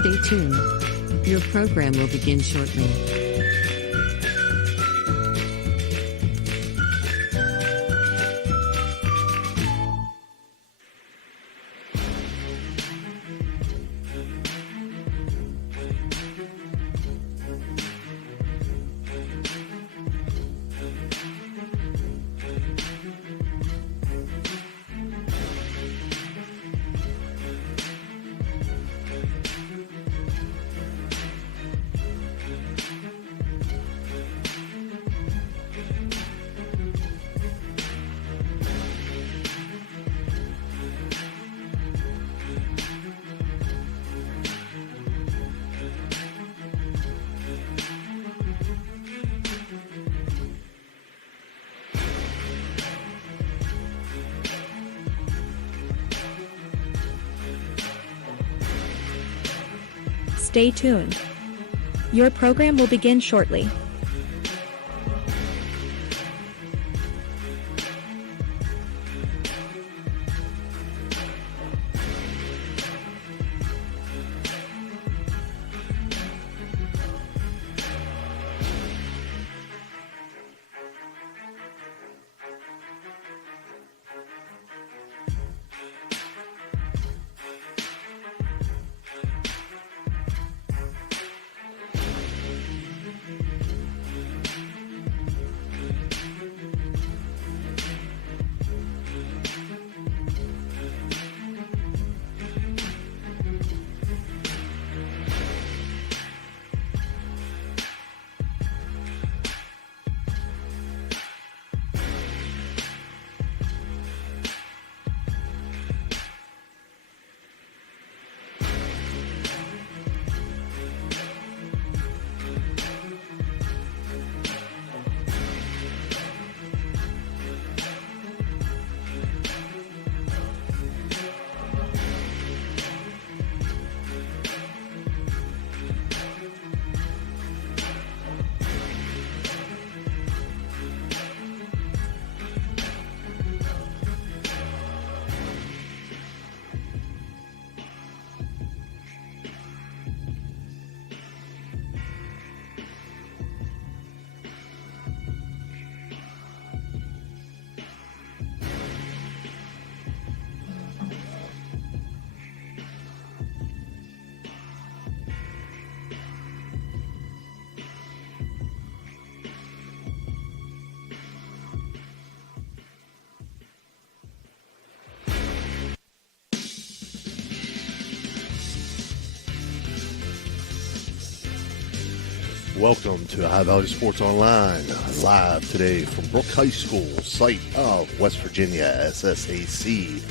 Stay tuned. Your program will begin shortly. Stay tuned. Your program will begin shortly. Welcome to High Valley Sports Online, live today from Brooke High School, site of West Virginia SSAC.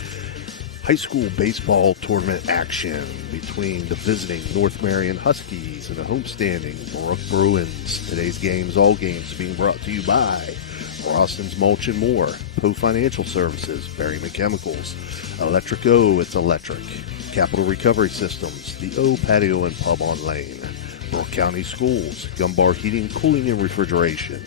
High school baseball tournament action between the visiting North Marion Huskies and the homestanding Brooke Bruins. Today's games, all games, being brought to you by Roston's Mulch and More, Poe Financial Services, Berryman Chemicals, Electric O, it's electric, Capital Recovery Systems, the O Patio and Pub on Lane, Brooke County Schools, Gumbar Heating, Cooling, and Refrigeration,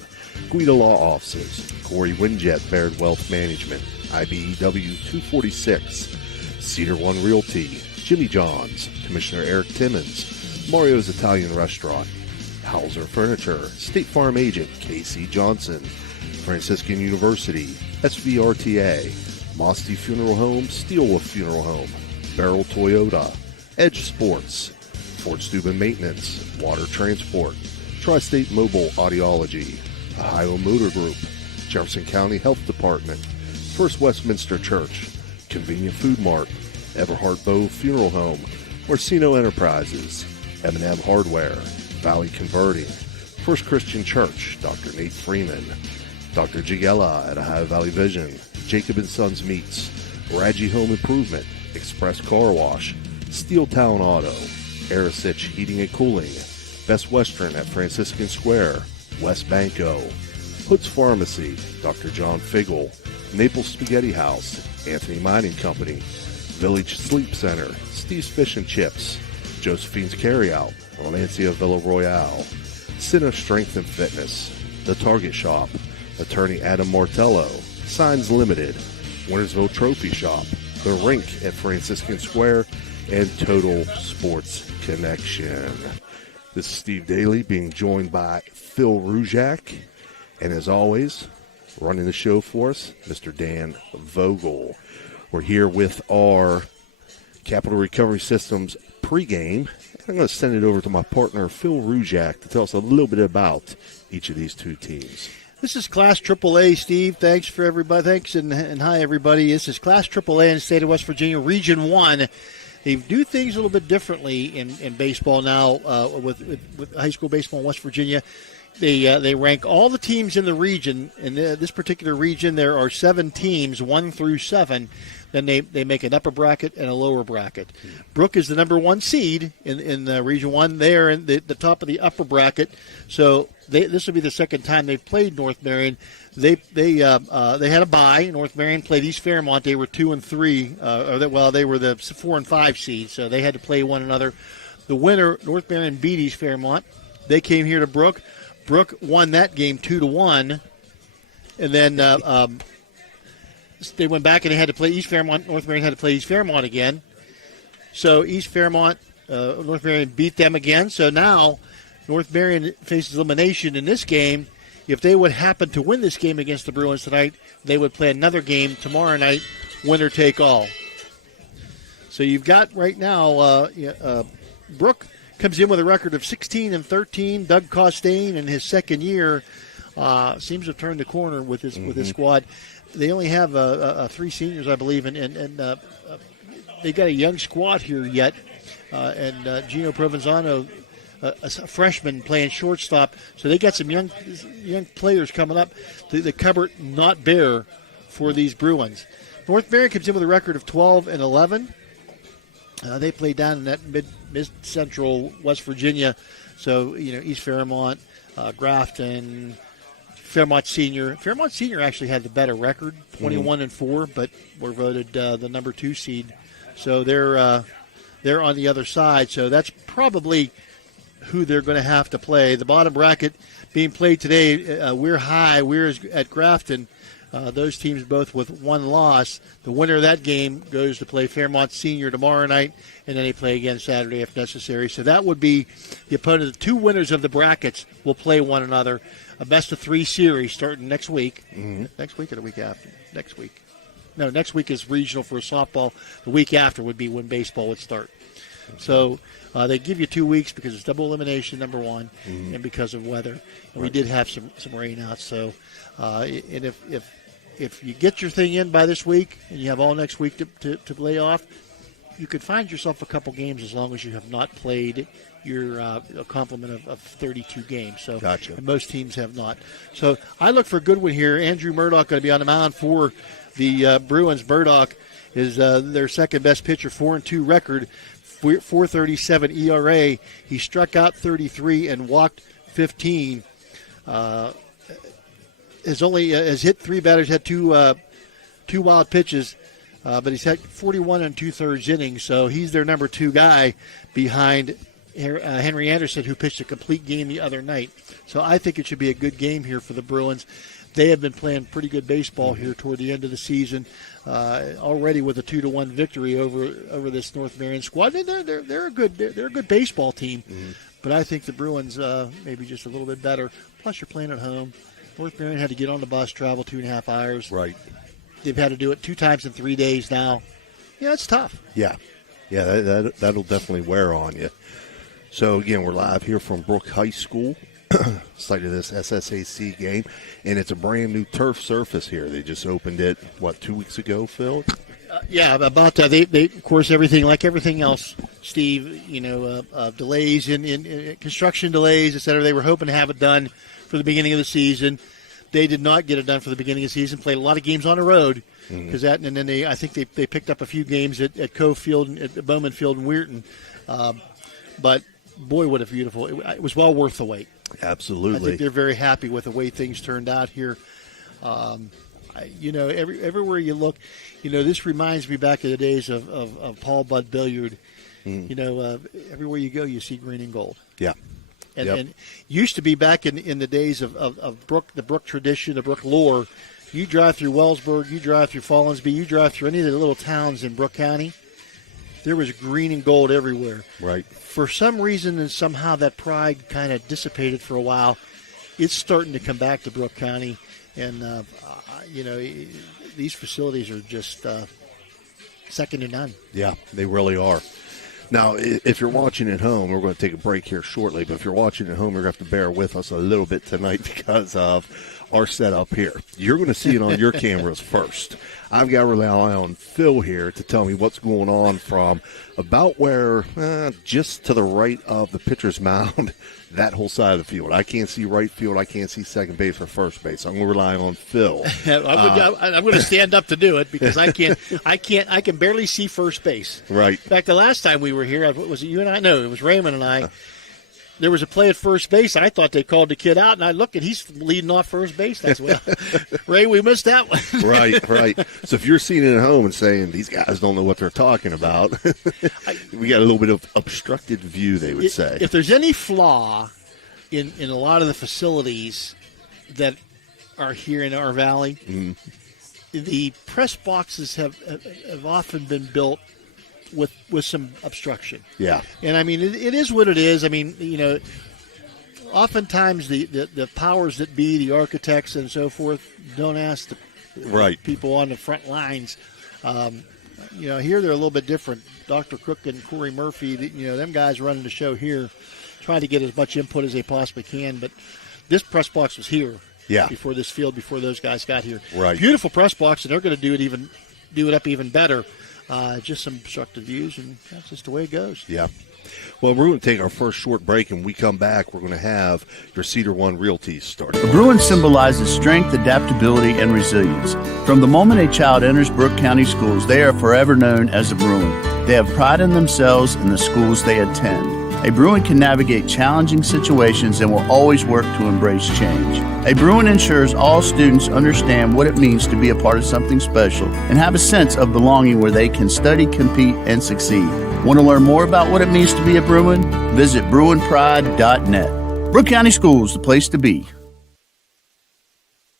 Guida Law Offices, Corey Windjet, Baird Wealth Management, IBEW 246, Cedar One Realty, Jimmy John's, Commissioner Eric Timmons, Mario's Italian Restaurant, Hauser Furniture, State Farm Agent Casey Johnson, Franciscan University, SVRTA, Mosty Funeral Home, Steelwolf Funeral Home, Beryl Toyota, Edge Sports, Ford Steuben Maintenance, Water Transport, Tri-State Mobile Audiology, Ohio Motor Group, Jefferson County Health Department, First Westminster Church, Convenient Food Mart, Everhart Bow Funeral Home, Orsino Enterprises, M&M Hardware, Valley Converting, First Christian Church, Dr. Nate Freeman, Dr. Gigella at Ohio Valley Vision, Jacob & Sons Meats, Raggi Home Improvement, Express Car Wash, Steel Town Auto, Arisich Heating and Cooling, Best Western at Franciscan Square, West Banco, Hood's Pharmacy, Dr. John Figgle, Naples Spaghetti House, Anthony Mining Company, Village Sleep Center, Steve's Fish and Chips, Josephine's Carryout, Lancia Villa Royale, Cine Strength and Fitness, The Target Shop, Attorney Adam Martello, Signs Limited, Wintersville Trophy Shop, The Rink at Franciscan Square, and Total Sports connection. This is Steve Daly being joined by Phil Rujak. And as always, running the show for us, Mr. Dan Vogel. We're here with our Capital Recovery Systems pregame. I'm going to send it over to my partner, Phil Rujak, to tell us a little bit about each of these two teams. This is Class AAA, Steve. Thanks for everybody. Thanks and hi, everybody. This is Class AAA in the state of West Virginia, Region 1. They do things a little bit differently in baseball now with high school baseball in West Virginia. They rank all the teams in the region. In this particular region, there are 7 teams, 1 through 7. Then they make an upper bracket and a lower bracket. Brooke is the number 1 seed in Region 1. They are in the top of the upper bracket. So this will be the second time they've played North Marion. They had a bye. North Marion played East Fairmont. They were 2 and 3. They were the 4 and 5 seeds. So they had to play one another. The winner, North Marion, beat East Fairmont. They came here to Brooke. Brooke won that game 2-1, and then they went back and they had to play East Fairmont. North Marion had to play East Fairmont again. So East Fairmont, North Marion beat them again. So now North Marion faces elimination in this game. If they would happen to win this game against the Bruins tonight, they would play another game tomorrow night, winner take all. So you've got right now Brooke comes in with a record of 16-13. Doug Costain in his second year seems to have turned the corner with his squad. They only have 3 seniors, I believe, and they got a young squad here yet. And Gino Provenzano, a freshman, playing shortstop. So they got some young players coming up. The cupboard not bare for these Bruins. North Marion comes in with a record of 12-11. They play down in that mid-central West Virginia. So, East Fairmont, Grafton, Fairmont Senior. Fairmont Senior actually had the better record, 21-4, but were voted the number 2 seed. So they're on the other side. So that's probably who they're going to have to play. The bottom bracket being played today, We're at Grafton. Those teams both with 1 loss. The winner of that game goes to play Fairmont Senior tomorrow night, and then they play again Saturday if necessary. So that would be the opponent. The 2 winners of the brackets will play one another. A best-of-3 series starting next week. Mm-hmm. Next week or the week after? Next week. No, next week is regional for softball. The week after would be when baseball would start. So they give you 2 weeks because it's double elimination, number 1, and because of weather. And we did have some rain out. So, and if you get your thing in by this week and you have all next week to play off, you could find yourself a couple games as long as you have not played your complement of 32 games. So gotcha. And most teams have not. So I look for a good one here. Andrew Murdoch going to be on the mound for the Bruins. Murdoch is their second best pitcher, 4-2 record, 4.37 ERA. He struck out 33 and walked 15. Has hit 3 batters, had 2 wild pitches, but he's had 41 2/3 innings, so he's their number 2 guy behind Henry Anderson, who pitched a complete game the other night. So I think it should be a good game here for the Bruins. They have been playing pretty good baseball here toward the end of the season, already with a 2-1 victory over this North Marion squad. They're a good baseball team, but I think the Bruins maybe just a little bit better. Plus, you're playing at home. North Marion had to get on the bus, travel 2.5 hours. Right. They've had to do it 2 times in 3 days now. Yeah, it's tough. Yeah, that'll definitely wear on you. So, again, we're live here from Brooke High School, site of this SSAC game, and it's a brand-new turf surface here. They just opened it, 2 weeks ago, Phil? Yeah, about they of course, like everything else, Steve, delays in construction delays, et cetera. They were hoping to have it done for the beginning of the season. They did not get it done for the beginning of the season. Played a lot of games on the road because and then I think they picked up a few games at Cove Field and at Bowman Field in Weirton. But boy, what a beautiful! It was well worth the wait. Absolutely. I think they're very happy with the way things turned out here. Everywhere you look, this reminds me back of the days of Paul Budd Billiard. Everywhere you go, you see green and gold. Yeah. And used to be back in the days of Brooke, the Brooke tradition, the Brooke lore. You drive through Wellsburg, you drive through Fallensby, you drive through any of the little towns in Brooke County, there was green and gold everywhere. Right. For some reason, and somehow that pride kind of dissipated for a while. It's starting to come back to Brooke County, and these facilities are just second to none. Yeah, they really are. Now, if you're watching at home, we're going to take a break here shortly, but if you're watching at home, you're going to have to bear with us a little bit tonight because of our setup here. You're going to see it on your cameras first. I've got to rely on Phil here to tell me what's going on from about where, just to the right of the pitcher's mound, that whole side of the field. I can't see right field. I can't see second base or first base. I'm going to rely on Phil. I'm going to stand up to do it because I can barely see first base. Right. In fact, the last time we were here, was it you and I? No, it was Raymond and I. There was a play at first base. I thought they called the kid out, and I looked, and he's leading off first base. That's well, Ray, we missed that one. Right. So if you're seeing it at home and saying these guys don't know what they're talking about, we got a little bit of obstructed view, they would say. If there's any flaw in a lot of the facilities that are here in our valley, the press boxes have often been built with some obstruction. Yeah. And, I mean, it is what it is. I mean, oftentimes the powers that be, the architects and so forth, don't ask the people on the front lines. Here they're a little bit different. Dr. Cook and Corey Murphy, them guys running the show here, trying to get as much input as they possibly can. But this press box was here before this field, before those guys got here. Right. Beautiful press box, and they're going to do it up even better. Just some obstructed views, and that's just the way it goes. Yeah. Well, we're going to take our first short break, and when we come back, we're going to have your Cedar One Realty started. The Bruins symbolizes strength, adaptability, and resilience. From the moment a child enters Brooke County schools, they are forever known as a Bruin. They have pride in themselves and the schools they attend. A Bruin can navigate challenging situations and will always work to embrace change. A Bruin ensures all students understand what it means to be a part of something special and have a sense of belonging where they can study, compete, and succeed. Want to learn more about what it means to be a Bruin? Visit BruinPride.net. Brooke County Schools, the place to be.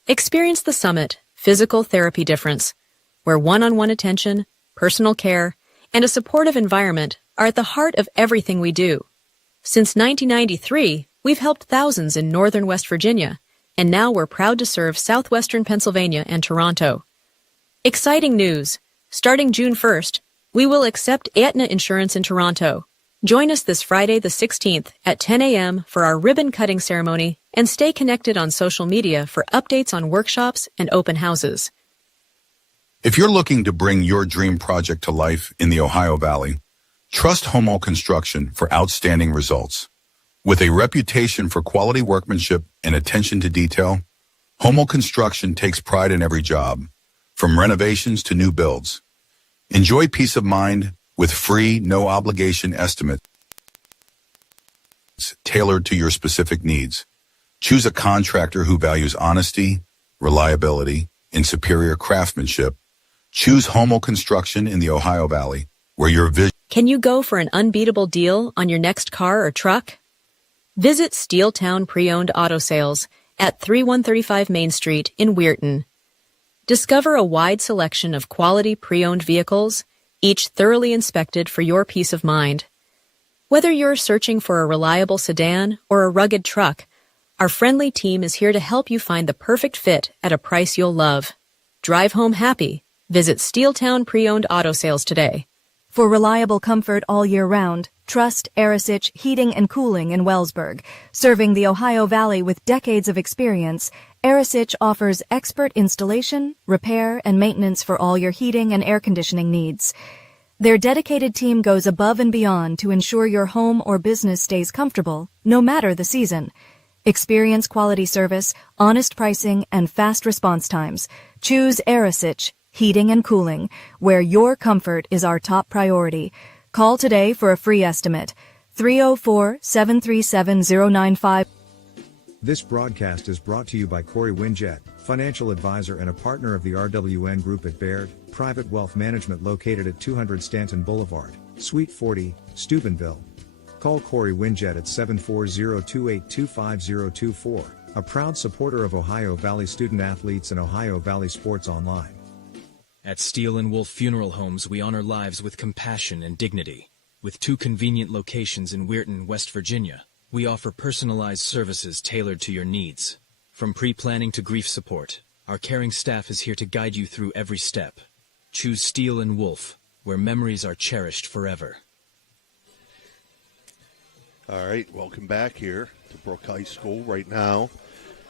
Experience the Summit Physical Therapy Difference, where one-on-one attention, personal care, and a supportive environment are at the heart of everything we do. Since 1993, we've helped thousands in northern West Virginia, and now we're proud to serve southwestern Pennsylvania and Toronto. Exciting news! Starting June 1st, we will accept Aetna insurance in Toronto. Join us this Friday the 16th at 10 a.m. for our ribbon-cutting ceremony, and stay connected on social media for updates on workshops and open houses. If you're looking to bring your dream project to life in the Ohio Valley, trust Homo Construction for outstanding results. With a reputation for quality workmanship and attention to detail, Homo Construction takes pride in every job, from renovations to new builds. Enjoy peace of mind with free, no-obligation estimates tailored to your specific needs. Choose a contractor who values honesty, reliability, and superior craftsmanship. Choose Homo Construction in the Ohio Valley, where your vision... Can you go for an unbeatable deal on your next car or truck? Visit Steeltown Pre-Owned Auto Sales at 3135 Main Street in Weirton. Discover a wide selection of quality pre-owned vehicles, each thoroughly inspected for your peace of mind. Whether you're searching for a reliable sedan or a rugged truck, our friendly team is here to help you find the perfect fit at a price you'll love. Drive home happy. Visit Steeltown Pre-Owned Auto Sales today. For reliable comfort all year round, trust Arisich Heating and Cooling in Wellsburg. Serving the Ohio Valley with decades of experience, Arisich offers expert installation, repair, and maintenance for all your heating and air conditioning needs. Their dedicated team goes above and beyond to ensure your home or business stays comfortable, no matter the season. Experience quality service, honest pricing, and fast response times. Choose Arisich Heating and Cooling, where your comfort is our top priority. Call today for a free estimate. 304-737-095. This broadcast is brought to you by Corey Winjet, financial advisor and a partner of the RWN Group at Baird, private wealth management located at 200 Stanton Boulevard, Suite 40, Steubenville. Call Corey Winjet at 740-282-5024, a proud supporter of Ohio Valley student athletes and Ohio Valley Sports Online. At Steel & Wolf Funeral Homes, we honor lives with compassion and dignity. With 2 convenient locations in Weirton, West Virginia, we offer personalized services tailored to your needs. From pre-planning to grief support, our caring staff is here to guide you through every step. Choose Steel & Wolf, where memories are cherished forever. All right, welcome back here to Brooke High School. Right now,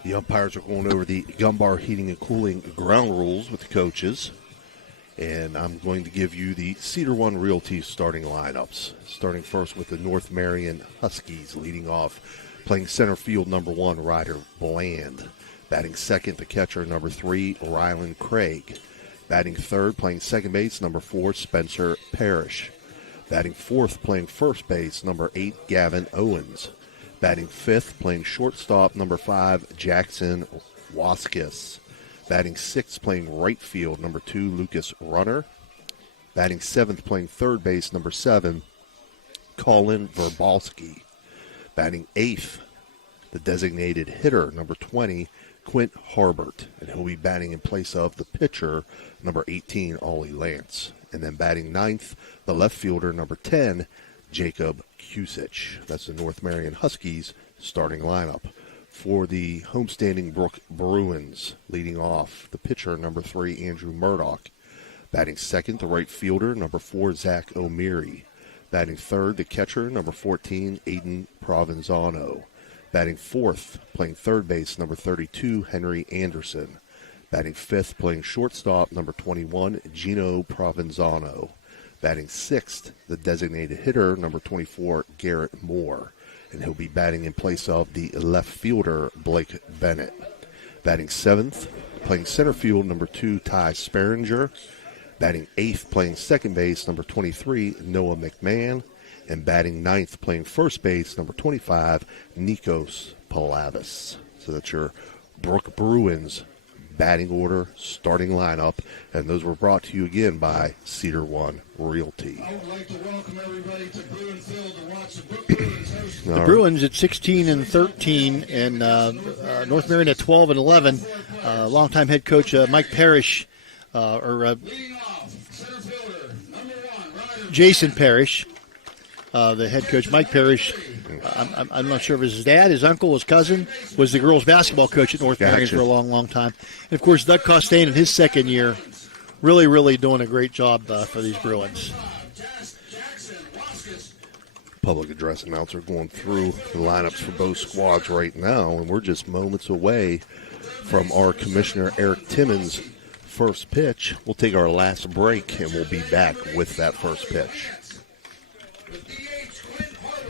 the umpires are going over the Gumbar Heating and Cooling ground rules with the coaches. And I'm going to give you the Cedar One Realty starting lineups. Starting first with the North Marion Huskies, leading off, playing center field, number 1, Ryder Bland. Batting second, the catcher, number 3, Rylan Craig. Batting third, playing second base, number 4, Spencer Parrish. Batting fourth, playing first base, number 8, Gavin Owens. Batting fifth, playing shortstop, number 5, Jackson Waskis. Batting sixth, playing right field, number 2, Lucas Runner. Batting seventh, playing third base, number 7, Colin Verbalski. Batting eighth, the designated hitter, number 20, Quint Harbert. And he'll be batting in place of the pitcher, number 18, Ollie Lance. And then batting ninth, the left fielder, number 10, Jacob Kusich. That's the North Marion Huskies starting lineup. For the homestanding Brooke Bruins, leading off, the pitcher, number 3, Andrew Murdoch. Batting second, the right fielder, number 4, Zach O'Meary. Batting third, the catcher, number 14, Aiden Provenzano. Batting fourth, playing third base, number 32, Henry Anderson. Batting fifth, playing shortstop, number 21, Gino Provenzano. Batting sixth, the designated hitter, number 24, Garrett Moore. And he'll be batting in place of the left fielder, Blake Bennett. Batting seventh, playing center field, number 2, Ty Sperringer. Batting eighth, playing second base, number 23, Noah McMahon. And batting ninth, playing first base, number 25, Nikos Palavis. So that's your Brooke Bruins batting order, starting lineup, and those were brought to you again by Cedar One Realty. I would like to welcome everybody to Bruinsville to watch the Brooke Bruins host The Bruins at 16-13, and North Marion at 12-11. Longtime head coach Mike Parrish, Jason Parrish, the head coach Mike Parrish. I'm not sure if it was his dad, his uncle, his cousin, was the girls' basketball coach at North Marion for a long, long time. And, of course, Doug Costain in his second year, really, really doing a great job for these Bruins. Public address announcer going through the lineups for both squads right now, and we're just moments away from our Commissioner Eric Timmons' first pitch. We'll take our last break, and we'll be back with that first pitch.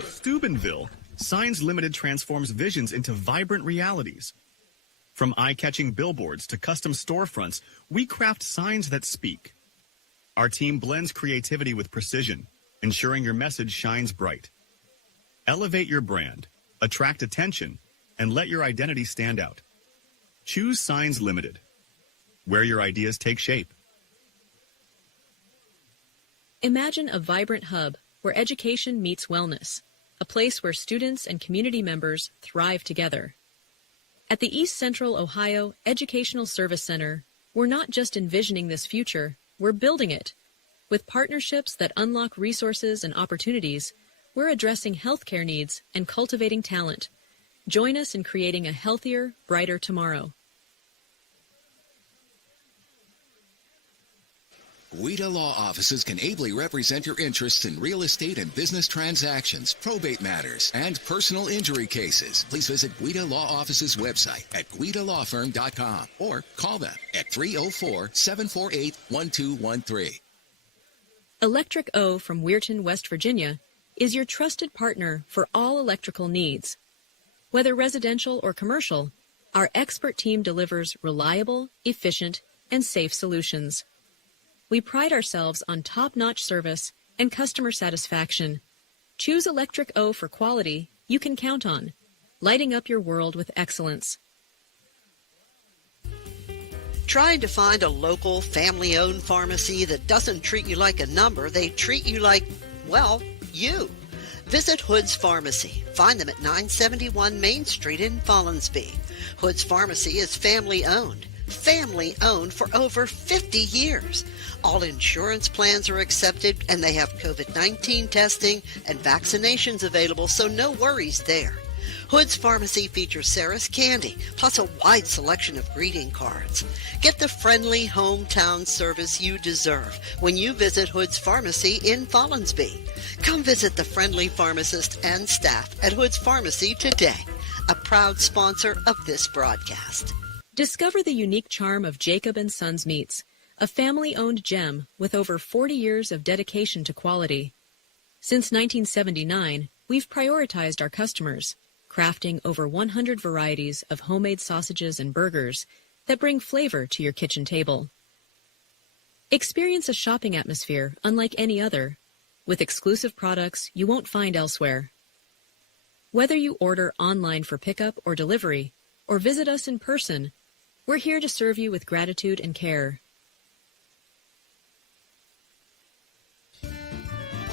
Steubenville, Signs Limited transforms visions into vibrant realities. From eye-catching billboards to custom storefronts, we craft signs that speak. Our team blends creativity with precision, ensuring your message shines bright. Elevate your brand, attract attention, and let your identity stand out. Choose Signs Limited, where your ideas take shape. Imagine a vibrant hub where education meets wellness, a place where students and community members thrive together. At the East Central Ohio Educational Service Center, we're not just envisioning this future, we're building it. With partnerships that unlock resources and opportunities, we're addressing healthcare needs and cultivating talent. Join us in creating a healthier, brighter tomorrow. Guida Law Offices can ably represent your interests in real estate and business transactions, probate matters, and personal injury cases. Please visit Guida Law Offices' website at guidalawfirm.com or call them at 304-748-1213. Electric O from Weirton, West Virginia, is your trusted partner for all electrical needs. Whether residential or commercial, our expert team delivers reliable, efficient, and safe solutions. We pride ourselves on top-notch service and customer satisfaction. Choose Electric O for quality you can count on, lighting up your world with excellence. Trying to find a local, family-owned pharmacy that doesn't treat you like a number, they treat you like, well, you. Visit Hood's Pharmacy. Find them at 971 Main Street in Follinsby. Hood's Pharmacy is family-owned. family owned for over 50 years. All insurance plans are accepted, and they have COVID-19 testing and vaccinations available, so no worries there. Hood's Pharmacy features Sarah's Candy, plus a wide selection of greeting cards. Get the friendly hometown service you deserve when you visit Hood's Pharmacy in Follinsby. Come visit the friendly pharmacist and staff at Hood's Pharmacy today, a proud sponsor of this broadcast. Discover the unique charm of Jacob & Sons Meats, a family-owned gem with over 40 years of dedication to quality. Since 1979, we've prioritized our customers, crafting over 100 varieties of homemade sausages and burgers that bring flavor to your kitchen table. Experience a shopping atmosphere unlike any other, with exclusive products you won't find elsewhere. Whether you order online for pickup or delivery, or visit us in person, we're here to serve you with gratitude and care.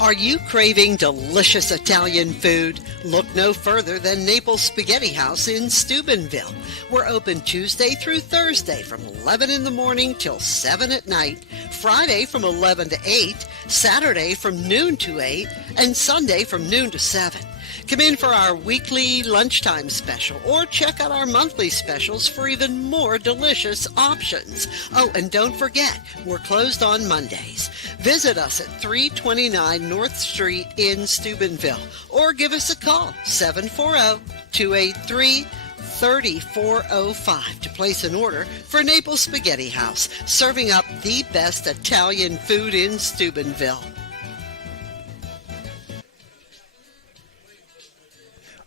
Are you craving delicious Italian food? Look no further than Naples Spaghetti House in Steubenville. We're open Tuesday through Thursday from 11 in the morning till 7 at night, Friday from 11 to 8, Saturday from noon to 8, and Sunday from noon to 7. Come in for our weekly lunchtime special or check out our monthly specials for even more delicious options. Oh, and don't forget, we're closed on Mondays. Visit us at 329 North Street in Steubenville or give us a call, 740-283-3405 to place an order for Naples Spaghetti House, serving up the best Italian food in Steubenville.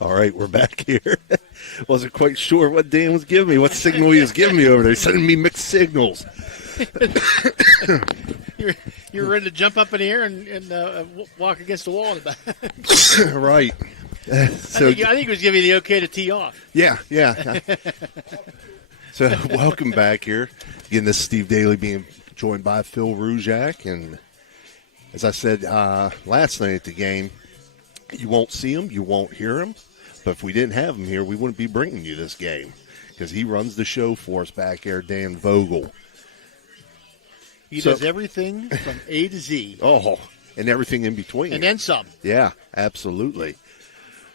All right, we're back here. Wasn't quite sure what Dan was giving me, what signal he was giving me over there. He's sending me mixed signals. You're ready to jump up in the air and walk against the wall in the back. Right. So, I think he was giving you the okay to tee off. Yeah. So welcome back here. Again, this is Steve Daly being joined by Phil Rujak. And as I said last night at the game, you won't see him, you won't hear him. But if we didn't have him here, we wouldn't be bringing you this game because he runs the show for us back there, Dan Vogel. He does everything from A to Z. Oh, and everything in between. And then some. Yeah, absolutely.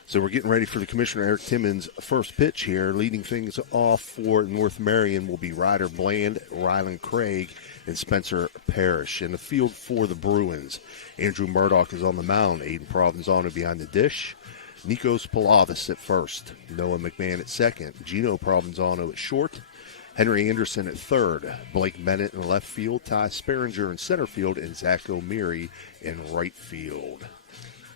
So we're getting ready for the Commissioner Eric Timmons' first pitch here. Leading things off for North Marion will be Ryder Bland, Rylan Craig, and Spencer Parrish. In the field for the Bruins, Andrew Murdoch is on the mound. Aiden Provenzano behind the dish. Nikos Palavis at first. Noah McMahon at second. Gino Provenzano at short. Henry Anderson at third. Blake Bennett in left field. Ty Sperringer in center field. And Zach O'Meary in right field.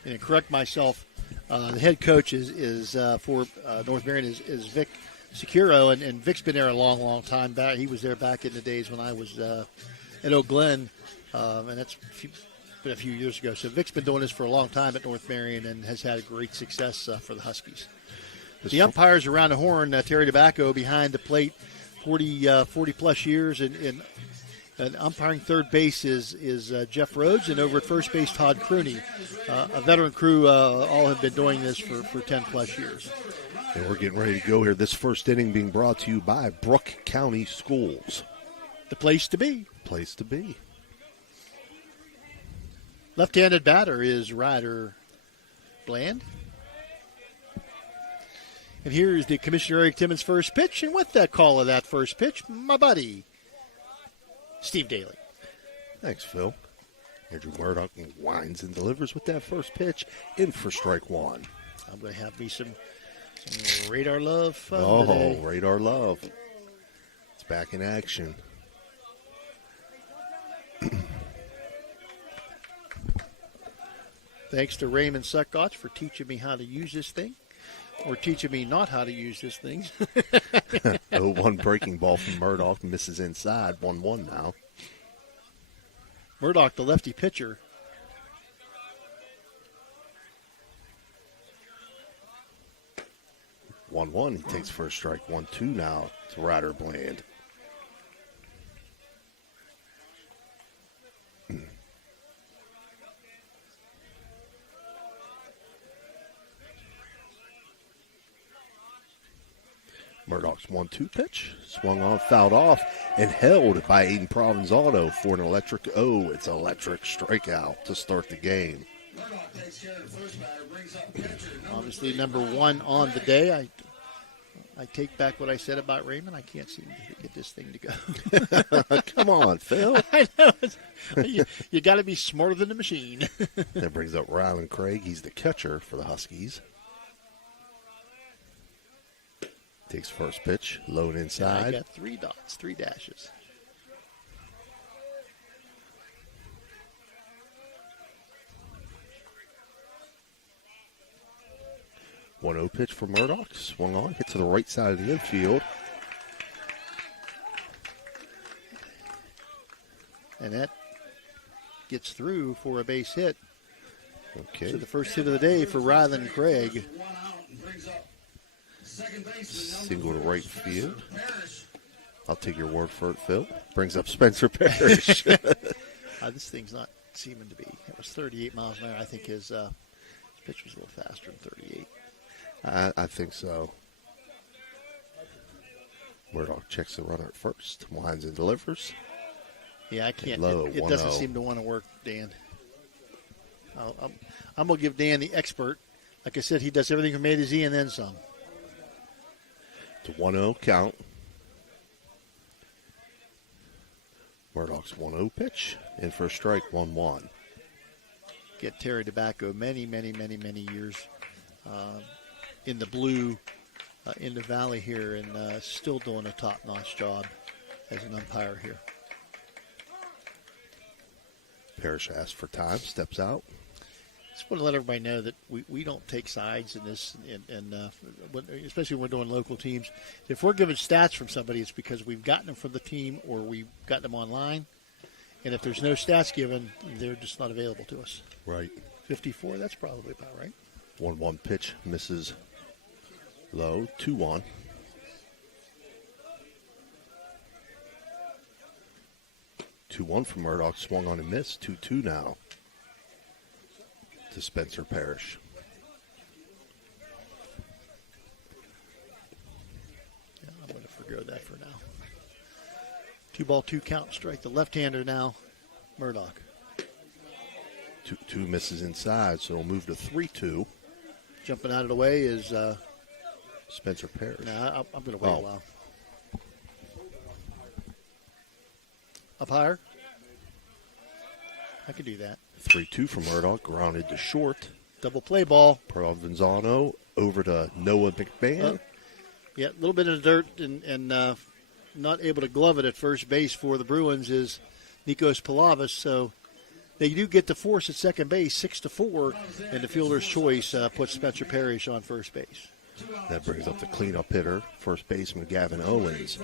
And to correct myself, the head coach is for North Marion is Vic Securo, and Vic's been there a long, long time back. He was there back in the days when I was at Oak Glen, and that's been a few years ago. So Vic's been doing this for a long time at North Marion and has had great success for the Huskies. The umpires around the horn, Terry Tobacco behind the plate, 40-plus years, and umpiring third base is Jeff Rhodes, and over at first base, Todd Crooney. A veteran crew, all have been doing this for 10-plus years. And we're getting ready to go here. This first inning being brought to you by Brooke County Schools. The place to be. Place to be. Left-handed batter is Ryder Bland. And here is the Commissioner Eric Timmons' first pitch. And with that call of that first pitch, my buddy, Steve Daly. Thanks, Phil. Andrew Murdoch winds and delivers with that first pitch in for strike one. I'm going to have me some radar love fun today. Oh, radar love. It's back in action. Thanks to Raymond Suckotch for teaching me how to use this thing, or teaching me not how to use this thing. 0-1 breaking ball from Murdoch, misses inside, 1-1 now. Murdoch, the lefty pitcher. One. He takes first strike. 1-2 now to Ryder Bland. Murdoch's 1-2 pitch. Swung on, fouled off, and held by Aiden Provenzano for an electric O. It's an electric strikeout to start the game. Obviously, number one on the day. I take back what I said about Raymond. I can't seem to get this thing to go. Come on, Phil. I know. You got to be smarter than the machine. That brings up Rylan Craig. He's the catcher for the Huskies. Takes first pitch, low and inside. I got 3 dots, 3 dashes. One 0 pitch for Murdoch. Swung on, hit to the right side of the infield. And that gets through for a base hit. Okay. So the first hit of the day for Rylan Craig. Single to right field. I'll take your word for it, Phil. Brings up Spencer Parrish. This thing's not seeming to be. It was 38 miles an hour. I think his pitch was a little faster than 38. I think so. Murdoch checks the runner at first. Winds and delivers. Yeah, I can't. Low, it doesn't seem to want to work, Dan. I'm going to give Dan the expert. Like I said, he does everything from A to Z and then some. It's a 1-0 count. Murdoch's 1-0 pitch. In for a strike, 1-1. Get Terry Tobacco many years in the blue, in the valley here, and still doing a top-notch job as an umpire here. Parrish asks for time, steps out. Just want to let everybody know that we don't take sides in this, and especially when we're doing local teams. If we're given stats from somebody, it's because we've gotten them from the team or we've gotten them online. And if there's no stats given, they're just not available to us. Right. 54, that's probably about right. 1-1 pitch, misses low, 2-1. From Murdoch, swung on and missed, 2-2 now to Spencer Parrish. Yeah, I'm going to forgo that for now. 2-2 count, strike the left-hander now, Murdoch. 2 misses inside, so it'll move to 3-2. Jumping out of the way is Spencer Parrish. No, I'm going to wait a while. Up higher? I can do that. 3-2 from Murdoch, grounded to short. Double play ball. Provenzano over to Noah McMahon. Yeah, a little bit of dirt and not able to glove it at first base for the Bruins is Nikos Palavas. So they do get the force at second base, 6-4, and the fielder's choice puts Spencer Parrish on first base. That brings up the cleanup hitter, first baseman Gavin Owens.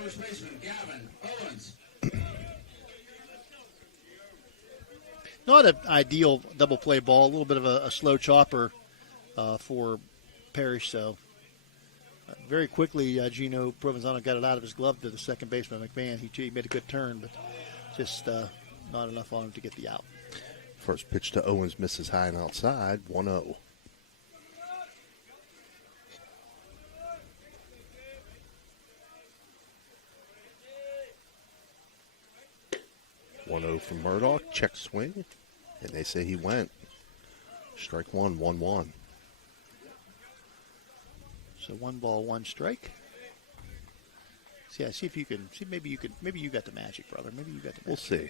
Not an ideal double play ball, a little bit of a slow chopper for Parrish. So very quickly, Gino Provenzano got it out of his glove to the second baseman, McMahon. He made a good turn, but just not enough on him to get the out. First pitch to Owens misses high and outside, 1-0. From Murdoch, check swing, and they say he went. Strike one, 1-1. So 1-1 strike. So yeah, see if you can. See, maybe you got the magic, brother. Maybe you got the magic. We'll see.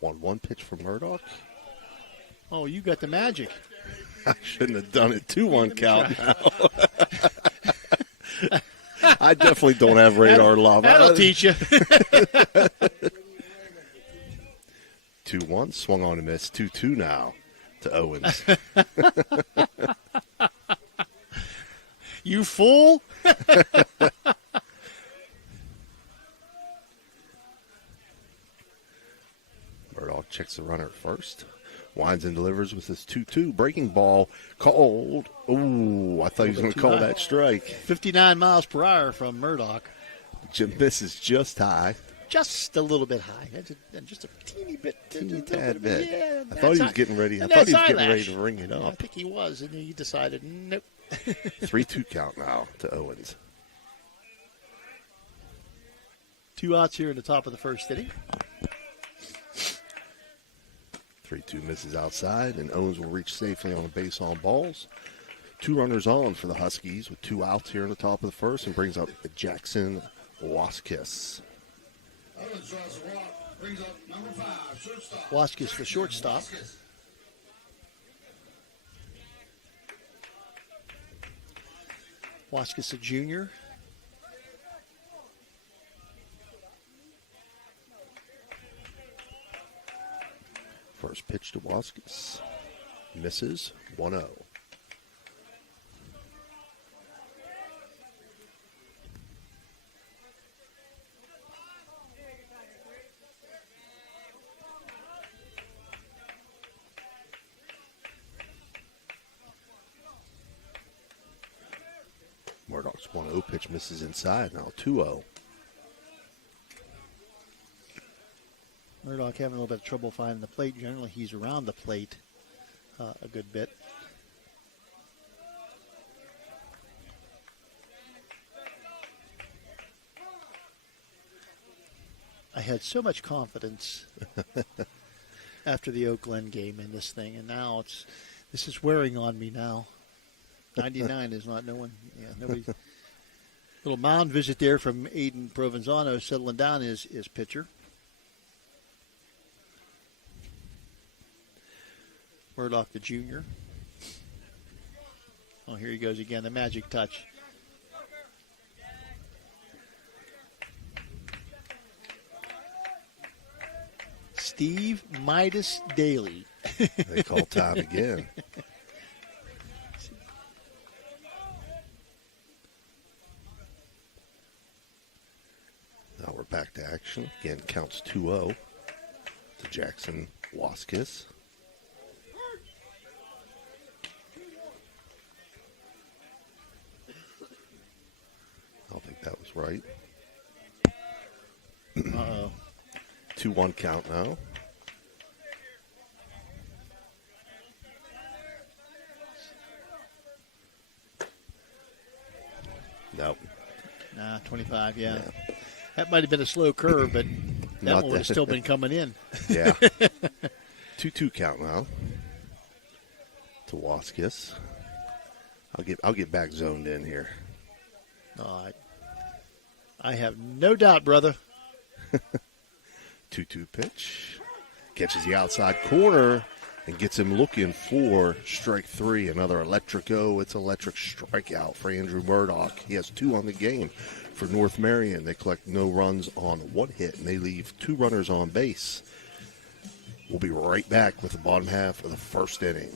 One pitch for Murdoch. Oh, you got the magic. I shouldn't have done it. 2-1 count now. I definitely don't have radar love. That'll teach you. 2-1, swung on and missed. 2-2 now to Owens. You fool. Murdoch checks the runner at first. Winds and delivers with his 2-2. Breaking ball called. Ooh, I thought he was going to call that strike. 59 miles per hour from Murdoch. Jim misses just high. just a little bit high. Just a teeny bit. Teeny tad bit. Yeah, I thought he was getting ready. I thought he was getting ready to ring it Yeah, I up. think he was, and he decided, nope. 3-2 count now to Owens. 2 outs here in the top of the first inning. 3-2 misses outside, and Owens will reach safely on a base on balls. 2 runners on for the Huskies with 2 outs here in the top of the first, and brings up Jackson Waskis. Owens draws a walk, brings up number 5, shortstop. Waskis for shortstop. Waskis a junior. First pitch to Waskis. Misses 1-0. Murdoch's 1-0 pitch misses inside. Now 2-0. Murdoch having a little bit of trouble finding the plate. Generally, he's around the plate a good bit. I had so much confidence after the Oak Glen game in this thing, and now this is wearing on me now. 99 is not knowing. Yeah, nobody. Little mound visit there from Aiden Provenzano, settling down his pitcher. Murdoch, the junior. Oh, here he goes again, the magic touch. Steve Midas Daly. They call time again. Now we're back to action. Again, counts 2-0 to Jackson Waskis. I don't think that was right. Uh-oh. 2-1 count now. Nope. Nah, 25, yeah. That might have been a slow curve, but that one would have still been coming in. Yeah. 2-2 count now to Waskis. I'll get back zoned in here. I have no doubt, brother. 2-2 pitch. Catches the outside corner and gets him looking for strike 3. Another electric-o. It's electric strikeout for Andrew Murdoch. He has 2 on the game for North Marion. They collect no runs on 1 hit, and they leave 2 runners on base. We'll be right back with the bottom half of the first inning.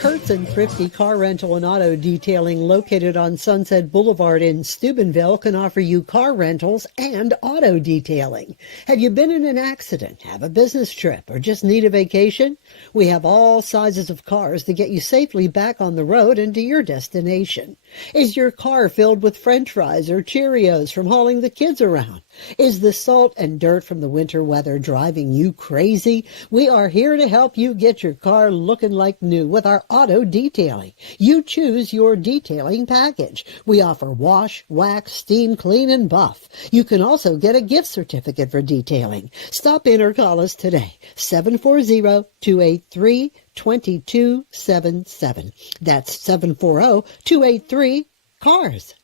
Kurtz and Thrifty Car Rental and Auto Detailing, located on Sunset Boulevard in Steubenville, can offer you car rentals and auto detailing. Have you been in an accident, have a business trip, or just need a vacation? We have all sizes of cars to get you safely back on the road and to your destination. Is your car filled with French fries or Cheerios from hauling the kids around? Is the salt and dirt from the winter weather driving you crazy? We are here to help you get your car looking like new with our auto detailing. You choose your detailing package. We offer wash, wax, steam, clean, and buff. You can also get a gift certificate for detailing. Stop in or call us today, 740-283-2277. That's 740-283-CARS.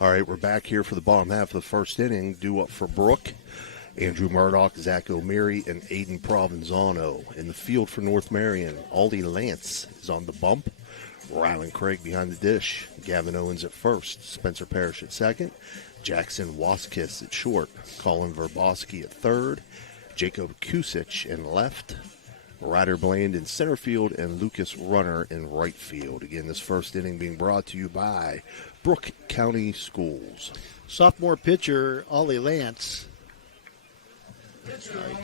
All right, we're back here for the bottom half of the first inning. Due up for Brooke, Andrew Murdoch, Zach O'Meary, and Aiden Provenzano. In the field for North Marion, Aldi Lance is on the bump. Rylan Craig behind the dish. Gavin Owens at first. Spencer Parrish at second. Jackson Waskis at short. Colin Verboski at third. Jacob Kusich in left. Ryder Bland in center field, and Lucas Runner in right field. Again, this first inning being brought to you by Brooke County Schools. Sophomore pitcher, Ollie Lance.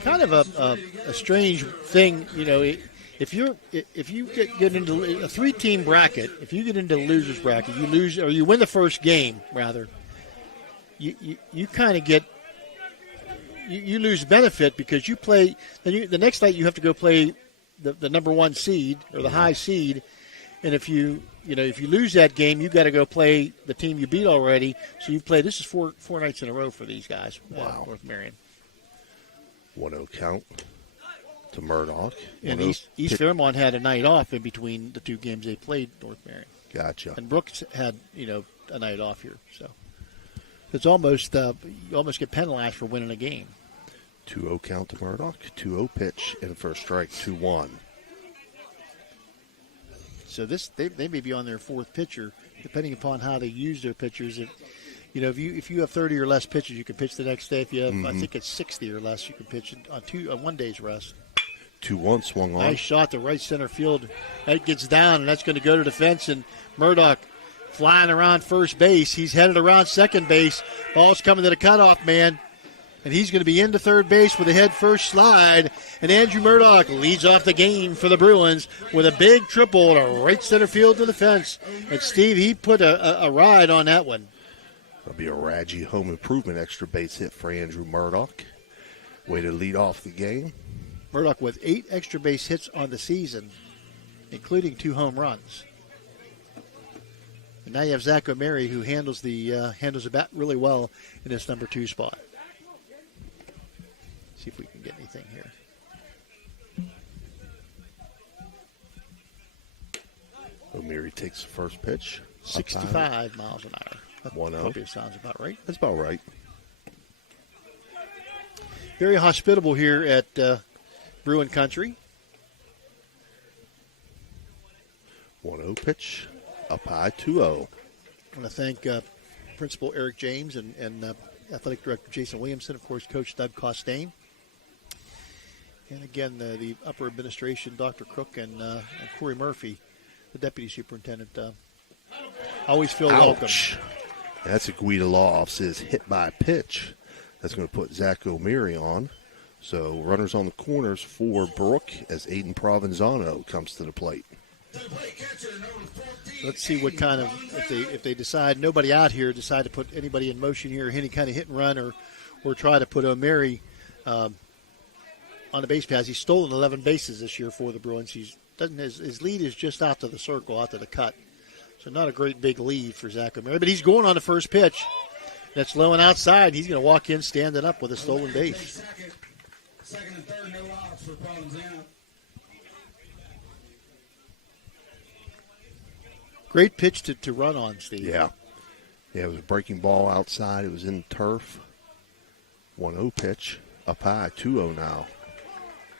Kind of a strange thing, you know. It if you get into a 3-team bracket, if you get into the losers bracket, you lose or you win the first game rather. You kind of get you lose benefit because you play the next night you have to go play the number 1 seed or the high seed, and if you lose that game, you got to go play the team you beat already. So you play. This is four nights in a row for these guys. Wow. North Marion. 1-0 count to Murdoch. And East Fairmont had a night off in between the 2 games they played. North Marion. Gotcha. And Brooks had a night off here, so it's almost you almost get penalized for winning a game. 2-0 count to Murdoch. 2-0 pitch and first strike. 2-1. So they may be on their 4th pitcher, depending upon how they use their pitchers. If you have 30 or less pitches, you can pitch the next day. If you have, I think it's 60 or less, you can pitch on 1 day's rest. 2-1 swung on. Nice shot to right center field. That gets down, and that's going to go to the fence. And Murdoch flying around first base. He's headed around second base. Ball's coming to the cutoff man. And he's going to be into third base with a head-first slide. And Andrew Murdoch leads off the game for the Bruins with a big triple to right center field to the fence. And Steve, he put a ride on that one. That'll be a Raggi home improvement extra base hit for Andrew Murdoch. Way to lead off the game. Murdoch with 8 extra base hits on the season, including 2 home runs. And now you have Zach O'Mary, who handles the bat really well in this number 2 spot. See if we can get anything here. O'Meary takes the first pitch. 65 miles an hour. That 1-0. probably sounds about right. That's about right. Very hospitable here at Bruin Country. 1-0 pitch. Up high, 2-0. I want to thank Principal Eric James and Athletic Director Jason Williamson, of course, Coach Doug Costain. And again, the upper administration, Dr. Crook and Corey Murphy, the deputy superintendent. Always feel welcome. That's a Guida Law Office's hit by pitch. That's going to put Zach O'Meary on. So runners on the corners for Brooke as Aiden Provenzano comes to the plate. Let's see what kind of, if they decide, nobody out here decide to put anybody in motion here, any kind of hit and run or try to put O'Meary on the base pass. He's stolen 11 bases this year for the Bruins. His lead is just out to the circle, out to the cut. So not a great big lead for Zach O'Meary, but he's going on the first pitch. That's low and outside. He's going to walk in standing up with a stolen base. Second and third, no outs for Provenzano. Great pitch to run on, Steve. Yeah, it was a breaking ball outside. It was in turf. 1-0 pitch. Up high, 2-0 now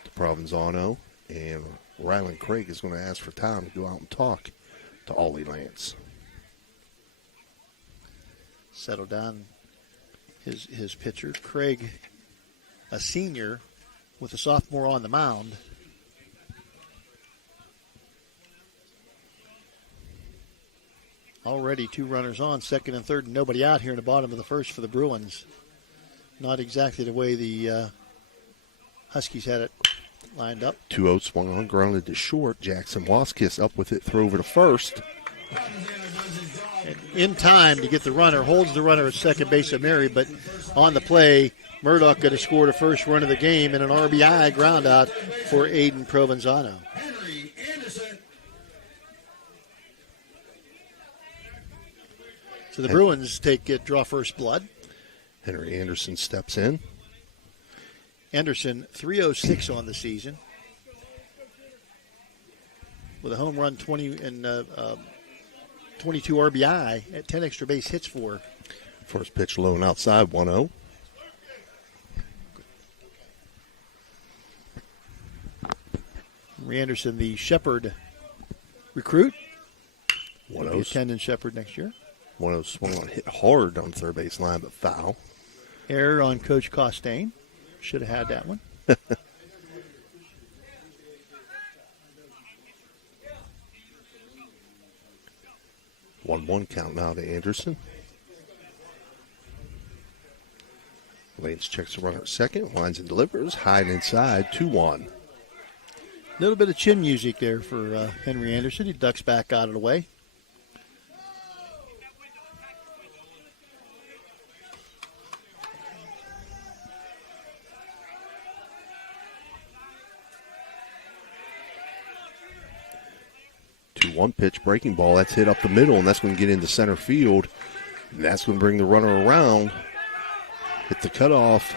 to Provenzano. And Rylan Craig is going to ask for time to go out and talk to Ollie Lance. Settle down his pitcher. Craig, a senior with a sophomore on the mound. Already 2 runners on, second and third, and nobody out here in the bottom of the first for the Bruins. Not exactly the way the Huskies had it lined up. 2-0 swung on, grounded to short. Jackson Waskis up with it, throw over to first. And in time to get the runner, holds the runner at second base of Mary, but on the play, Murdoch going to score the first run of the game and an RBI ground out for Aiden Provenzano. So the Bruins draw first blood. Henry Anderson steps in. Anderson, 306 on the season, with a home run, 20 and 22 RBI at 10 extra base hits for. First pitch low and outside, 1-0. Henry Anderson, the Shepherd recruit. 1-0. Attending Shepherd next year. 1-0 swung on, hit hard on the third base line, but foul. Error on Coach Costain. Should have had that one. 1-1 count now to Anderson. Lance checks the runner at second, lines and delivers, high and inside, 2-1. little bit of chin music there for Henry Anderson. He ducks back out of the way. One pitch breaking ball. That's hit up the middle, and that's going to get into center field. And that's going to bring the runner around. Hit the cutoff.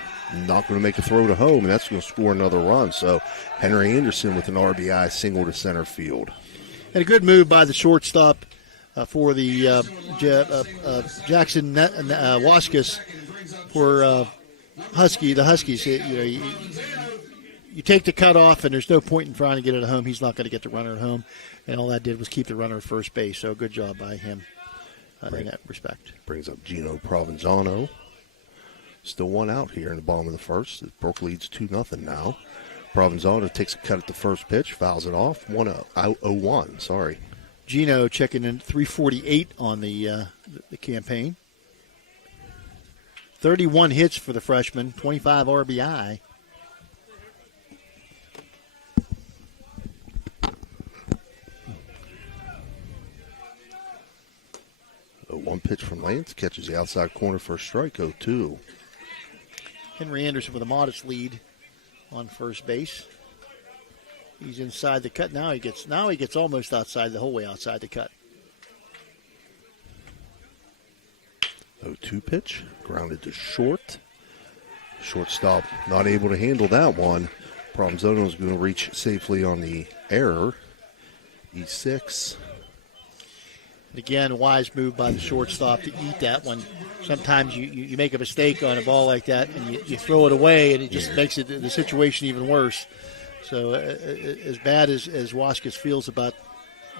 Not going to make a throw to home, and that's going to score another run. So Henry Anderson with an RBI single to center field. And a good move by the shortstop for the Jackson Waskus for the Huskies. You take the cutoff, and there's no point in trying to get it at home. He's not going to get the runner at home. And all that did was keep the runner at first base. So good job by him in that respect. Brings up Gino Provenzano. Still one out here in the bottom of the first. Brooke leads 2-0 now. Provenzano takes a cut at the first pitch, fouls it off. 1-0-1, sorry. Gino checking in 348 on the campaign. 31 hits for the freshman, 25 RBI. One pitch from Lance catches the outside corner for a strike. 0-2. Henry Anderson with a modest lead on first base. He's inside the cut. Now he gets almost outside, the whole way outside the cut. 0-2 pitch, grounded to short. Shortstop not able to handle that one. Provenzano is going to reach safely on the error. E6. Again, wise move by the shortstop to eat that one. Sometimes you make a mistake on a ball like that and you throw it away, and it just makes the situation even worse. So as bad as Waskus feels about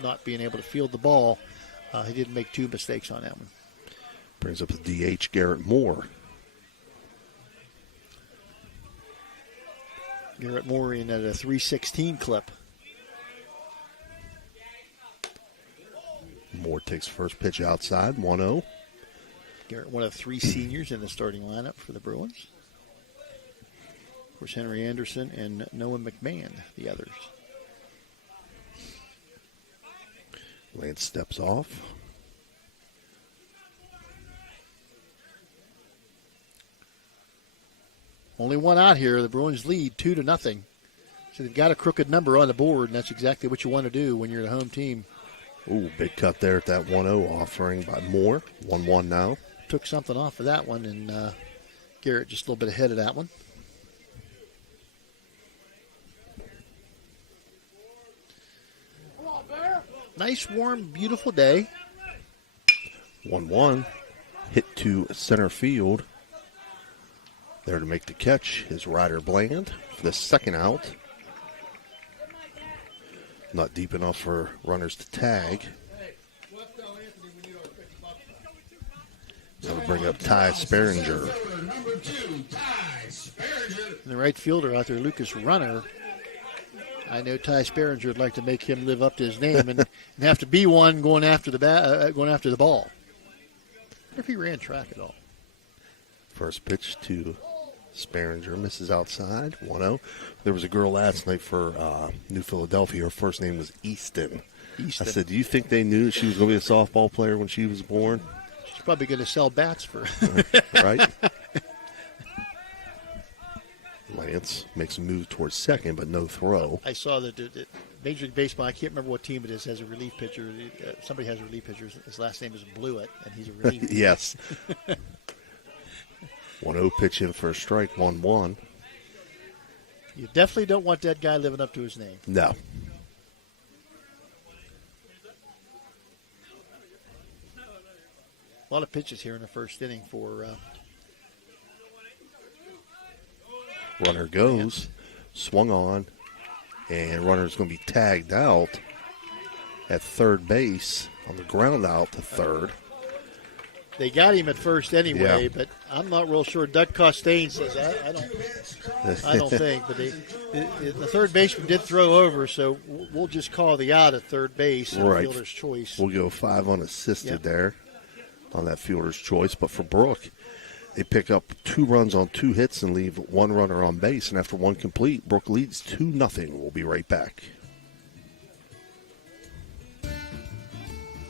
not being able to field the ball, he didn't make two mistakes on that one. Brings up the DH, Garrett Moore. Garrett Moore in at a 316 clip. Moore takes first pitch outside, 1-0. Garrett, one of three seniors in the starting lineup for the Bruins. Of course, Henry Anderson and Noah McMahon, the others. Lance steps off. Only one out here. The Bruins lead 2-0. So they've got a crooked number on the board, and that's exactly what you want to do when you're the home team. Ooh, big cut there at that 1-0 offering by Moore. 1-1 now. Took something off of that one, and Garrett just a little bit ahead of that one. Nice, warm, beautiful day. 1-1. Hit to center field. There to make the catch is Ryder Bland for the second out. Not deep enough for runners to tag. That'll bring up Ty Sperringer. And the right fielder out there, Lucas Runner. I know Ty Sperringer would like to make him live up to his name and have to be one going after the ball. I wonder if he ran track at all. First pitch to Sperringer, misses outside, 1-0. There was a girl last night for New Philadelphia. Her first name was Easton. I said, do you think they knew she was going to be a softball player when she was born? She's probably going to sell bats for right? Lance makes a move towards second, but no throw. I saw that Major League Baseball, I can't remember what team it is, has a relief pitcher. Somebody has a relief pitcher. His last name is Blewett, and he's a relief yes. 1-0 pitch in for a strike, 1-1. You definitely don't want that guy living up to his name. No. A lot of pitches here in the first inning for... Runner goes, swung on, and runner's going to be tagged out at third base on the ground out to third. They got him at first anyway, Yeah. but I'm not real sure. Doug Costain says I don't think. But the third baseman did throw over, so we'll just call the out at third base. Right. Fielder's choice. We'll go 5 unassisted there on that fielder's choice. But for Brooke, They pick up 2 runs on 2 hits and leave 1 runner on base. And after 1 complete, Brooke leads 2-0. We'll be right back.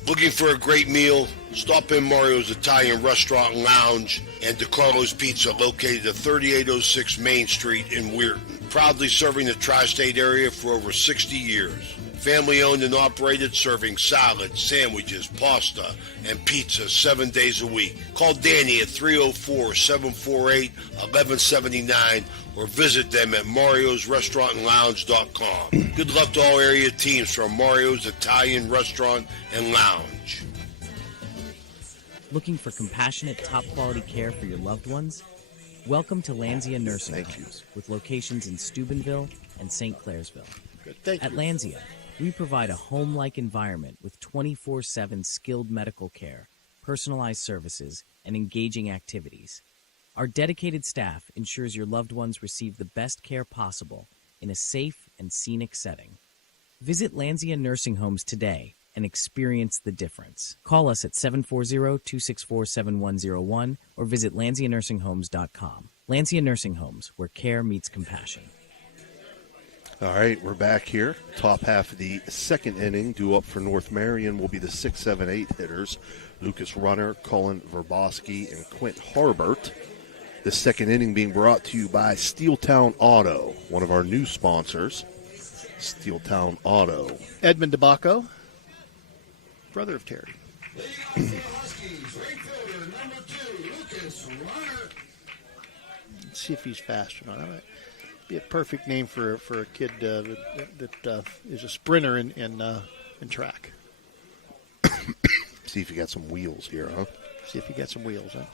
Looking for a great meal? Stop in Mario's Italian Restaurant and Lounge and DeCarlo's Pizza, located at 3806 Main Street in Weirton. Proudly serving the tri-state area for over 60 years. Family owned and operated, serving salads, sandwiches, pasta, and pizza 7 days a week. Call Danny at 304-748-1179 or visit them at mariosrestaurantandlounge.com. Good luck to all area teams from Mario's Italian Restaurant and Lounge. Looking for compassionate, top-quality care for your loved ones? Welcome to Lanzia Nursing Homes, with locations in Steubenville and St. Clairsville. At Lanzia, we provide a home-like environment with 24/7 skilled medical care, personalized services, and engaging activities. Our dedicated staff ensures your loved ones receive the best care possible in a safe and scenic setting. Visit Lanzia Nursing Homes today and experience the difference. Call us at 740-264-7101 or visit LanziaNursingHomes.com. Lanzia Nursing Homes, where care meets compassion. All right, we're back here. Top half of the second inning. Due up for North Marion will be the 6, 7, 8 hitters. Lucas Runner, Cullen Verboski, and Quint Harbert. The second inning being brought to you by Steeltown Auto, one of our new sponsors. Steeltown Auto. Edmund DeBacco, brother of Terry. Let's see if he's fast or not. That might be a perfect name for a kid that is a sprinter in track. See if you got some wheels here, huh? See if you got some wheels, huh?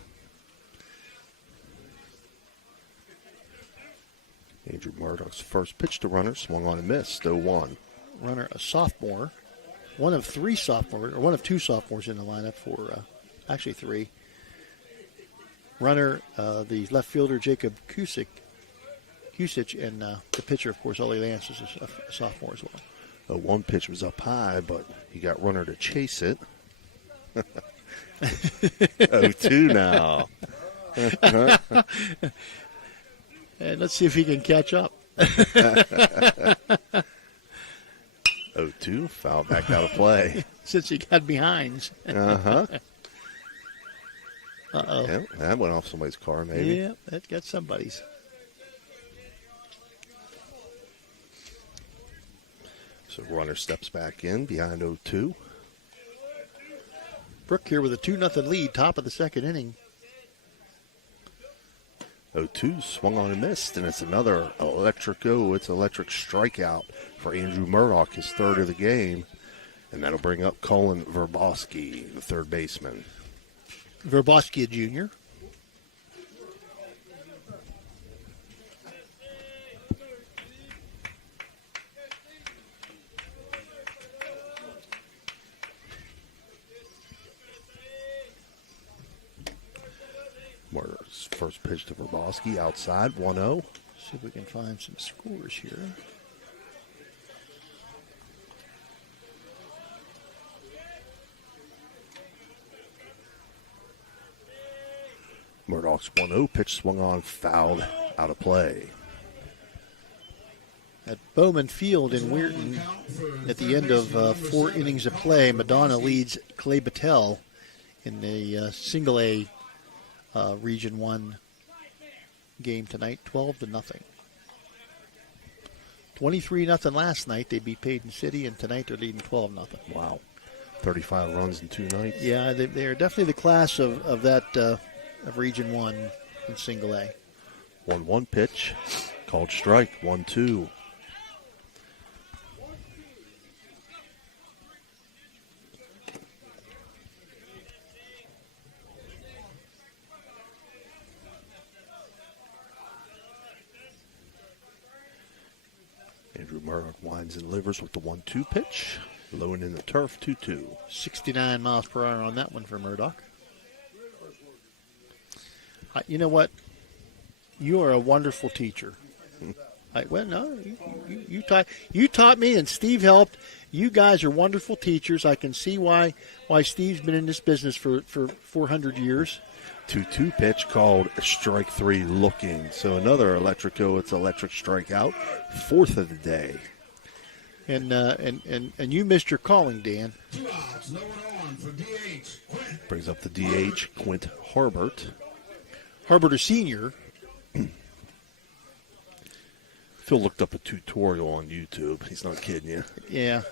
Andrew Murdoch's first pitch to Runner, swung on and missed, 0-1. Runner, a sophomore, one of two sophomores in the lineup for, actually 3. Runner, the left fielder, Jacob Kusic, and the pitcher, of course, Ollie Lance is a sophomore as well. The one pitch was up high, but he got Runner to chase it. 0-2 now. And let's see if he can catch up. 0-2, foul back out of play. Since he got behind. Uh-huh. Uh-oh. Yeah, that went off somebody's car, maybe. Yeah, that got somebody's. So Runner steps back in behind 0-2. Brooke here with a 2-0 lead, top of the second inning. 0-2, swung on and missed, and it's another electric strikeout for Andrew Murdoch, his third of the game, and that'll bring up Cullen Verboski, the third baseman. Verboski, a junior. Murdoch's first pitch to Verboski, outside, 1-0. See if we can find some scores here. Murdoch's 1-0 pitch swung on, fouled, out of play. At Bowman Field in Weirton, at the end of 4 innings of play, Madonna leads Clay Battelle in the Single A Region 1 game tonight, 12-0. 23-0 last night. They beat Payton City, and tonight they're leading 12-0. Wow. 35 runs in 2 nights. Yeah, they're definitely the class of that of Region 1 in Single A. 1-1 pitch, called strike, 1-2. Andrew Murdoch winds and delivers with the 1-2 pitch. Low and in the turf, 2-2. 69 miles per hour on that one for Murdoch. You know what? You are a wonderful teacher. You taught me, and Steve helped. You guys are wonderful teachers. I can see why Steve's been in this business for 400 years. 2-2 pitch called strike 3 looking. So another electric go. It's electric strikeout. 4th of the day. And you missed your calling, Dan. Brings up the DH, Quint Harbert. Harbert, a senior. Phil looked up a tutorial on YouTube. He's not kidding you. Yeah.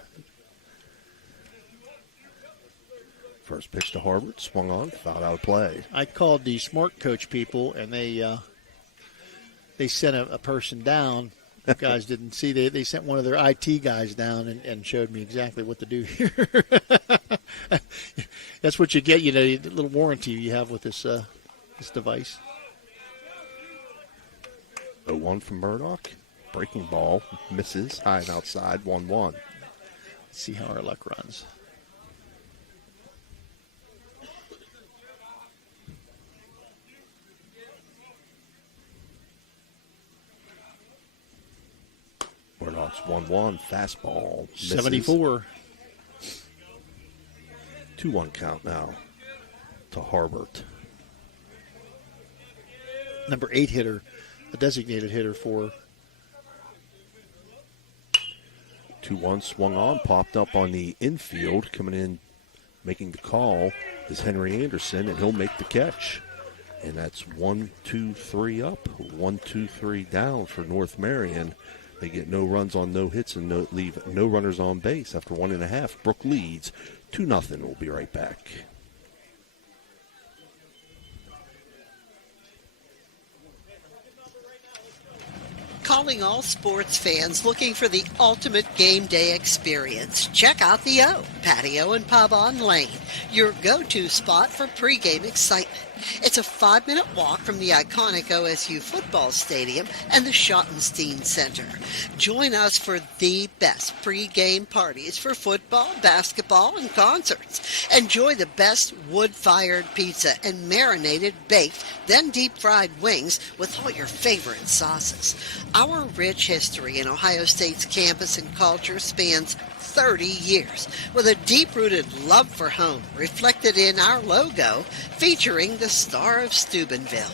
First pitch to Harbert, swung on, fouled out of play. I called the smart coach people, and they sent a person down. You guys didn't see. They sent one of their IT guys down and showed me exactly what to do here. That's what you get, the little warranty you have with this device. 0-1 from Murdoch. Breaking ball, misses, high and outside, 1-1. Let's see how our luck runs. Murdoch's 1-1, fastball, misses. 74. 2-1 count now to Harbert. Number 8 hitter, a designated hitter for. 2-1 swung on, popped up on the infield. Coming in, making the call is Henry Anderson, and he'll make the catch. And that's 1-2-3 up, 1-2-3 down for North Marion. They get no runs on no hits and leave no runners on base after 1.5. Brooke leads 2-0. We'll be right back. Calling all sports fans looking for the ultimate game day experience. Check out the O, Patio and Pub on Lane, your go-to spot for pregame excitement. It's a 5-minute walk from the iconic OSU football stadium and the Schottenstein Center. Join us for the best pregame parties for football, basketball, and concerts. Enjoy the best wood-fired pizza and marinated, baked, then deep-fried wings with all your favorite sauces. Our rich history in Ohio State's campus and culture spans 30 years, with a deep-rooted love for home reflected in our logo featuring the Star of Steubenville.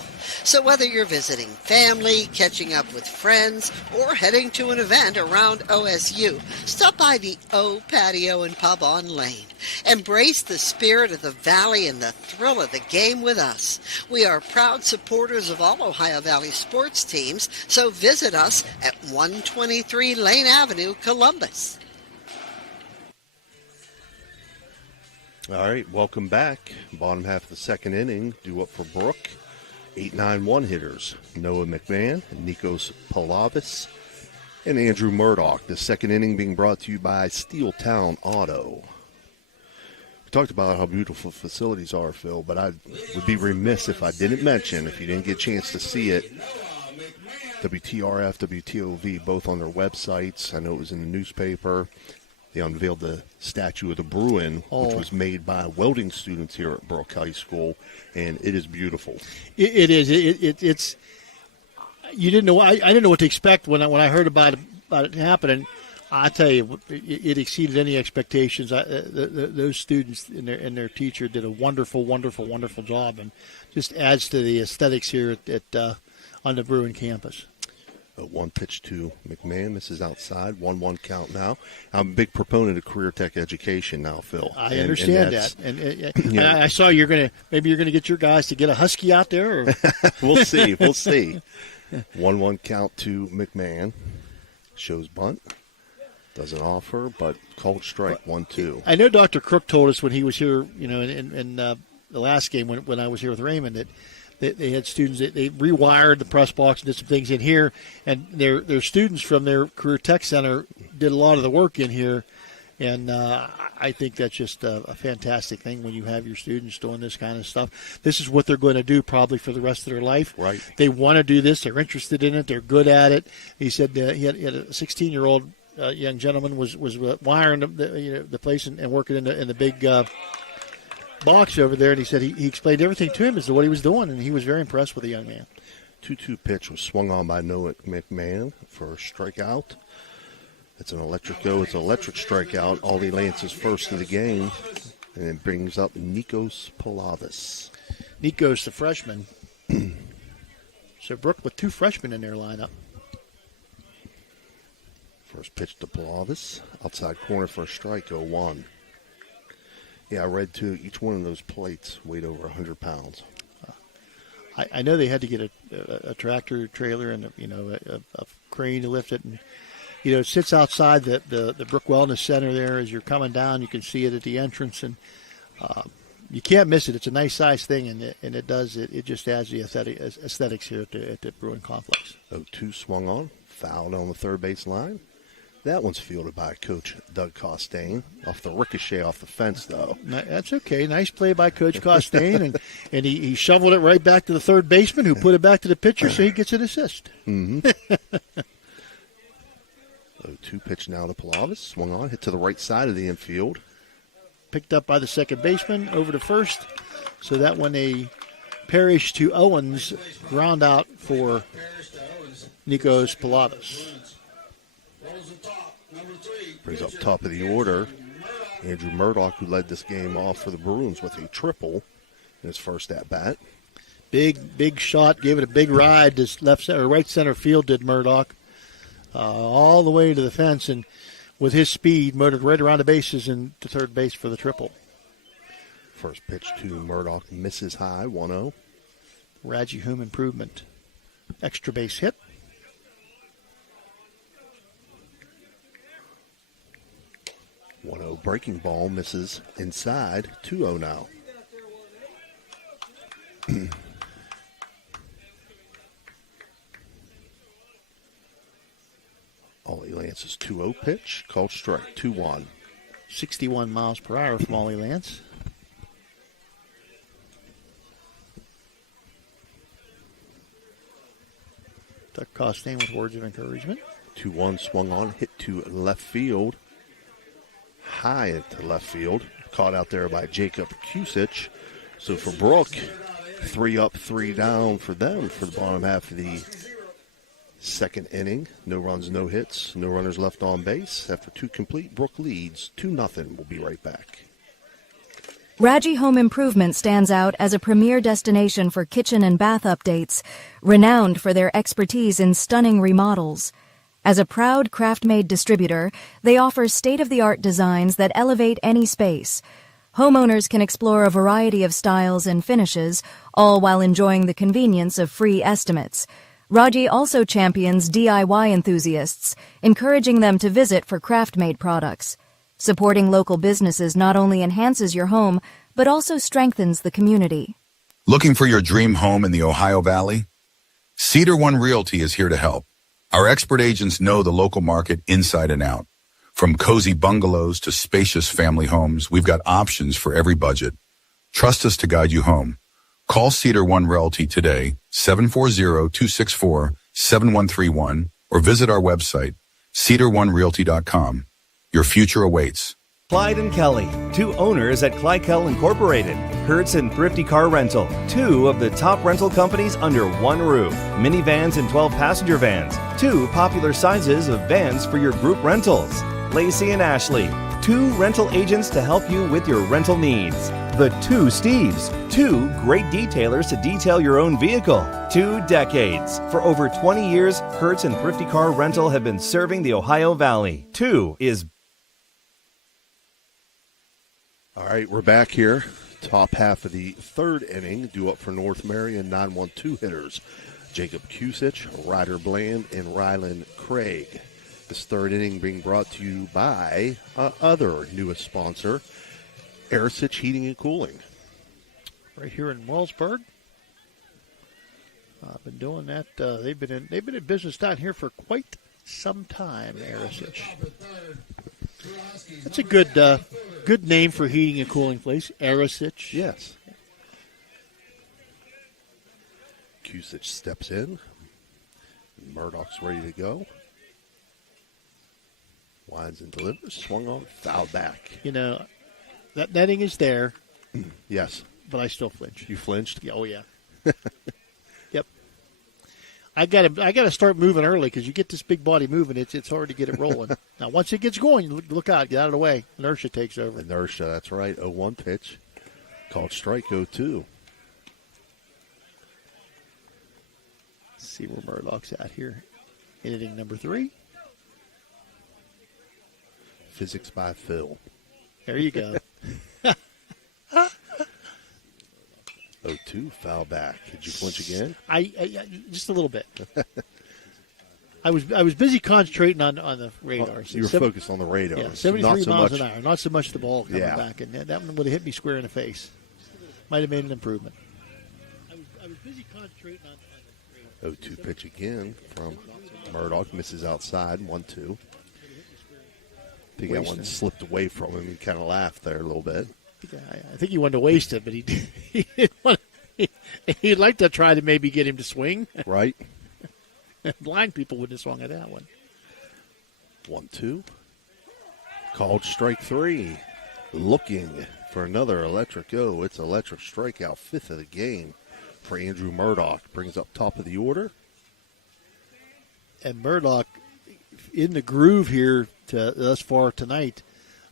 So whether you're visiting family, catching up with friends, or heading to an event around OSU, stop by the O Patio and Pub on Lane. Embrace the spirit of the Valley and the thrill of the game with us. We are proud supporters of all Ohio Valley sports teams, so visit us at 123 Lane Avenue, Columbus. All right, welcome back. Bottom half of the second inning, due up for Brooke. 8-9-1 hitters, Noah McMahon, Nikos Palavis, and Andrew Murdoch. The second inning being brought to you by Steeltown Auto. We talked about how beautiful facilities are, Phil, but I would be remiss if I didn't mention, if you didn't get a chance to see it, WTRF, WTOV, both on their websites. I know it was in the newspaper. They unveiled the statue of the Bruin, which was made by welding students here at Brooke High School, and it is beautiful. It is. It's. You didn't know. I didn't know what to expect when I heard about it happening. I tell you, it exceeded any expectations. Those students and their teacher did a wonderful, wonderful, wonderful job, and just adds to the aesthetics here on the Bruin campus. One pitch to McMahon. Misses outside. 1-1 count now. I'm a big proponent of career tech education now, Phil. I understand that. And I saw maybe you're going to get your guys to get a Husky out there. Or? We'll see. We'll see. 1-1 count to McMahon. Shows bunt. Doesn't offer, but called strike 1-2. I know Dr. Crook told us when he was here, in the last game when I was here with Raymond, that they had students that they rewired the press box and did some things in here, and their students from their career tech center did a lot of the work in here, and I think that's just a fantastic thing when you have your students doing this kind of stuff. This is what they're going to do probably for the rest of their life. Right. They want to do this. They're interested in it. They're good at it. He said he had a 16-year-old young gentleman was wiring the place and working in the big box over there, and he said he explained everything to him as to what he was doing, and he was very impressed with the young man. 2-2 pitch was swung on by Noah McMahon for a strikeout. It's an electric go. It's an electric strikeout. Ollie Lance's first of the game, and it brings up Nikos Palavis. Nico's the freshman. So Brooke with 2 freshmen in their lineup. First pitch to Palavis. Outside corner for a strike, 0-1. Yeah, I read, too, each one of those plates weighed over 100 pounds. I know they had to get a tractor trailer and a crane to lift it, and it sits outside the Brook Wellness Center there. As you're coming down, you can see it at the entrance, and you can't miss it. It's a nice size thing, and it just adds the aesthetics here at the Bruin Complex. 0-2 swung on, fouled on the third base line. That one's fielded by Coach Doug Costain off the ricochet off the fence, though. That's okay. Nice play by Coach Costain, and he shoveled it right back to the third baseman, who put it back to the pitcher, so he gets an assist. Mm-hmm. 0-2 pitch now to Palavis. Swung on, hit to the right side of the infield. Picked up by the second baseman, over to first. So that one a Parrish to Owens ground out for Nikos Palavis. Brings up top of the order Andrew Murdoch, who led this game off for the Bruins with a triple in his first at-bat. Big shot, gave it a big ride to right center field, did Murdoch. All the way to the fence, and with his speed, motored right around the bases and to third base for the triple. First pitch to Murdoch misses high, 1-0. Raji home improvement. Extra base hit. 1-0 breaking ball misses inside, 2-0 now. Ollie Lance's 2-0 pitch, called strike, 2-1. 61 miles per hour from Ollie Lance. Doug Costain with words of encouragement. 2-1 swung on, hit to left field. High into left field. Caught out there by Jacob Kusich. So for Brooke, 3 up, 3 down for them for the bottom half of the second inning. No runs, no hits, no runners left on base. After 2 complete, Brooke leads 2-0. We'll be right back. Raji Home Improvement stands out as a premier destination for kitchen and bath updates, renowned for their expertise in stunning remodels. As a proud craft-made distributor, they offer state-of-the-art designs that elevate any space. Homeowners can explore a variety of styles and finishes, all while enjoying the convenience of free estimates. Raji also champions DIY enthusiasts, encouraging them to visit for craft-made products. Supporting local businesses not only enhances your home, but also strengthens the community. Looking for your dream home in the Ohio Valley? Cedar One Realty is here to help. Our expert agents know the local market inside and out. From cozy bungalows to spacious family homes, we've got options for every budget. Trust us to guide you home. Call Cedar One Realty today, 740-264-7131, or visit our website, cedaronerealty.com. Your future awaits. Clyde and Kelly, 2 owners at Clykel Incorporated. Hertz and Thrifty Car Rental, 2 of the top rental companies under one roof. Minivans and 12-passenger vans, 2 popular sizes of vans for your group rentals. Lacey and Ashley, 2 rental agents to help you with your rental needs. The 2 Steves, 2 great detailers to detail your own vehicle. 2 decades. For over 20 years, Hertz and Thrifty Car Rental have been serving the Ohio Valley. 2 is... All right, we're back here. Top half of the third inning, due up for North Marion, 9-1-2 hitters. Jacob Kusich, Ryder Bland, and Rylan Craig. This third inning being brought to you by other newest sponsor, Arisich Heating and Cooling. Right here in Wellsburg. I've been doing that. They've been in business down here for quite some time, Arisich. That's a good name for heating and cooling place, Arisich. Yes. Kusich steps in. Murdoch's ready to go. Winds and delivers. Swung on, fouled back. That netting is there. Yes. But I still flinch. You flinched? Yeah, oh, yeah. Yep. I gotta start moving early because you get this big body moving, it's hard to get it rolling. Now, once it gets going, look out, get out of the way. Inertia takes over. Inertia, that's right. 0-1 pitch. Called strike, 0-2. see where Murdoch's at here. Inning number 3. Physics by Phil. There you go. 0-2, foul back. Did you flinch again? I just a little bit. I was busy concentrating on the radar. You were focused on the radar. Yeah, 73 miles an hour. Not so much the ball coming back. And that one would have hit me square in the face. Might have made an improvement. I was busy concentrating on the radar. 0-2 pitch again from Murdoch. Misses outside. 1-2. I think that one slipped away from him. He kind of laughed there a little bit. I think he wanted to waste it, but he didn't want to. He'd like to try to maybe get him to swing. Right. Blind people wouldn't have swung at that one. 1-2. Called strike 3. Looking for another electric. Oh, it's electric strikeout. 5th of the game for Andrew Murdoch. Brings up top of the order. And Murdoch in the groove here thus far tonight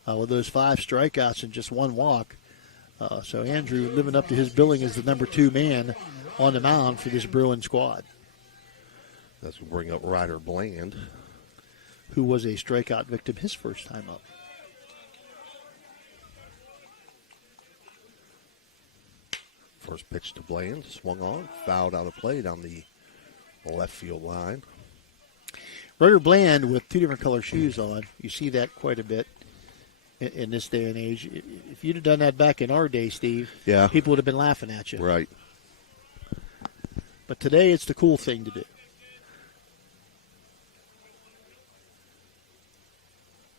with those 5 strikeouts and just 1 walk. So Andrew living up to his billing as the number 2 man on the mound for this Bruin squad. That's going to bring up Ryder Bland, who was a strikeout victim his first time up. First pitch to Bland, swung on, fouled out of play down the left field line. Ryder Bland with 2 different color shoes on. You see that quite a bit in this day and age. If you'd have done that back in our day, Steve, people would have been laughing at you. Right. But today it's the cool thing to do.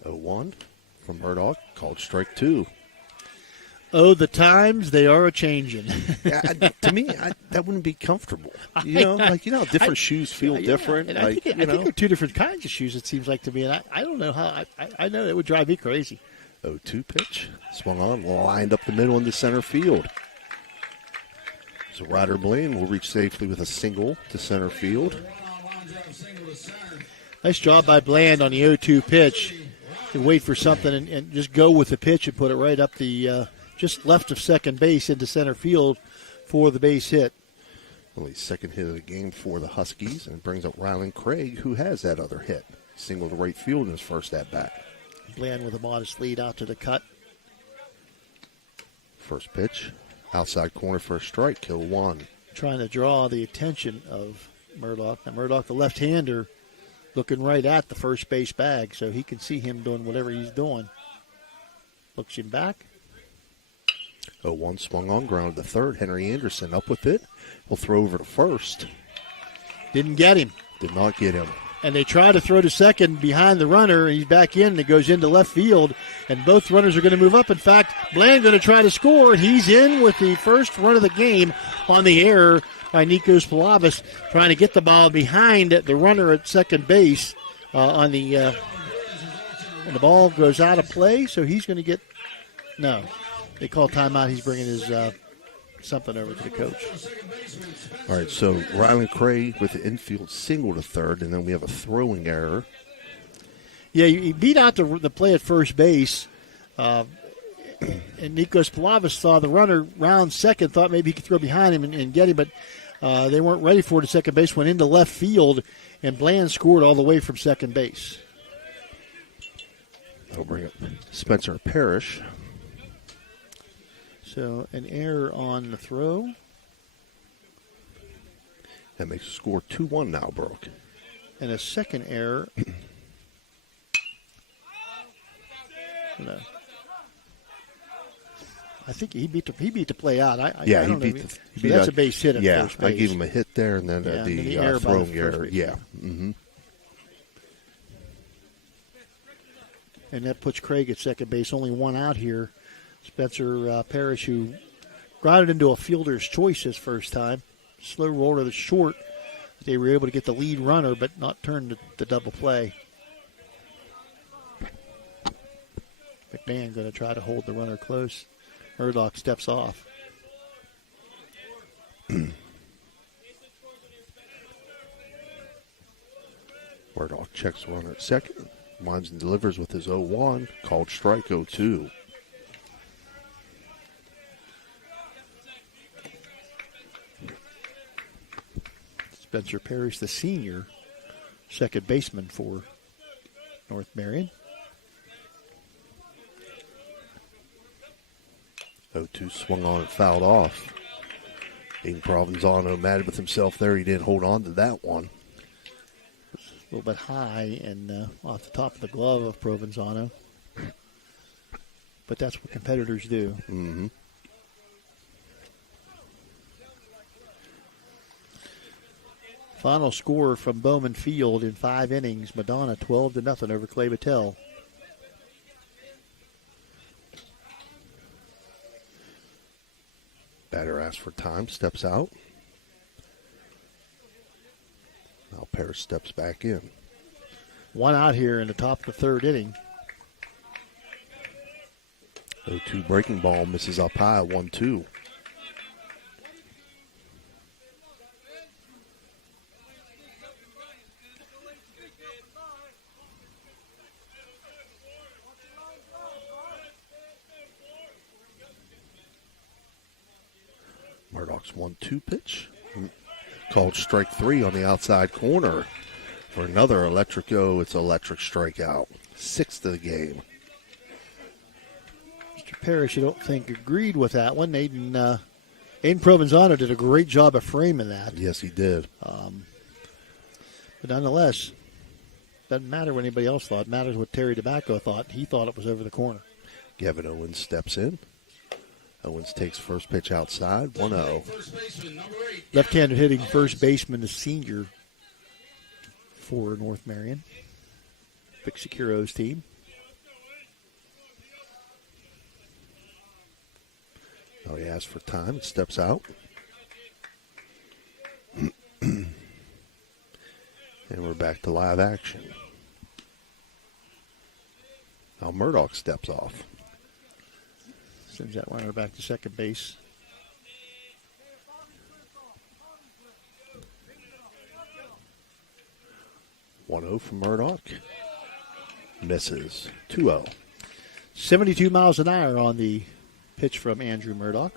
0-1 from Murdoch, called strike 2. Oh, the times they are a-changing. To me, that wouldn't be comfortable. Different shoes feel different. And I think they're 2 different kinds of shoes, it seems like to me. And I don't know how. I know that would drive me crazy. 0-2 pitch. Swung on, lined up the middle into center field. So Ryder Blaine will reach safely with a single to center field. Nice job by Bland on the 0-2 pitch. To wait for something and just go with the pitch and put it right up the just left of second base into center field for the base hit. Only second hit of the game for the Huskies, and it brings up Rylan Craig, who has that other hit. Single to right field in his first at-bat. Bland with a modest lead out to the cut. First pitch, outside corner for a strike, kill 1. Trying to draw the attention of Murdoch. Now Murdoch, the left-hander, looking right at the first base bag, so he can see him doing whatever he's doing. Looks him back. 0-1 swung on, ground to third. Henry Anderson up with it. Will throw over to first. Didn't get him. Did not get him. And they try to throw to second behind the runner. He's back in, and it goes into left field, and both runners are going to move up. In fact, Bland going to try to score, and he's in with the first run of the game on the error by Nikos Palavis, trying to get the ball behind the runner at second base and the ball goes out of play, so he's going to get – no. They call timeout. He's bringing his something over to the coach. All right, so Rylan Craig with the infield single to third, and then we have a throwing error. Yeah, he beat out the play at first base, and Nikos Palavis saw the runner round second, thought maybe he could throw behind him and get him, but they weren't ready for it at second base, went into left field, and Bland scored all the way from second base. That'll bring up Spencer Parrish. So an error on the throw. That makes the score 2-1 now, Brooke. And a second error. No. I think he beat the play out. He beat that's a base hit at first base. I gave him a hit there, and then the throwing error. Yeah. Mm-hmm. And that puts Craig at second base. Only one out here. Spencer Parrish, who grounded into a fielder's choice his first time. Slow roll to the short. They were able to get the lead runner, but not turn the double play. McMahon going to try to hold the runner close. Murdoch steps off. Murdoch checks the runner at second. Winds and delivers with his 0-1. Called strike 0-2. Spencer Parrish, the senior second baseman for North Marion. 0-2 swung on and fouled off. Aiden Provenzano mad with himself there. He didn't hold on to that one. A little bit high and off the top of the glove of Provenzano. But that's what competitors do. Mm-hmm. Final score from Bowman Field in 5 innings. Madonna 12-0 over Clay Battelle. Batter asks for time, steps out. Now Parrish steps back in. 1 out here in the top of the 3rd inning. 0-2 breaking ball misses up high, 1-2. Murdoch's 1-2 pitch. Called strike 3 on the outside corner for another electric go. It's electric strikeout. 6th of the game. Mr. Parrish, I don't think, agreed with that one. Aiden Provenzano did a great job of framing that. Yes, he did. But nonetheless, doesn't matter what anybody else thought. It matters what Terry DeBacco thought. He thought it was over the corner. Gavin Owens steps in. Owens takes first pitch outside, 1-0. Left-handed hitting first baseman, the senior for North Marion. Vic Securo's team. Now he asks for time and steps out. And we're back to live action. Now Murdoch steps off. Sends that runner back to second base. (1-0) from Murdoch. Misses. 2-0. 72 miles an hour on the pitch from Andrew Murdoch.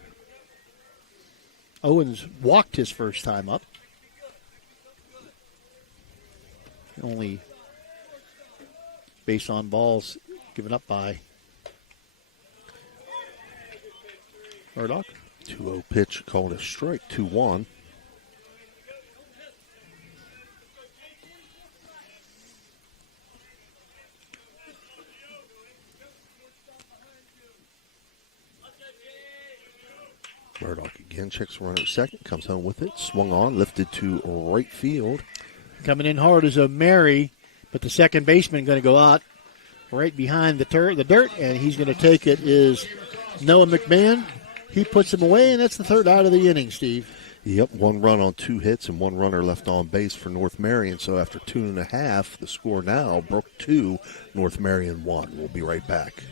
Owens walked his first time up. Only base on balls given up by Murdoch. 2-0 pitch called a strike, 2-1. Murdoch again checks runner second, comes home with it, swung on, lifted to right field. Coming in hard is O'Mary, but the second baseman going to go out right behind the dirt, and he's going to take it is Noah McMahon. He puts him away, and that's the 3rd out of the inning, Steve. Yep, 1 run on 2 hits and 1 runner left on base for North Marion. So after 2.5, the score now, Brooke 2, North Marion 1. We'll be right back.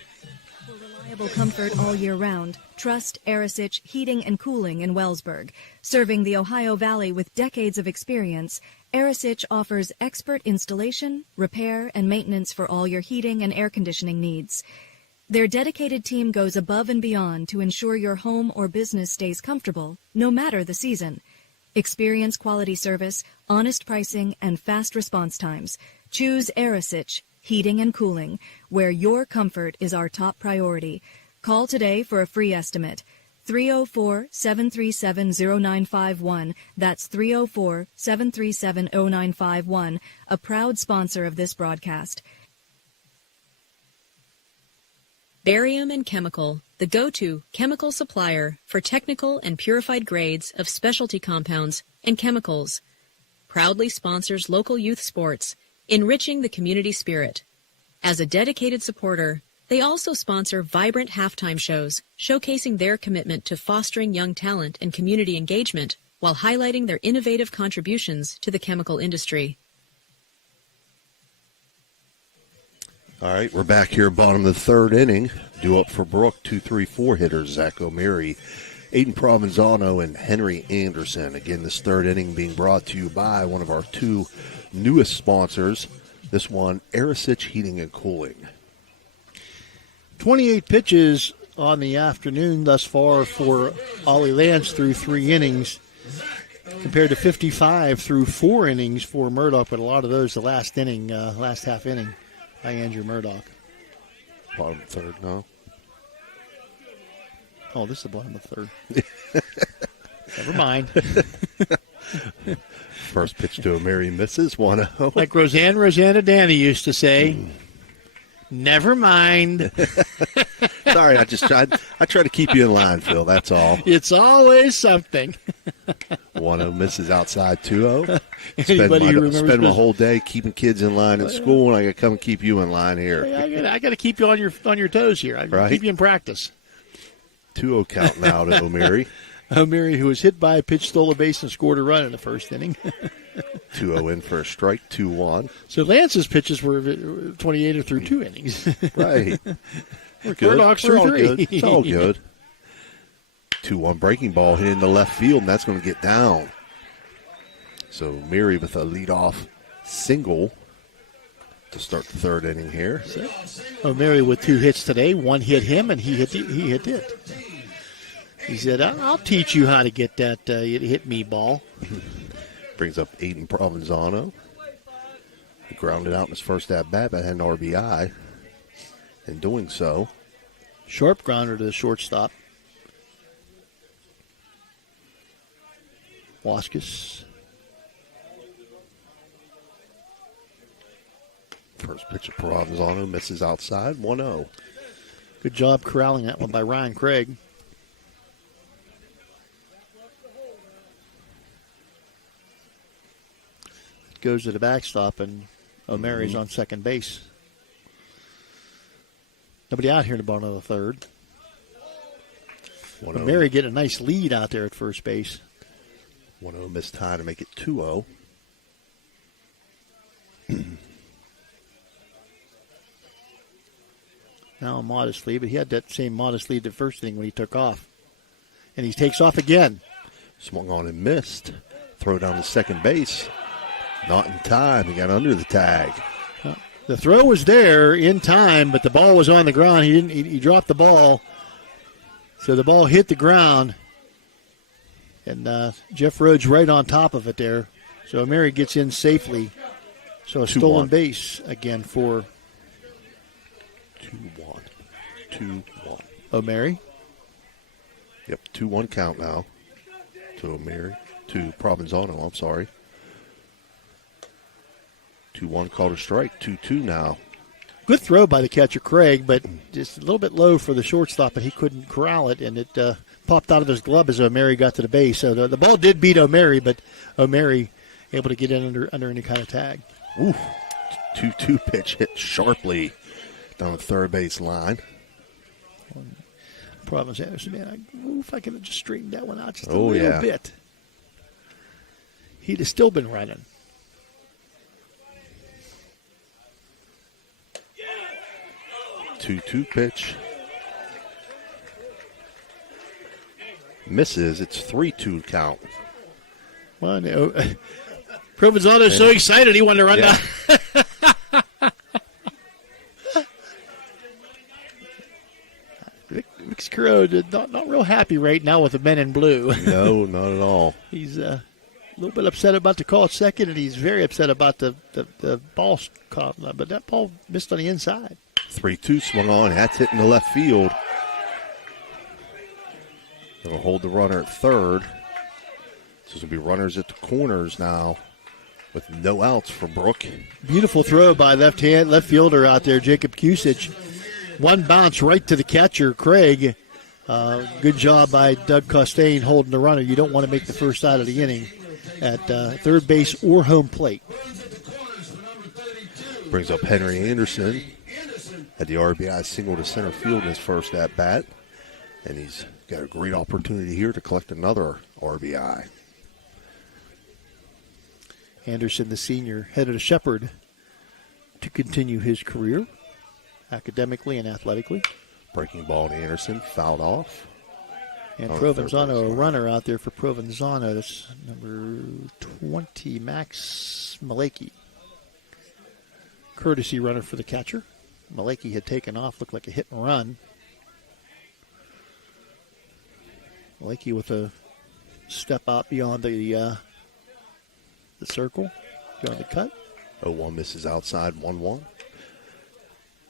For reliable comfort all year round, trust Arisich Heating and Cooling in Wellsburg. Serving the Ohio Valley with decades of experience, Arisich offers expert installation, repair, and maintenance for all your heating and air conditioning needs. Their dedicated team goes above and beyond to ensure your home or business stays comfortable, no matter the season. Experience quality service, honest pricing, and fast response times. Choose Arisich Heating and Cooling, where your comfort is our top priority. Call today for a free estimate. 304-737-0951. That's 304-737-0951, a proud sponsor of this broadcast. Barium and Chemical, the go-to chemical supplier for technical and purified grades of specialty compounds and chemicals. Proudly sponsors local youth sports, enriching the community spirit. As a dedicated supporter, they also sponsor vibrant halftime shows, showcasing their commitment to fostering young talent and community engagement while highlighting their innovative contributions to the chemical industry. All right, we're back here bottom of the 3rd inning. Due up for Brooke, 2-3-4 hitters, Zach O'Meary, Aiden Provenzano, and Henry Anderson. Again, this 3rd inning being brought to you by one of our 2 newest sponsors. This one, Arisich Heating and Cooling. 28 pitches on the afternoon thus far for Ollie Lance through 3 innings. compared to 55 through 4 innings for Murdoch, but a lot of those the last half inning by Andrew Murdoch. Bottom third, no. Oh, this is the bottom of the third. Never mind. First pitch to Marion misses, 1-0. Like Rosanna Danny used to say, never mind. Sorry, I try to keep you in line, Phil, that's all. It's always something. 1-0 misses outside, 2-0. Spend my whole day keeping kids in line at school, and I got to come and keep you in line here. Hey, I got to keep you on your toes here. I got to keep you in practice. 2-0 count now to O'Meary. O'Meary, who was hit by a pitch, stole a base, and scored a run in the first inning. 2-0 in for a strike, 2-1. So Lance's pitches were 28 through 2 innings. Right. We're good. Murdoch's through 3. Good. It's all good. 2-1 breaking ball hit into left field, and that's going to get down. So O'Meary with a leadoff single to start the third inning here. O'Meary with 2 hits today. 1 hit him, and he hit it. He said, I'll teach you how to get that hit me ball. Brings up Aiden Provenzano. He grounded out in his first at-bat, but had an RBI. In doing so, sharp grounder to the shortstop. Huskies. First pitch of Provenzano misses outside, 1-0. Good job corralling that one by Ryan Craig. Goes to the backstop, and O'Meary's on second base. Nobody out here in the bottom of the third. O'Meary getting a nice lead out there at first base. 1-0 missed tie to make it 2-0. Now a modest lead, but he had that same modest lead the first inning when he took off. And he takes off again. Swung on and missed. Throw down to second base. Not in time. He got under the tag. The throw was there in time, but the ball was on the ground. He dropped the ball. So the ball hit the ground. And Jeff Rhodes right on top of it there. So O'Meary gets in safely. So a stolen base again for 2-1. O'Meary. Yep, 2-1 count now to O'Meary. To Provenzano, I'm sorry. 2-1 called a strike. 2-2 now. Good throw by the catcher, Craig, but just a little bit low for the shortstop, and he couldn't corral it, and it popped out of his glove as O'Meary got to the base. So the ball did beat O'Meary, but O'Meary able to get in under any kind of tag. Ooh, 2-2 pitch hit sharply down the third base line. Problem is, Anderson, man, if I could have just straightened that one out just a little bit, he'd have still been running. Two pitch. Misses. It's 3-2 count. Well, no. Provenzano's so excited he wanted to run down. Vic Scuro not real happy right now with the men in blue. No, not at all. He's a little bit upset about the call at second, and he's very upset about the ball caught. But that ball missed on the inside. 3-2 swung on. That's hit in the left field. They'll hold the runner at third. So there's going to be runners at the corners now with no outs for Brooke. Beautiful throw by left fielder out there, Jacob Kusich. One bounce right to the catcher, Craig. Good job by Doug Costain holding the runner. You don't want to make the first out of the inning at third base or home plate. Brings up Henry Anderson. Had the RBI single to center field in his first at-bat. And he's got a great opportunity here to collect another RBI. Anderson, the senior, headed to Shepherd to continue his career academically and athletically. Breaking ball to Anderson, fouled off. And Provenzano, a runner out there for Provenzano. That's number 20, Max Maleki. Courtesy runner for the catcher. Maleki had taken off, looked like a hit and run. Maleki with a step out beyond the circle, beyond the cut. 0-1 misses outside, 1-1.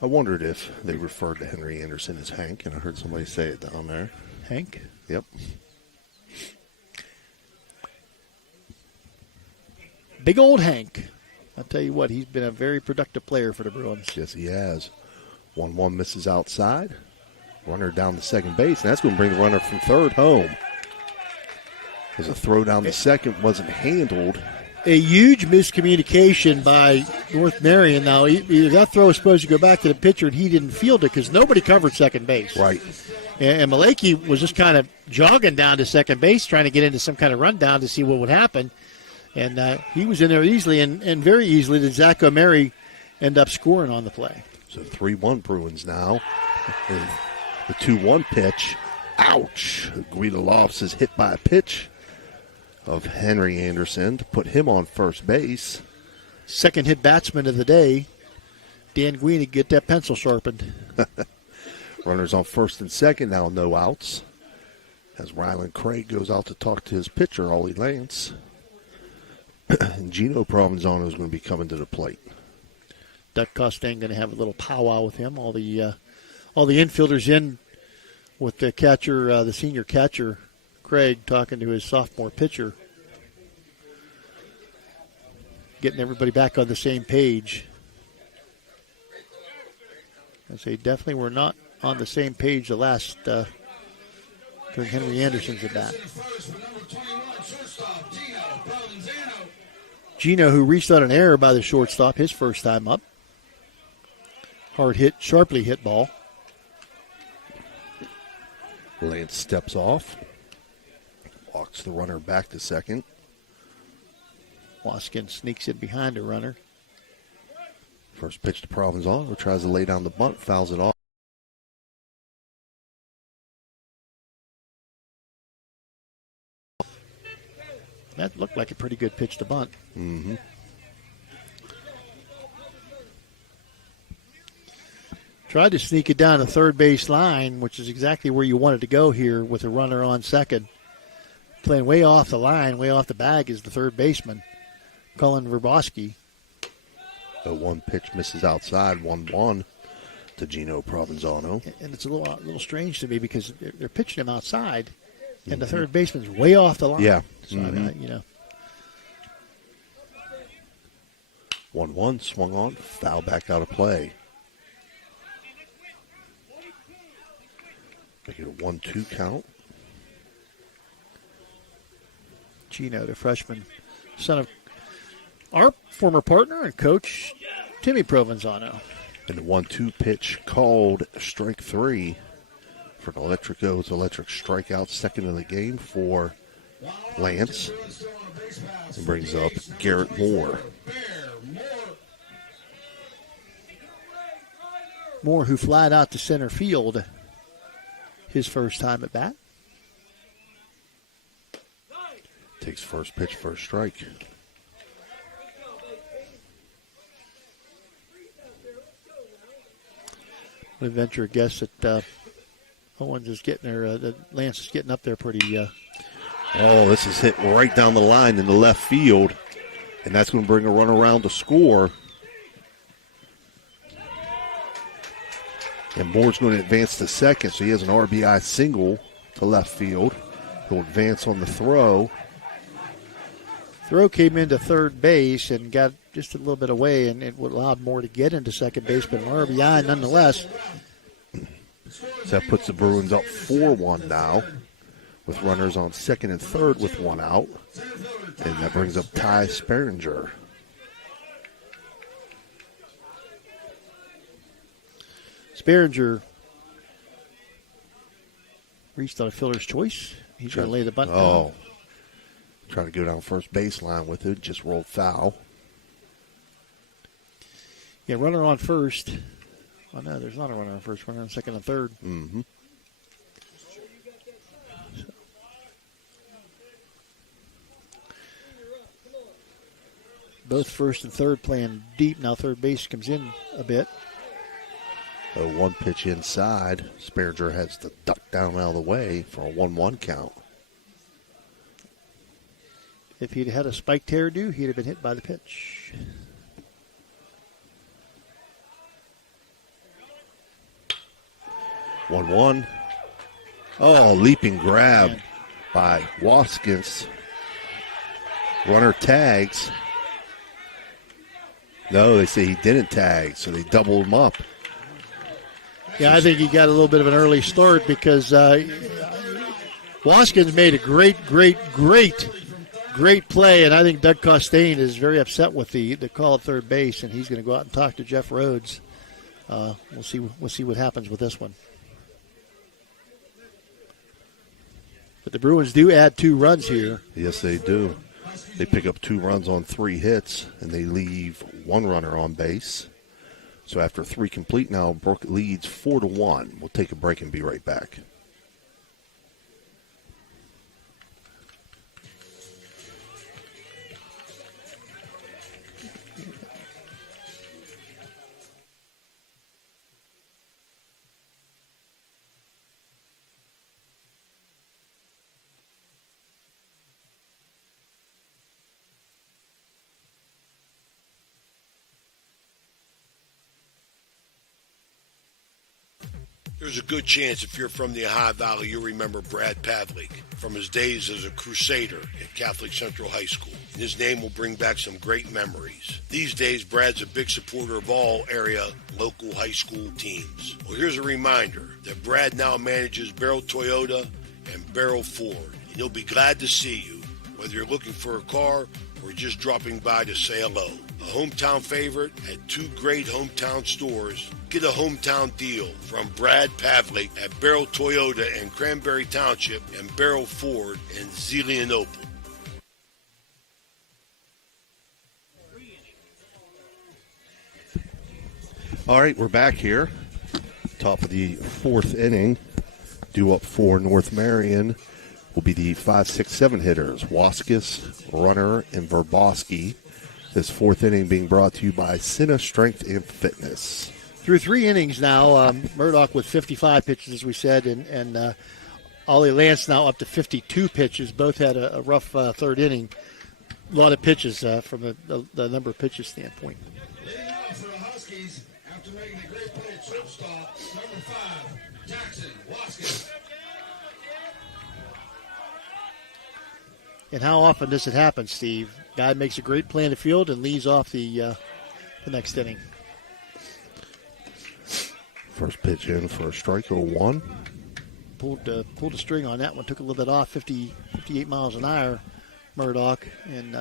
I wondered if they referred to Henry Anderson as Hank, and I heard somebody say it down there. Hank? Yep. Big old Hank. I'll tell you what, he's been a very productive player for the Bruins. Yes, he has. 1-1 misses outside. Runner down to second base, and that's going to bring the runner from third home. As a throw down to second wasn't handled. A huge miscommunication by North Marion. Now, that throw was supposed to go back to the pitcher, and he didn't field it because nobody covered second base. Right. And Maleki was just kind of jogging down to second base, trying to get into some kind of rundown to see what would happen. And he was in there easily, and very easily did Zach O'Mary end up scoring on the play. So 3-1 Bruins now. And the 2-1 pitch. Ouch. Guido Lofts is hit by a pitch of Henry Anderson to put him on first base. Second hit batsman of the day. Dan Guini get that pencil sharpened. Runners on first and second, now no outs. As Ryland Craig goes out to talk to his pitcher, Ollie Lance. And Gino Provenzano is going to be coming to the plate. Doug Costain going to have a little powwow with him. All the infielders in with the catcher, the senior catcher, Craig, talking to his sophomore pitcher. Getting everybody back on the same page. I say definitely we're not on the same page the last during Henry Anderson's at bat. Gino, who reached out an error by the shortstop his first time up. Hard hit, sharply hit ball. Lance steps off. Walks the runner back to second. Waskins sneaks in behind the runner. First pitch to Provenzano, tries to lay down the bunt, fouls it off. That looked like a pretty good pitch to bunt. Mm-hmm. Tried to sneak it down the third base line, which is exactly where you wanted to go here with a runner on second. Playing way off the line, way off the bag is the third baseman, Colin Verboski. The one pitch misses outside, 1-1 to Gino Provenzano. And it's a little strange to me because they're pitching him outside, and the third baseman's way off the line. Yeah. So, 1-1, swung on, foul back out of play. Make it a 1-2 count. Gino, the freshman, son of our former partner and coach, Timmy Provenzano. And the 1-2 pitch called strike three for an electric strikeout, second of the game for Lance. And brings up Garrett Moore. Moore, who flied out to center field his first time at bat. Takes first pitch, first strike. I would venture a guess that Owens is getting there. Lance is getting up there pretty. Oh, this is hit right down the line in the left field, and that's going to bring a run around to score. And Moore's going to advance to second, so he has an RBI single to left field. He'll advance on the throw. Throw came into third base and got just a little bit away, and it would allow Moore to get into second base, but an RBI nonetheless. So that puts the Bruins up 4-1 now, with runners on second and third with one out. And that brings up Ty Sperringer. Sperringer reached on a fielder's choice. He's going to lay the bunt down. Trying to go down first baseline with it. Just rolled foul. Yeah, runner on first. Oh, no, there's not a runner on first. Runner on second and third. Mm-hmm. Both first and third playing deep. Now third base comes in a bit. One pitch inside. Sperringer has to duck down out of the way for a 1-1 count. If he'd had a spiked hairdo, he'd have been hit by the pitch. One. Oh, leaping grab by Waskins. Runner tags. No, they say he didn't tag, so they doubled him up. Yeah, I think he got a little bit of an early start because Waskins made a great play, and I think Doug Costain is very upset with the call at third base, and he's going to go out and talk to Jeff Rhodes. We'll see what happens with this one. But the Bruins do add 2 runs here. Yes, they do. They pick up 2 runs on 3 hits, and they leave 1 runner on base. So after 3 complete now, Brooke leads 4-1. We'll take a break and be right back. There's a good chance if you're from the Ohio Valley, you'll remember Brad Pavlik from his days as a Crusader at Catholic Central High School. And his name will bring back some great memories. These days, Brad's a big supporter of all area local high school teams. Well, here's a reminder that Brad now manages Barrel Toyota and Barrel Ford. And he'll be glad to see you, whether you're looking for a car or just dropping by to say hello. A hometown favorite at 2 great hometown stores. Get a hometown deal from Brad Pavlik at Barrel Toyota in Cranberry Township and Barrel Ford in Zelienople. All right, we're back here. Top of the 4th inning. Due up for North Marion will be the 5, 6, 7 hitters. Waskis, Runner, and Verboski. This 4th inning being brought to you by Cinna Strength and Fitness. Through 3 innings now, Murdoch with 55 pitches, as we said, and Ollie Lance now up to 52 pitches. Both had a rough 3rd inning. A lot of pitches from the number of pitches standpoint. Leading off for the Huskies, after making a great play at shortstop, number 5, Jackson Waskins. And how often does it happen, Steve? Guy makes a great play in the field and leads off the next inning. First pitch in for a strike, 0-1. Pulled a string on that one. Took a little bit off, 58 miles an hour, Murdoch, and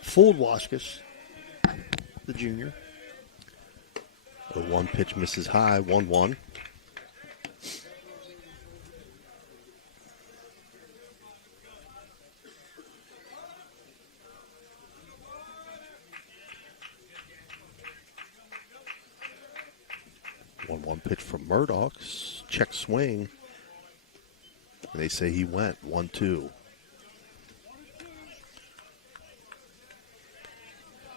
fooled Waskis, the junior. The 1 pitch misses high, 1-1. One pitch from Murdoch's check swing. And they say he went 1-2.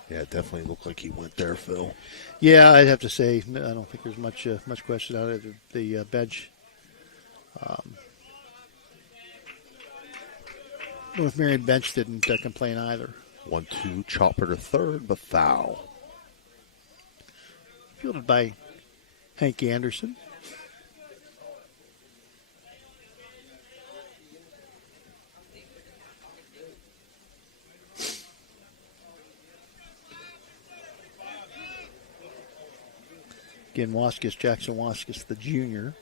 Yeah, it definitely looked like he went there, Phil. Yeah, I'd have to say I don't think there's much question out of the bench. North Marion bench didn't complain either. 1-2, chopper to third, but foul. Fielded by Hank Anderson. Again, Jackson Waskis, the junior.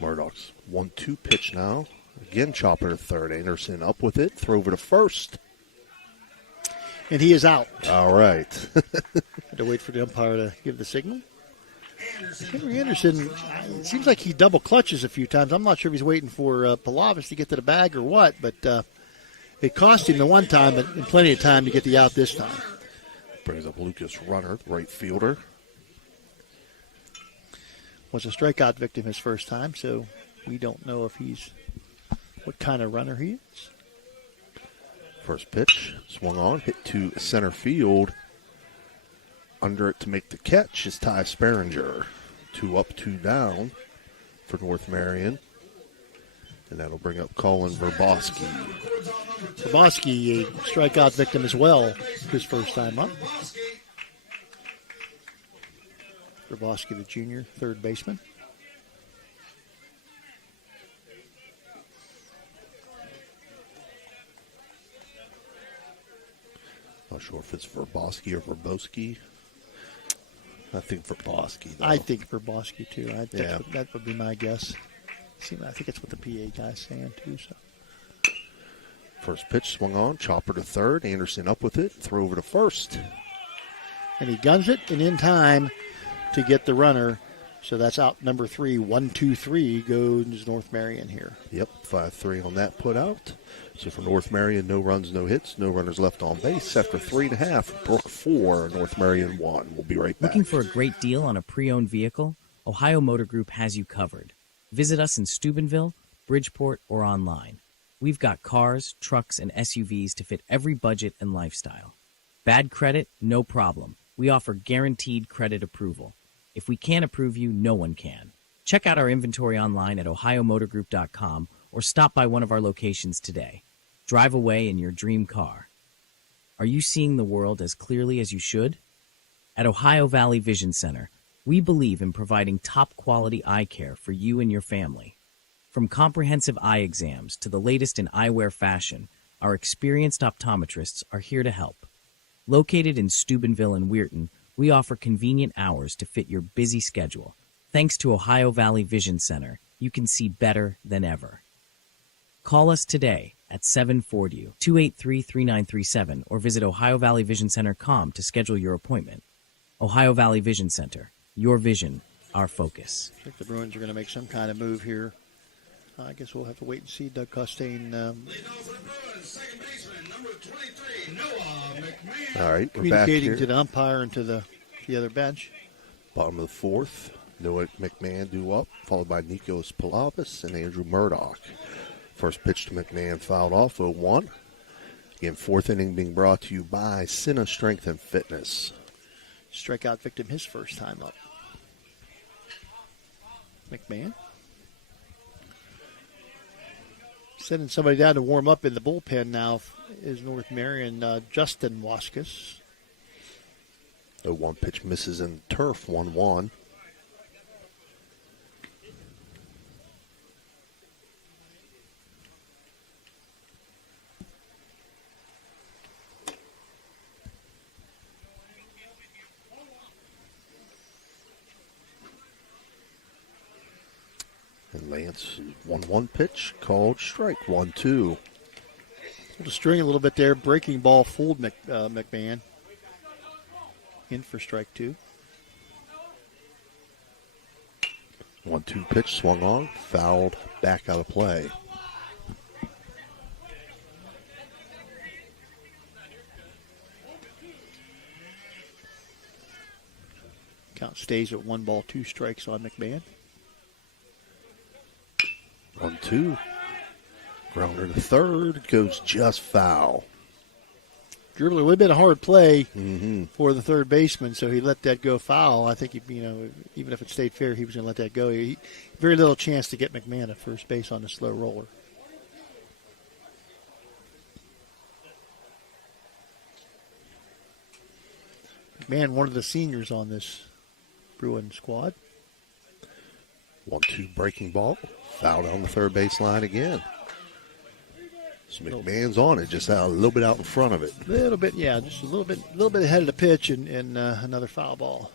Murdoch's 1-2 pitch now. Again, chopper to third. Anderson up with it. Throw over to first. And he is out. All right. Had to wait for the umpire to give the signal. Henry Anderson, it seems like he double clutches a few times. I'm not sure if he's waiting for Palavis to get to the bag or what, but it cost him the one time, but in plenty of time to get the out this time. Brings up Lucas Runner, the right fielder. Was a strikeout victim his first time, so we don't know if what kind of runner he is. First pitch, swung on, hit to center field. Under it to make the catch is Ty Sperringer. 2 up, 2 down for North Marion. And that'll bring up Colin Verboski. Verboski, a strikeout victim as well, his first time up. Verboski, the junior, third baseman. Not sure if it's Verboski or Verboski. I think Verboski, though. I think Verboski, too. That would be my guess. I think it's what the PA guy's saying, too. So. First pitch swung on, chopper to third. Anderson up with it, throw over to first. And he guns it, and in time to get the runner. So that's out number 3. 1-2-3 goes North Marion here. Yep, 5-3 on that put out. So for North Marion, no runs, no hits, no runners left on base. After 3.5, Brooke 4, North Marion 1. We'll be right back. Looking for a great deal on a pre-owned vehicle? Ohio Motor Group has you covered. Visit us in Steubenville, Bridgeport, or online. We've got cars, trucks, and SUVs to fit every budget and lifestyle. Bad credit? No problem. We offer guaranteed credit approval. If we can't approve you, no one can. Check out our inventory online at ohiomotorgroup.com or stop by one of our locations today. Drive away in your dream car. Are you seeing the world as clearly as you should? At Ohio Valley Vision Center, we believe in providing top-quality eye care for you and your family. From comprehensive eye exams to the latest in eyewear fashion, our experienced optometrists are here to help. Located in Steubenville and Weirton, we offer convenient hours to fit your busy schedule. Thanks to Ohio Valley Vision Center, you can see better than ever. Call us today at 740-283-3937 or visit OhioValleyVisionCenter.com to schedule your appointment. Ohio Valley Vision Center, your vision, our focus. I think the Bruins are going to make some kind of move here. I guess we'll have to wait and see. Doug Costain. All right, we're back communicating here. to the umpire and to the other bench. Bottom of the fourth, Noah McMahon due up, followed by Nikos Palavis and Andrew Murdoch. First pitch to McMahon fouled off, 0-1. Again, fourth inning being brought to you by Cinna Strength and Fitness. Strikeout victim his first time up. McMahon. Sending somebody down to warm up in the bullpen now is North Marion, Justin Waskus. 0-1 pitch misses in turf, 1-1. And Lance, 1-1 pitch, called strike, 1-2. The string a little bit there. Breaking ball fooled McMahon. In for strike 2. 1-2 pitch swung on, fouled, back out of play. Count stays at 1 ball, 2 strikes on McMahon. 1-2. Grounder to third, goes just foul. Dribbler would have been a hard play for the third baseman, so he let that go foul. I think, even if it stayed fair, he was going to let that go. Very little chance to get McMahon at first base on the slow roller. McMahon, one of the seniors on this Bruin squad. 1-2 breaking ball, fouled on the third baseline again. So McMahon's on it, just a little bit out in front of it. A little bit, yeah, just a little bit ahead of the pitch, and another foul ball.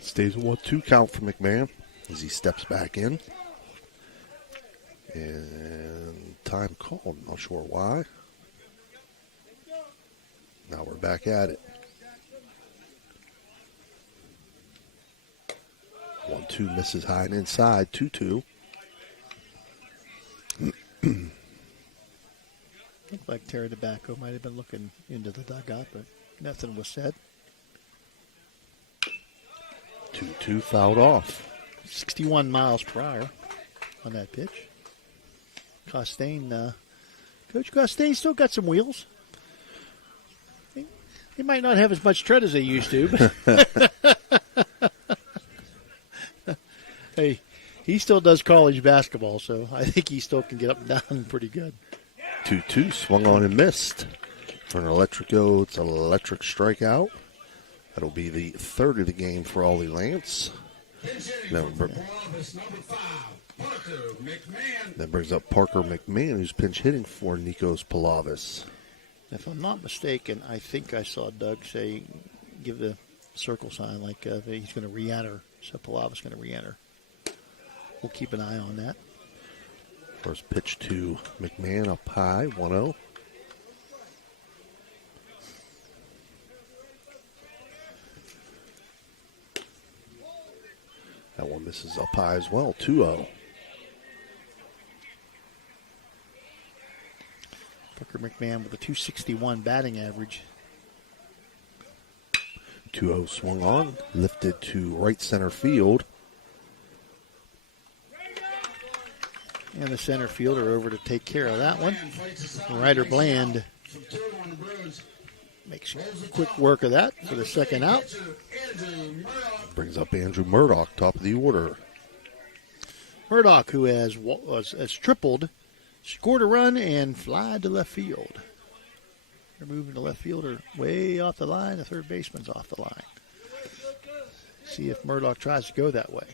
Stays a 1-2 count for McMahon as he steps back in. And time called, not sure why. Now we're back at it. 1-2 misses high and inside, 2-2. Looked like Terry Tobacco might have been looking into the dugout, but nothing was said. 2-2 fouled off. 61 miles per hour on that pitch. Costain, Coach Costain still got some wheels. He might not have as much tread as they used to. But hey, he still does college basketball, so I think he still can get up and down pretty good. 2-2 swung on and missed. For an Electrico, it's an electric strikeout. That'll be the third of the game for Ollie Lance. That brings up Parker McMahon, who's pinch hitting for Nikos Palavis. If I'm not mistaken, I think I saw Doug say, give the circle sign like he's going to re-enter. So Palavis going to re-enter. We'll keep an eye on that. First pitch to McMahon up high, 1-0. That one misses up high as well, 2-0. Parker McMahon with a .261 batting average. 2-0 swung on, lifted to right center field. And the center fielder over to take care of that one. Ryder Bland makes quick work of that for the second out. Brings up Andrew Murdoch, top of the order. Murdoch, who has tripled, scored a run, and flied to left field. They're moving the left fielder way off the line. The third baseman's off the line. See if Murdoch tries to go that way.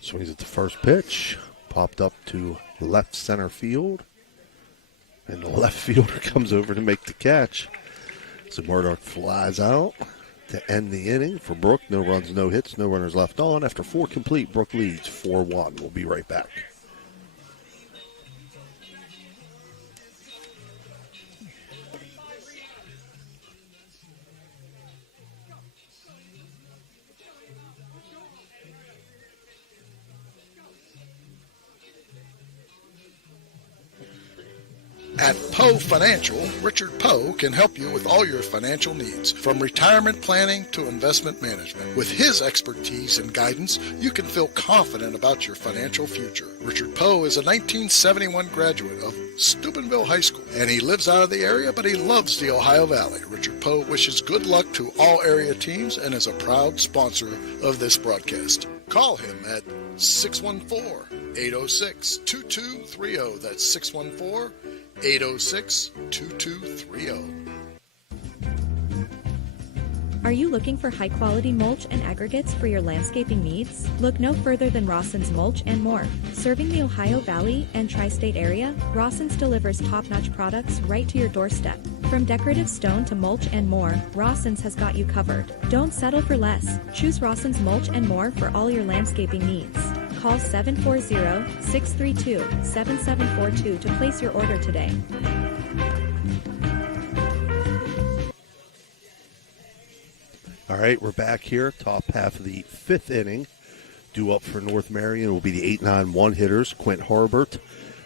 Swings at the first pitch. Popped up to left center field. And the left fielder comes over to make the catch. So Murdoch flies out to end the inning for Brooke. No runs, no hits, no runners left on. After 4 complete, Brooke leads 4-1. We'll be right back. At Poe Financial, Richard Poe can help you with all your financial needs, from retirement planning to investment management. With his expertise and guidance, you can feel confident about your financial future. Richard Poe is a 1971 graduate of Steubenville High School, and he lives out of the area, but he loves the Ohio Valley. Richard Poe wishes good luck to all area teams and is a proud sponsor of this broadcast. Call him at 614-806-2230. That's 614-806-2230. Are you looking for high-quality mulch and aggregates for your landscaping needs? Look no further than Rawson's Mulch and More. Serving the Ohio Valley and tri-state area, Rawson's delivers top-notch products right to your doorstep. From decorative stone to mulch and more, Rawson's has got you covered. Don't settle for less. Choose Rawson's Mulch and More for all your landscaping needs. Call 740-632-7742 to place your order today. All right, we're back here, top half of the 5th inning. Due up for North Marion will be the 8-9 one-hitters, Quint Harbert,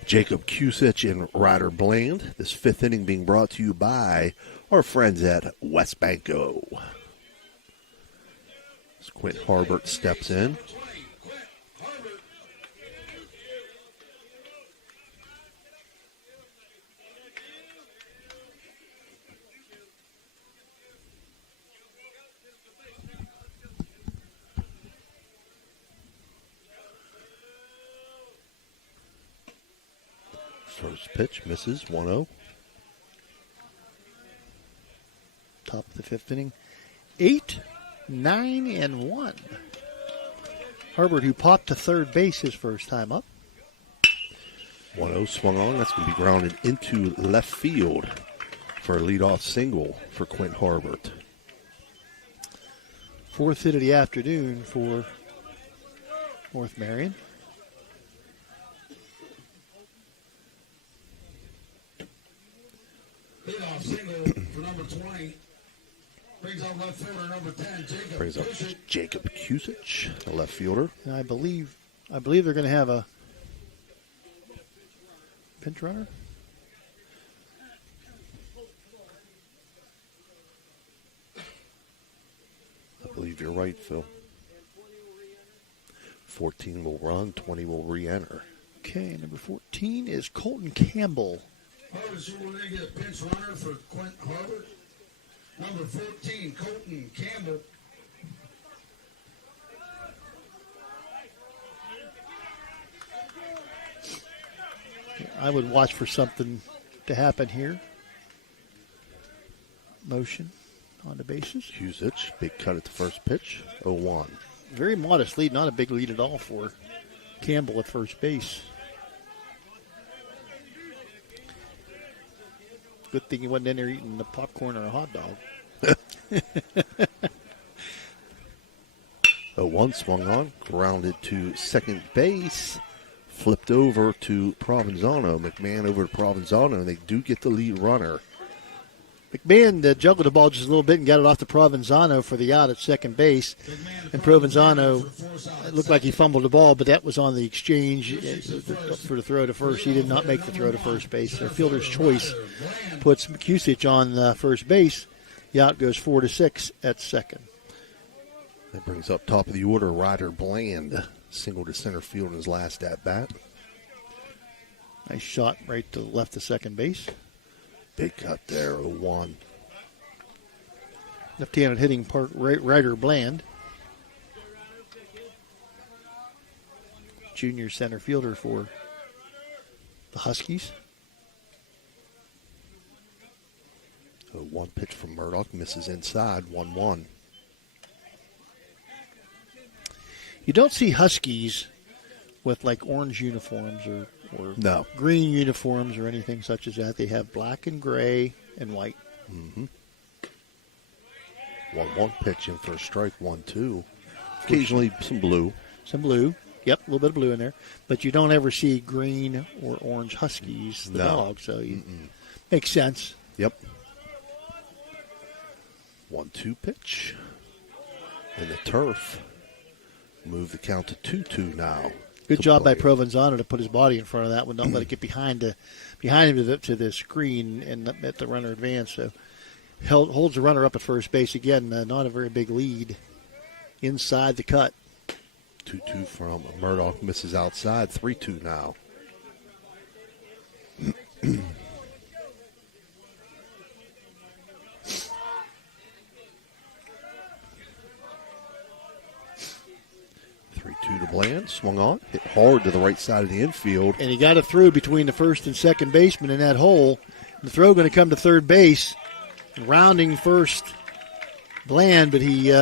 Jacob Kusich, and Ryder Bland. This 5th inning being brought to you by our friends at West Banco. As Quint Harbert steps in. First pitch misses, 1-0. Top of the 5th inning. 8, 9, and 1. Harbert, who popped to third base his first time up. 1-0 swung on. That's going to be grounded into left field for a leadoff single for Quint Harbert. 4th hit of the afternoon for North Marion. Leadoff single for number 20. Brings up left fielder number 10, Jacob. Brings up Jacob Kusich, the left fielder. And I believe they're going to have a pinch runner. I believe you're right, Phil. 14 will run, 20 will re-enter. Okay, number 14 is Colton Campbell. Harvard School will get a pinch runner for Quint Harvard. Number 14, Colton Campbell. I would watch for something to happen here. Motion on the bases. Husich, big cut at the first pitch, 0-1. Very modest lead, not a big lead at all for Campbell at first base. Good thing he wasn't in there eating the popcorn or a hot dog. 0-1 swung on, grounded to second base, flipped over to Provenzano. McMahon over to Provenzano, and they do get the lead runner. McMahon juggled the ball just a little bit and got it off to Provenzano for the out at second base. And Provenzano, it looked like he fumbled the ball, but that was on the exchange for the throw to first. He did not make the throw to first base. Their fielder's choice puts Husich on first base. The out goes 4-6 at second. That brings up top of the order Ryder Bland. Single to center field in his last at-bat. Nice shot right to the left of second base. Big cut there, 0-1. Left-handed hitting Ryder Bland. Junior center fielder for the Huskies. 0-1 pitch from Murdoch, misses inside, 1-1. You don't see Huskies with like orange uniforms or no green uniforms or anything such as that. They have black and gray and white. 1-1 pitch in for a strike, 1-2. Occasionally some blue. Some blue. Yep, a little bit of blue in there. But you don't ever see green or orange Huskies, the dog. So makes sense. Yep. 1-2 pitch. In the turf. Move the count to 2-2 now. Good job by Provenzano to put his body in front of that one. Don't let it get behind him to the screen and let the runner advance. So holds the runner up at first base again. Not a very big lead inside the cut. 2-2 from Murdoch, misses outside. 3-2 now. 3-2 to Bland, swung on, hit hard to the right side of the infield. And he got it through between the first and second baseman in that hole. The throw going to come to third base, rounding first Bland, but he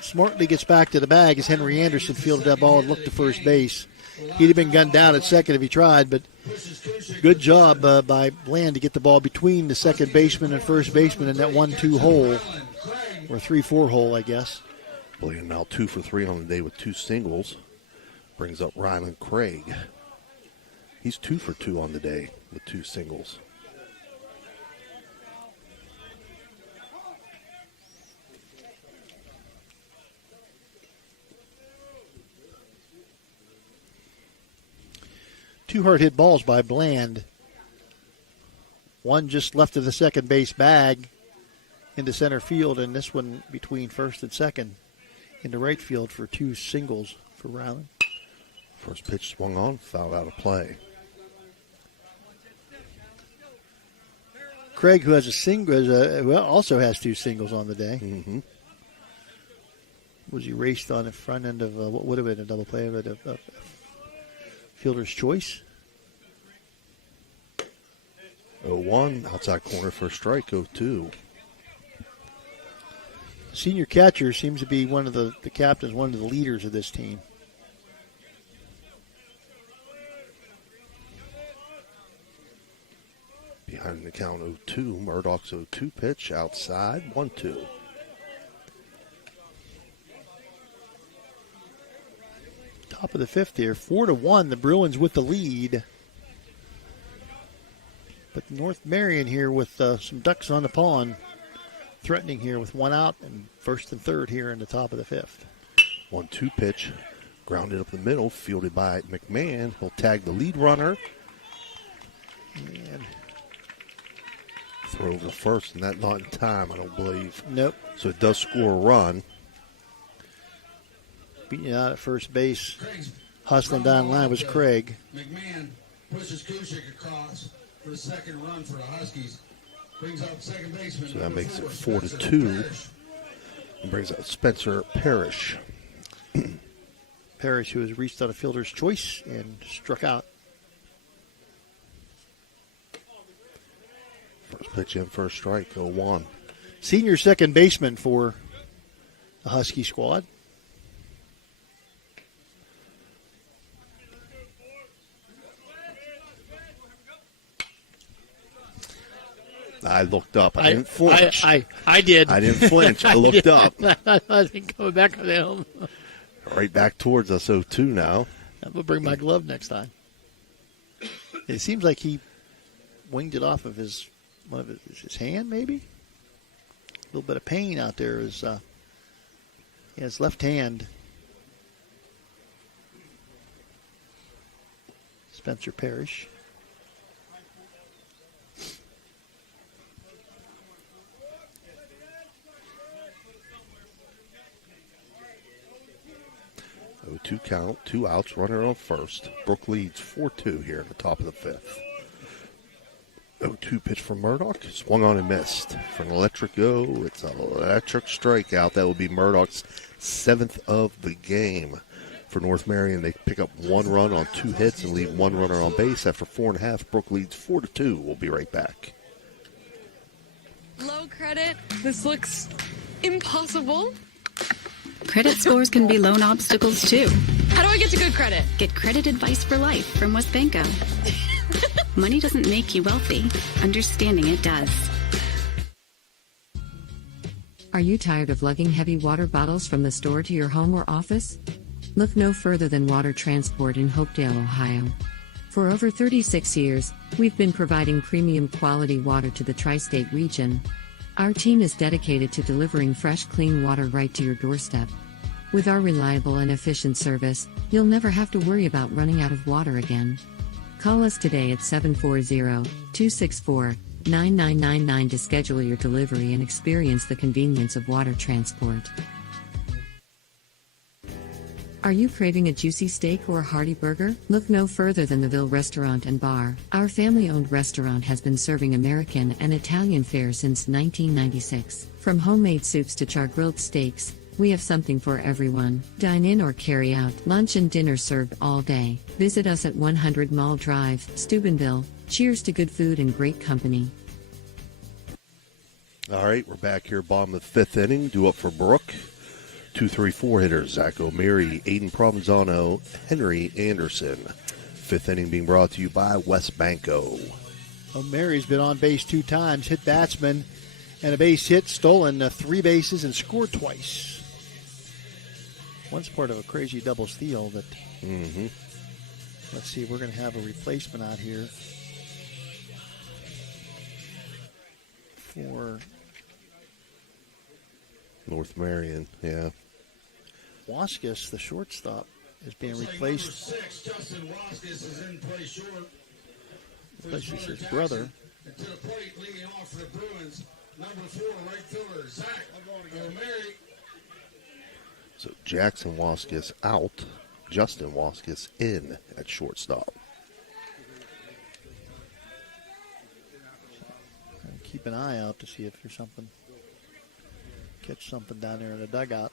smartly gets back to the bag as Henry Anderson fielded that ball and looked to first base. He'd have been gunned down at second if he tried, but good job by Bland to get the ball between the second baseman and first baseman in that 1-2 hole, or 3-4 hole, I guess. Bland now 2 for 3 on the day with 2 singles. Brings up Ryland Craig. He's 2 for 2 on the day with 2 singles. Two hard hit balls by Bland. One just left of the second base bag into center field, and this one between first and second into right field for 2 singles for Ryland. First pitch swung on, fouled out of play. Craig, who has a single, who also has 2 singles on the day, was erased on the front end of what would have been a double play, but a fielder's choice. 0-1, outside corner for a strike, 0-2. Senior catcher seems to be one of the captains, one of the leaders of this team. Behind the count 0-2, Murdoch's 0-2 pitch outside, 1-2. Top of the 5th here, 4-1, the Bruins with the lead. But North Marion here with some ducks on the pond, threatening here with 1 out and first and third here in the top of the 5th. 1-2 pitch, grounded up the middle, fielded by McMahon. He'll tag the lead runner. And throw over the first, and that not in time, I don't believe. Nope. So it does score a run. beating it out at first base. Hustling down the line was Craig. McMahon pushes Kushik across for the second run for the Huskies. Brings out second baseman. So that makes it 4-2. And brings out Spencer Parrish. Parrish, who has reached out a fielder's choice and struck out. First pitch in, first strike, 0-1. Senior second baseman for the Husky squad. I looked up. I didn't flinch. I did. I didn't flinch. I looked up. I think coming back on him. Right back towards us, 0-2 now. I'm going to bring my glove next time. It seems like he winged it off of his hand, maybe? A little bit of pain out there. His left hand. Spencer Parrish. Two count, 2 outs, runner on first. Brooke leads 4-2 here at the top of the fifth. 0-2 pitch from Murdoch. Swung on and missed. For an electric go, it's an electric strikeout. That will be Murdoch's 7th of the game. For North Marion, they pick up 1 run on 2 hits and leave 1 runner on base. After 4.5, Brooke leads 4-2. We'll be right back. Low credit. This looks impossible. Credit scores can be loan obstacles, too. How do I get to good credit? Get credit advice for life from WestBanco. Money doesn't make you wealthy. Understanding it does. Are you tired of lugging heavy water bottles from the store to your home or office? Look no further than Water Transport in Hopedale, Ohio. For over 36 years, we've been providing premium quality water to the tri-state region. Our team is dedicated to delivering fresh, clean water right to your doorstep. With our reliable and efficient service, you'll never have to worry about running out of water again. Call us today at 740-264-9999 to schedule your delivery and experience the convenience of water transport. Are you craving a juicy steak or a hearty burger? Look no further than the Ville Restaurant and Bar. Our family-owned restaurant has been serving American and Italian fare since 1996. From homemade soups to char-grilled steaks, we have something for everyone. Dine in or carry out. Lunch and dinner served all day. Visit us at 100 Mall Drive, Steubenville. Cheers to good food and great company. All right, we're back here, bottom of the 5th inning. Due up for Brooke. 2-3-4 hitters, Zach O'Meary, Aiden Provenzano, Henry Anderson. 5th inning being brought to you by WestBanco. O'Meary's been on base 2 times, hit batsman, and a base hit, stolen 3 bases, and scored twice. One's part of a crazy double steal that, let's see, we're going to have a replacement out here for North Marion, yeah. Waskis, the shortstop, is being replaced. Number 6, Justin Waskis is in play short. Replaces his brother. And to the plate, leading off for the Bruins, number 4, right fielder, Zach O'Meary. So Jackson Waskis out, Justin Waskis in at shortstop. Keep an eye out to see if there's something. Catch something down there in the dugout.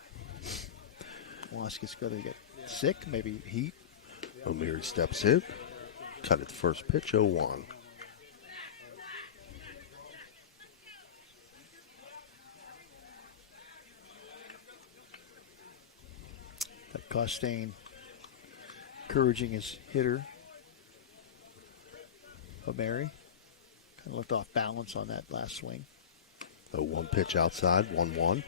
Waskis going to get sick, maybe heat. O'Meary steps in. Cut at the first pitch, 0-1. That Costain encouraging his hitter. O'Meary kind of looked off balance on that last swing. 0-1 pitch outside, 1-1.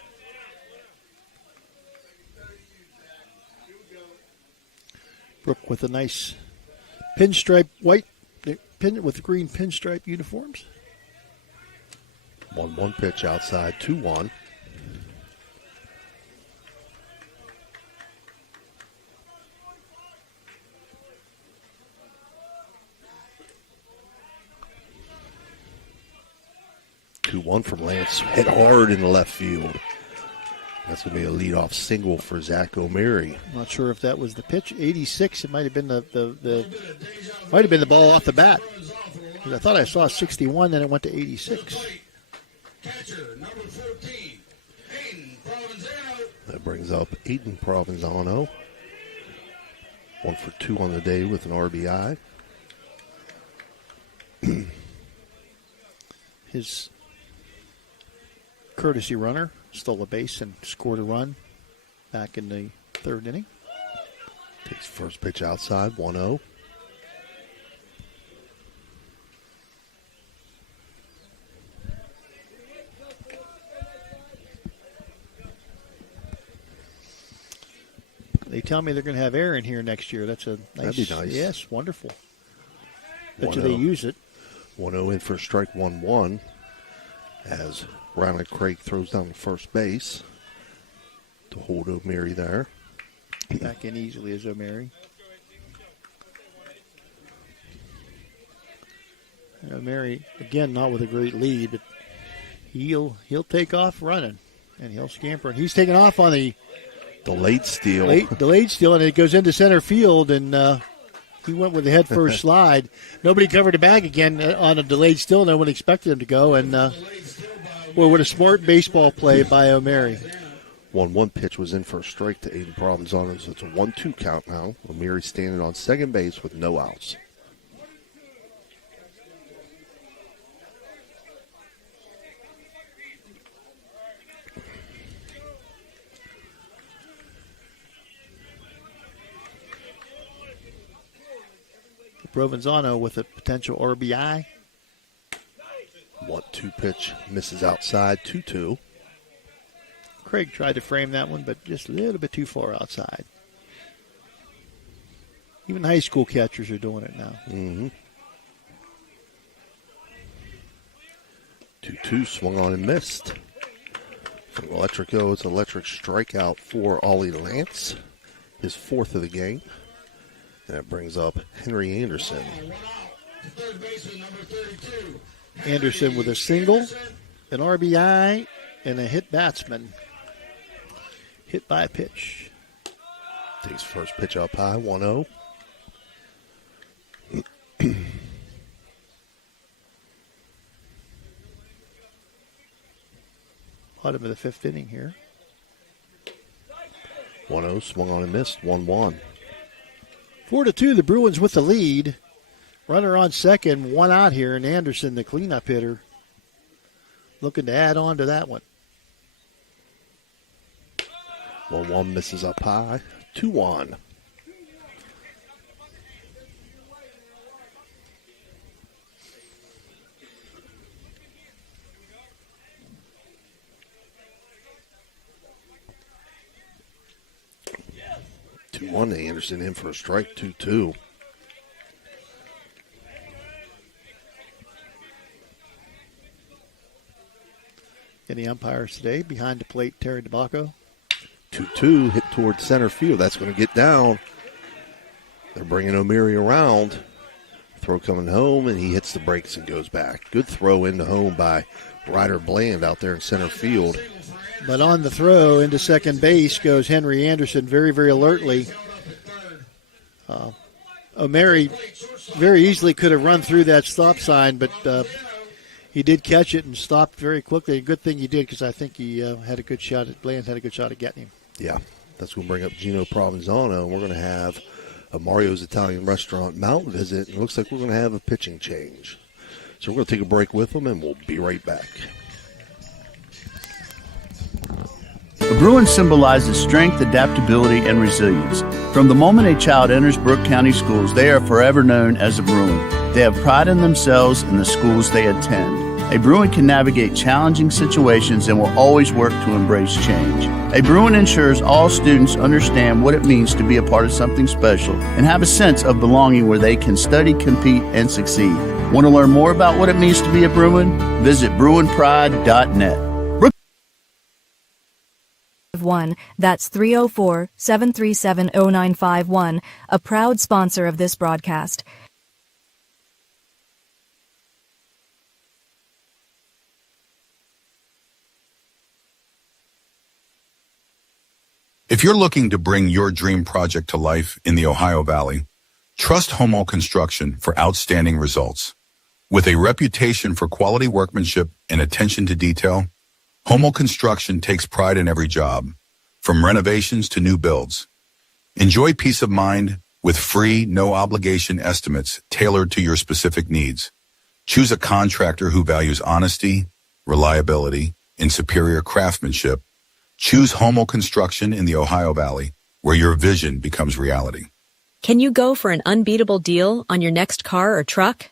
Brooke with a nice pinstripe white pin with green pinstripe uniforms. 1-1 pitch outside, 2-1. One from Lance, hit hard in the left field. That's going to be a leadoff single for Zach O'Mary. I'm not sure if that was the pitch. 86. It might have been might have been the ball off the bat. I thought I saw 61, then it went to 86. That brings up Aiden Provenzano. 1 for 2 on the day with an RBI. His courtesy runner stole a base and scored a run back in the third inning. Takes first pitch outside, 1-0. They tell me they're going to have air in here next year. That's a nice. That'd be nice. Yes, wonderful. Bet you they use it. 1-0 in for strike 1-1 as Ronald Craig throws down the first base to hold O'Mary there. Back in easily as O'Mary. O'Mary, again, not with a great lead, but he'll take off running, and he'll scamper. And he's taking off on the delayed steal. Delayed steal, and it goes into center field, and he went with the head first slide. Nobody covered the bag again on a delayed steal. No one expected him to go, and boy, what a smart baseball play by O'Mary. 1-1 pitch was in for a strike to Aiden Provenzano, so it's a 1-2 count now. O'Mary standing on second base with no outs. Provenzano with a potential RBI. 1-2 pitch misses outside, 2-2. Craig tried to frame that one, but just a little bit too far outside. Even high school catchers are doing it now. 2-2 swung on and missed. From Electrico, it's an electric strikeout for Ollie Lance, his fourth of the game. And that brings up Henry Anderson. Anderson with a single, an RBI, and a hit batsman. Hit by a pitch. Takes first pitch up high, 1-0. Bottom of the fifth inning here. 1-0, swung on and missed, 1-1. 4-2, the Bruins with the lead. Runner on second, one out here, and Anderson, the cleanup hitter, looking to add on to that one. 1-1 misses up high, 2-1. Anderson in for a strike, 2-2. Any umpires today behind the plate, Terry DeBacco. 2-2 hit towards center field. That's going to get down. They're bringing O'Mary around. Throw coming home, and he hits the brakes and goes back. Good throw into home by Ryder Bland out there in center field. But on the throw into second base goes Henry Anderson very, very alertly. O'Mary very easily could have run through that stop sign, but he did catch it and stopped very quickly. A good thing he did, because I think he had a good shot at Bland, had a good shot at getting him. Yeah, that's going to bring up Gino Provenzano, and we're going to have a Mario's Italian Restaurant mountain visit. It looks like we're going to have a pitching change. So we're going to take a break with them, and we'll be right back. The Bruins symbolizes strength, adaptability, and resilience. From the moment a child enters Brooke County schools, they are forever known as a Bruin. They have pride in themselves and the schools they attend. A Bruin can navigate challenging situations and will always work to embrace change. A Bruin ensures all students understand what it means to be a part of something special and have a sense of belonging where they can study, compete, and succeed. Want to learn more about what it means to be a Bruin? Visit BruinPride.net. That's 304-737-0951, a proud sponsor of this broadcast. If you're looking to bring your dream project to life in the Ohio Valley, trust Homo Construction for outstanding results. With a reputation for quality workmanship and attention to detail, Homo Construction takes pride in every job, from renovations to new builds. Enjoy peace of mind with free, no-obligation estimates tailored to your specific needs. Choose a contractor who values honesty, reliability, and superior craftsmanship. Choose Homo Construction in the Ohio Valley, where your vision becomes reality. Can you go for an unbeatable deal on your next car or truck?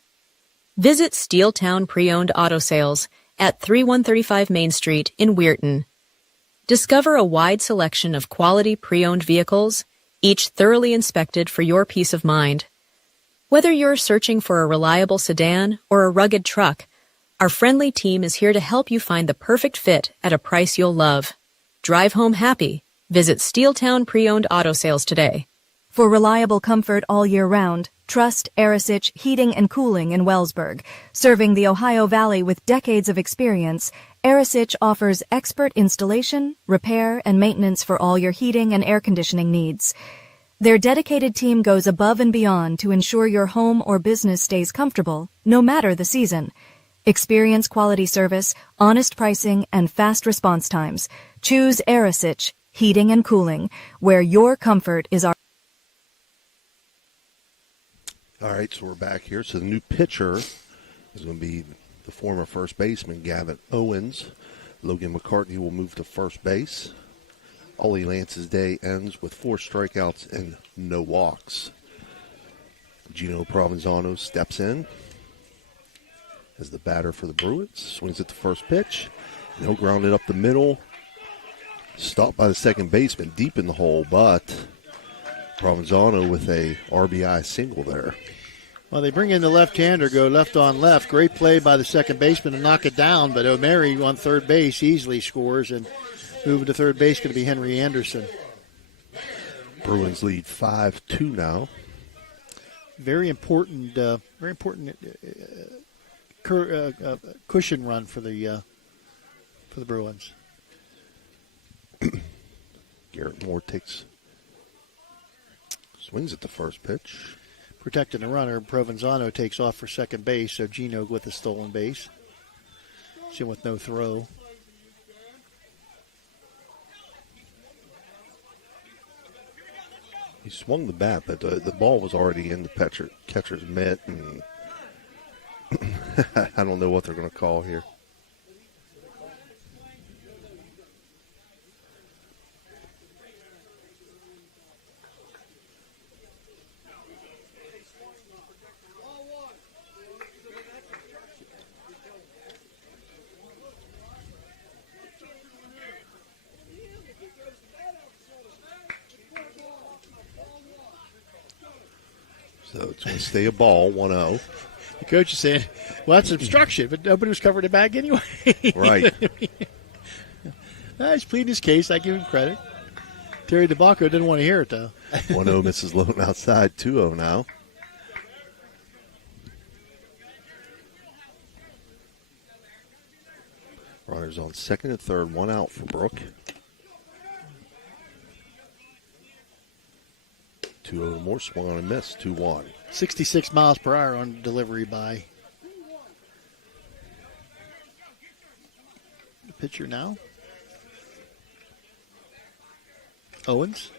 Visit Steeltown Pre-Owned Auto Sales at 3135 Main Street in Weirton. Discover a wide selection of quality pre-owned vehicles, each thoroughly inspected for your peace of mind. Whether you're searching for a reliable sedan or a rugged truck, our friendly team is here to help you find the perfect fit at a price you'll love. Drive home happy. Visit Steeltown Pre-Owned Auto Sales today. For reliable comfort all year round, trust Arisich Heating and Cooling in Wellsburg. Serving the Ohio Valley with decades of experience, Arisich offers expert installation, repair, and maintenance for all your heating and air conditioning needs. Their dedicated team goes above and beyond to ensure your home or business stays comfortable, no matter the season. Experience quality service, honest pricing, and fast response times. Choose Arisich Heating and Cooling, where your comfort is our... All right, so we're back here. So the new pitcher is going to be the former first baseman, Gavin Owens. Logan McCartney will move to first base. Ollie Lance's day ends with 4 strikeouts and no walks. Gino Provenzano steps in as the batter for the Bruins. Swings at the first pitch, and he'll ground it up the middle. Stopped by the second baseman deep in the hole, but Provenzano with a RBI single there. Well, they bring in the left-hander, go left on left. Great play by the second baseman to knock it down, but O'Mary on third base easily scores, and moving to third base going to be Henry Anderson. Bruins lead 5-2 now. Very important cushion run for the Bruins. Garrett Moore swings at the first pitch. Protecting the runner, Provenzano takes off for second base, so Gino with the stolen base. Jim with no throw. He swung the bat, but the ball was already in the catcher's mitt, and I don't know what they're going to call here. So it's going to stay a ball, 1-0. The coach is saying, well, that's obstruction, but nobody was covering the bag anyway. Right. He's pleading his case. I give him credit. Terry DeBacco didn't want to hear it, though. 1-0 misses Lone outside, 2-0 now. Runners on second and third, 1 out for Brooke. 2-0 more, swung on and missed, 2-1. 66 miles per hour on delivery by the pitcher now. Owens.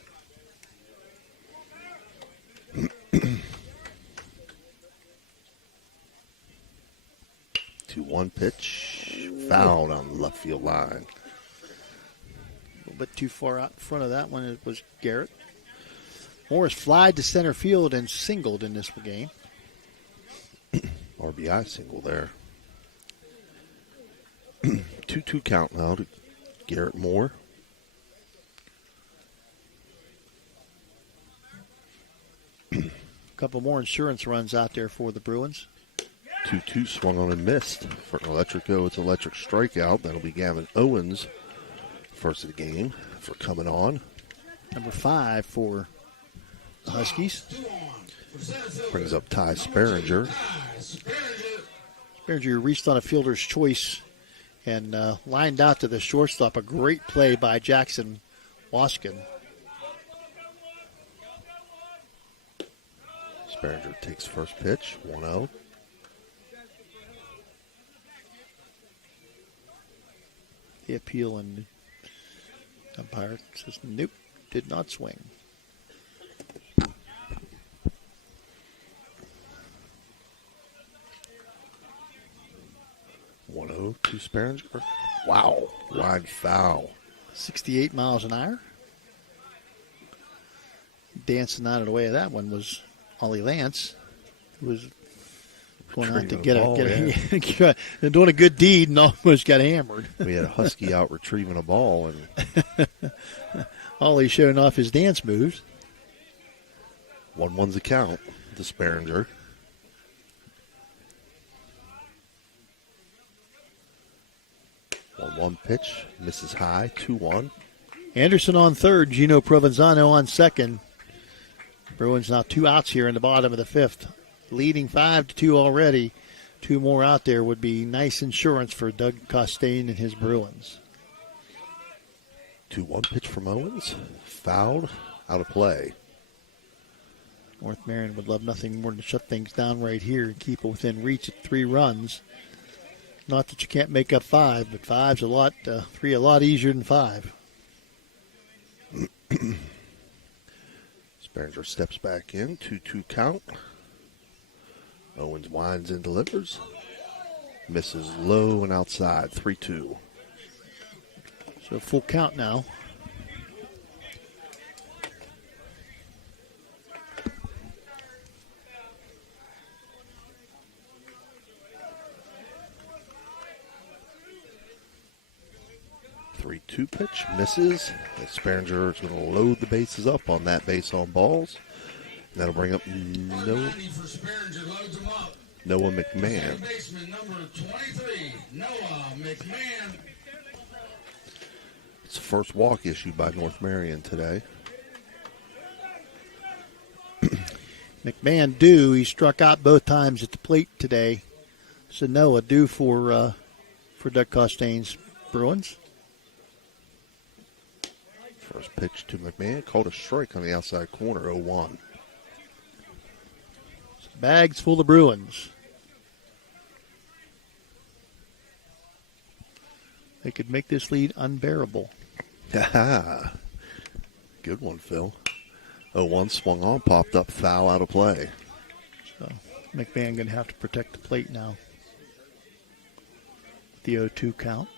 2-1 pitch, fouled on the left field line. A little bit too far out in front of that one. It was Garrett. Morris flied to center field and singled in this game. RBI single there. 2-2 count now to Garrett Moore. A couple more insurance runs out there for the Bruins. 2-2 swung on and missed. For Electrico, it's electric strikeout. That'll be Gavin Owens, first of the game, for coming on. Number 5 for the Huskies. Brings up Ty Sperringer. Sperringer reached on a fielder's choice and lined out to the shortstop. A great play by Jackson Waskin. Sperringer takes first pitch, 1-0. The appeal, and umpire says nope, did not swing. 1-0 to Sperringer. Wow, line foul. 68 miles an hour. Dancing out of the way of that one was Ollie Lance, who was going out to get doing a good deed and almost got hammered. We had a Husky out retrieving a ball, and Ollie showing off his dance moves. 1-1's the count to Sperringer. One pitch, misses high, 2-1. Anderson on third, Gino Provenzano on second. Bruins now 2 outs here in the bottom of the 5th. Leading 5-2 already. 2 more out there would be nice insurance for Doug Costain and his Bruins. 2-1 pitch from Owens. Fouled, out of play. North Marion would love nothing more than to shut things down right here and keep it within reach at 3 runs. Not that you can't make up 5, but 5's a lot, 3 a lot easier than 5. Sperringer steps back in, 2-2 count. Owens winds and delivers. Misses low and outside, 3-2. So full count now. Two pitch misses. Sperringer is going to load the bases up on that base on balls. And that'll bring up Noah McMahon. It's the first walk issued by North Marion today. McMahon due. He struck out both times at the plate today. So Noah due for Doug Costain's Bruins. First pitch to McMahon, called a strike on the outside corner, 0-1. Bags full of Bruins. They could make this lead unbearable. Good one, Phil. 0-1 swung on, popped up, foul, out of play. So McMahon going to have to protect the plate now. The 0-2 count.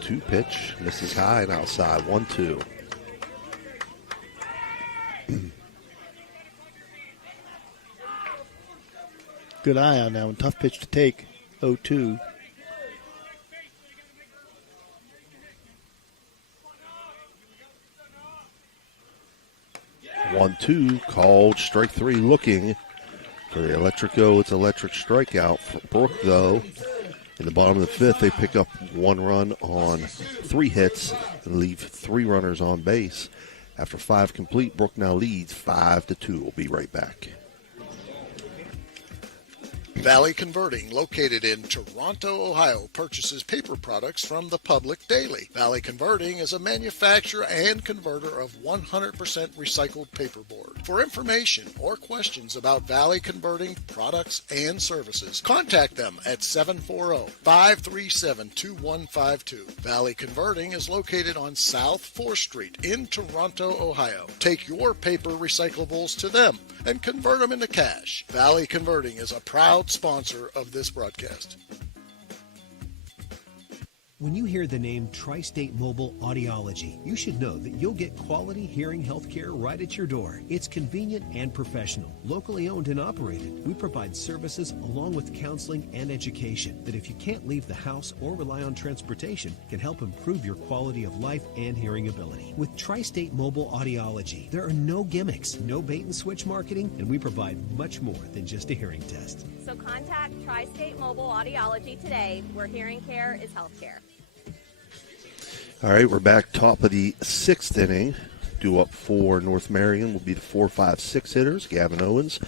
Two pitch, misses high and outside, 1-2. Good eye on that one. Tough pitch to take, 0-2. One-two, called strike 3, looking for the Electrico. It's electric strikeout for Brooke, though. In the bottom of the 5th, they pick up 1 run on 3 hits and leave 3 runners on base. After 5 complete, Brooke now leads 5-2. We'll be right back. Valley Converting, located in Toronto, Ohio, purchases paper products from the public daily. Valley Converting is a manufacturer and converter of 100% recycled paperboard. For information or questions about Valley Converting products and services, contact them at 740-537-2152. Valley Converting is located on South 4th Street in Toronto, Ohio. Take your paper recyclables to them and convert them into cash. Valley Converting is a proud sponsor of this broadcast. When you hear the name Tri-State Mobile Audiology, you should know that you'll get quality hearing health care right at your door. It's convenient and professional, locally owned and operated. We provide services along with counseling and education that, if you can't leave the house or rely on transportation, can help improve your quality of life and hearing ability. With Tri-State Mobile Audiology, there are no gimmicks, no bait and switch marketing, and we provide much more than just a hearing test. So contact Tri-State Mobile Audiology today, where hearing care is health care. All right, we're back top of the 6th inning. Due up for North Marion will be the 4, 5, 6 hitters. Gavin Owens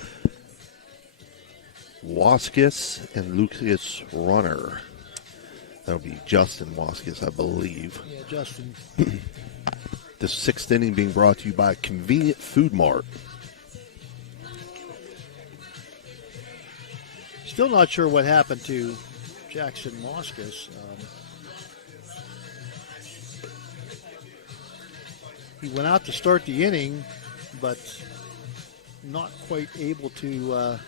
Waskis and Lucas Runner. That'll be Justin Waskis, I believe. Yeah, Justin. The sixth inning being brought to you by Convenient Food Mart. Still not sure what happened to Jackson Waskis. He went out to start the inning, but not quite able to,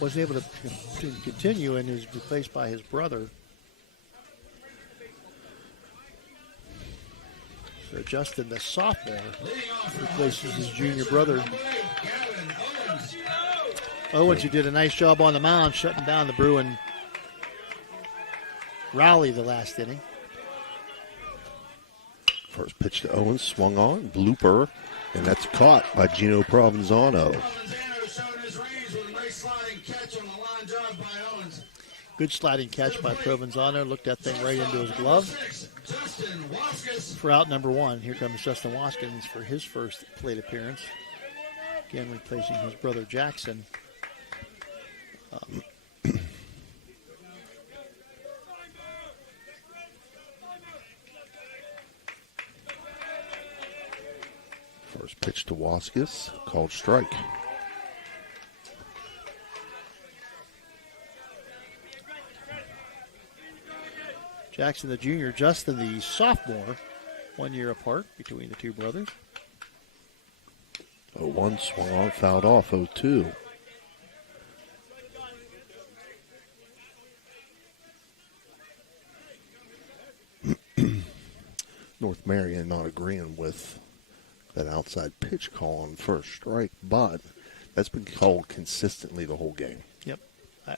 wasn't able to continue, and is replaced by his brother. So Justin, the sophomore, replaces his junior brother. Owens, who did a nice job on the mound, shutting down the Bruin rally the last inning. First pitch to Owens, swung on, blooper, and that's caught by Gino Provenzano. Good sliding catch by Provenzano. Looked that thing right into his glove. For out number one, here comes Justin Waskins for his first plate appearance. Again, replacing his brother Jackson. First pitch to Waskis, called strike. Jackson the junior, Justin the sophomore, 1 year apart between the two brothers. 0-1, swung on, fouled off, 0-2. North Marion not agreeing with that outside pitch call on first strike, but that's been called consistently the whole game. Yep.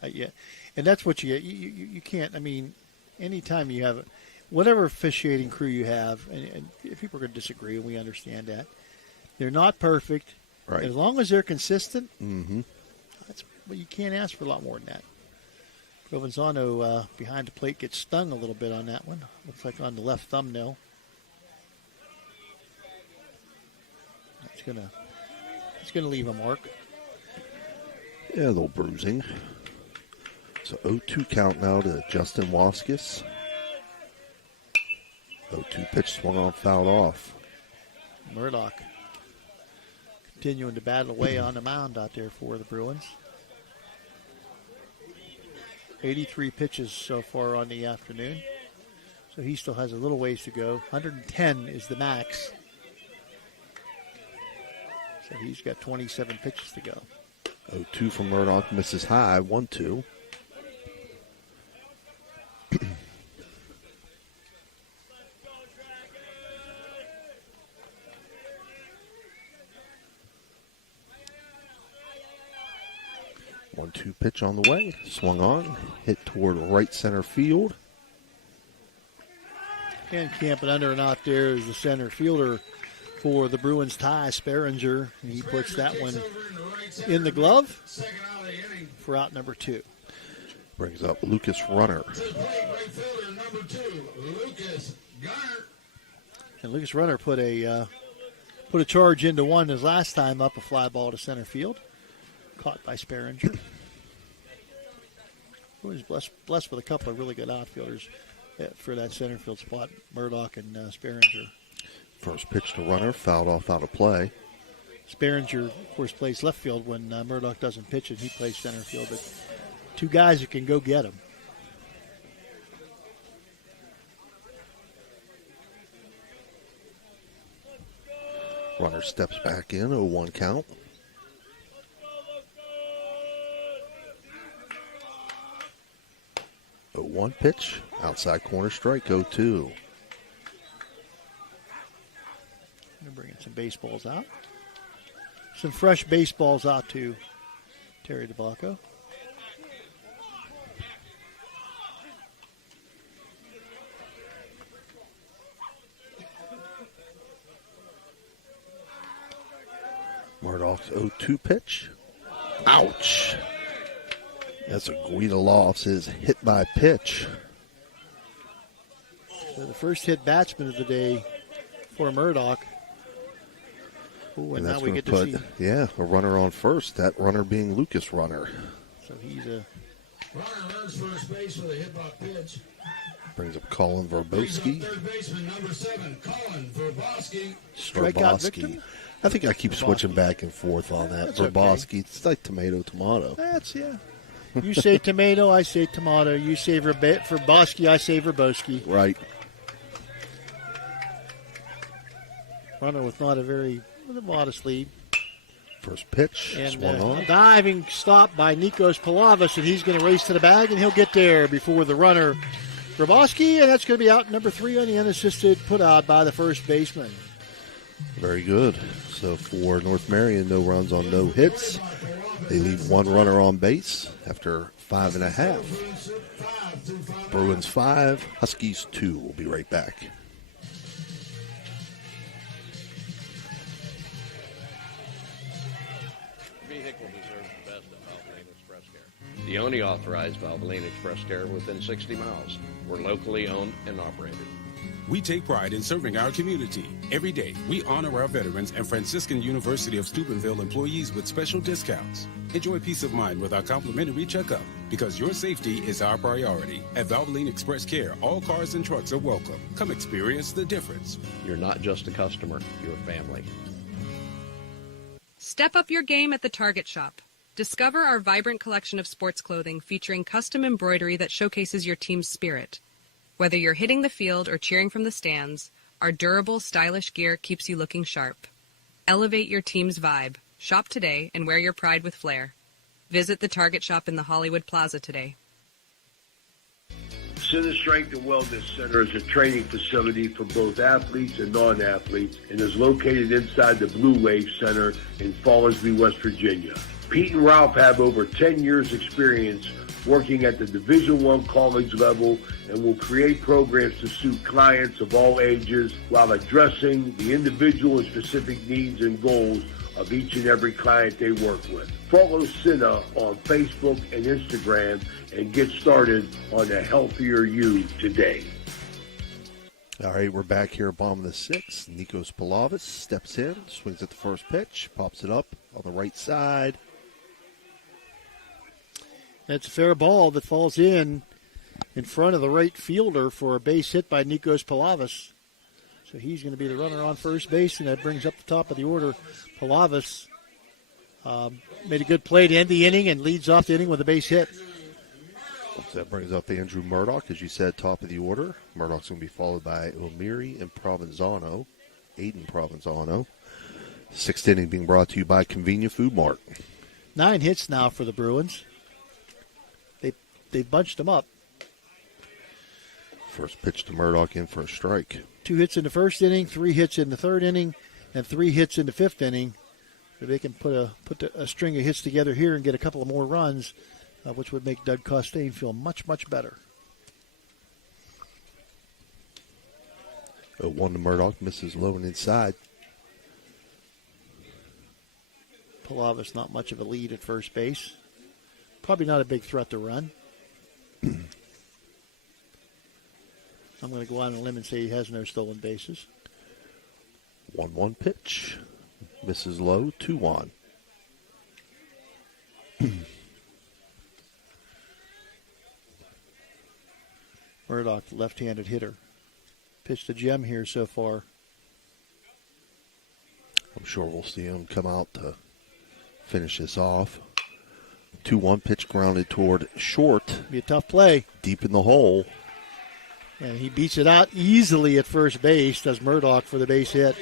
Yeah. And that's what you get. You can't, I mean, anytime you have whatever officiating crew you have, and people are going to disagree, and we understand that. They're not perfect. Right. As long as they're consistent, that's, well, you can't ask for a lot more than that. Provenzano behind the plate gets stung a little bit on that one. Looks like on the left thumbnail. It's gonna leave a mark. Yeah, a little bruising. So 0-2 count now to Justin Waskis. 0-2 pitch swung on, fouled off. Murdoch continuing to battle away on the mound out there for the Bruins. 83 pitches so far on the afternoon. So he still has a little ways to go. 110 is the max. So he's got 27 pitches to go. 0-2 from Murdoch, misses high, 1-2. One-two pitch on the way, swung on, hit toward right center field. And camping under and out there is the center fielder for the Bruins, Ty Sperringer. And he puts that one in the glove for out number 2. Brings up Lucas Runner. And Lucas Runner put a charge into one his last time up, a fly ball to center field. Caught by Sperringer. Bruins blessed with a couple of really good outfielders for that center field spot, Murdoch and Sperringer. First pitch to Runner, fouled off out of play. Sperringer, of course, plays left field when Murdoch doesn't pitch it. He plays center field. But two guys that can go get him. Runner steps back in, 0-1 count. One pitch, outside corner strike, 0-2. We're bringing some baseballs out. Some fresh baseballs out to Terry DeBacco. Murdoch's 0-2 pitch. Ouch. That's a Guida Lofts, his hit by pitch. So the first hit batsman of the day for Murdoch. Ooh, and now we get to see. Yeah, a runner on first. That runner being Lucas Runner. So he's a... Runner runs first base with a hit by pitch. Brings up Colin Verbowski. Third baseman number 7, Colin Verbowski. Strikeout victim? I think I keep switching back and forth on that. That's Verbowski. okay. It's like tomato. That's, yeah. You say tomato, I say tomato. You say Verbowski, I say Verbowski. Right. Runner with not with a modest lead. First pitch, and swung on. Diving stop by Nikos Palavas, and he's going to race to the bag, and he'll get there before the runner, Verbowski, and that's going to be out number 3 on the unassisted, put out by the first baseman. Very good. So for North Marion, no runs on no hits. They leave one runner on base after 5.5. Bruins 5, Huskies 2. We'll be right back. The only authorized Valvoline Express Care within 60 miles. We're locally owned and operated. We take pride in serving our community. Every day, we honor our veterans and Franciscan University of Steubenville employees with special discounts. Enjoy peace of mind with our complimentary checkup, because your safety is our priority. At Valvoline Express Care, all cars and trucks are welcome. Come experience the difference. You're not just a customer, you're family. Step up your game at the Target Shop. Discover our vibrant collection of sports clothing featuring custom embroidery that showcases your team's spirit. Whether you're hitting the field or cheering from the stands, our durable, stylish gear keeps you looking sharp. Elevate your team's vibe. Shop today and wear your pride with flair. Visit the Target Shop in the Hollywood Plaza today. Center Strength and Wellness Center is a training facility for both athletes and non-athletes and is located inside the Blue Wave Center in Fallersby, West Virginia. Pete and Ralph have over 10 years experience working at the Division I college level and will create programs to suit clients of all ages while addressing the individual and specific needs and goals of each and every client they work with. Follow Cinna on Facebook and Instagram and get started on a healthier you today. All right, we're back here, bottom of the 6th. Nikos Palavas steps in, swings at the first pitch, pops it up on the right side. That's a fair ball that falls in front of the right fielder for a base hit by Nikos Palavas. So he's going to be the runner on first base, and that brings up the top of the order. Palavas made a good play to end the inning and leads off the inning with a base hit. So that brings up Andrew Murdoch, as you said, top of the order. Murdoch's going to be followed by O'Meary and Provenzano, Aiden Provenzano. 6th inning being brought to you by Convenient Food Mart. 9 hits now for the Bruins. They bunched them up. First pitch to Murdoch in for a strike. 2 hits in the first inning, 3 hits in the third inning, and 3 hits in the 5th inning. So they can put a string of hits together here and get a couple of more runs, which would make Doug Costain feel much, much better. 0-1 to Murdoch, misses low and inside. Palavas not much of a lead at first base. Probably not a big threat to run. I'm going to go on a limb and say he has no stolen bases. 1-1 pitch. Misses low, 2-1. Murdoch, left-handed hitter. Pitched a gem here so far. I'm sure we'll see him come out to finish this off. 2-1 pitch grounded toward short. Be a tough play. Deep in the hole. And he beats it out easily at first base, does Murdoch for the base hit.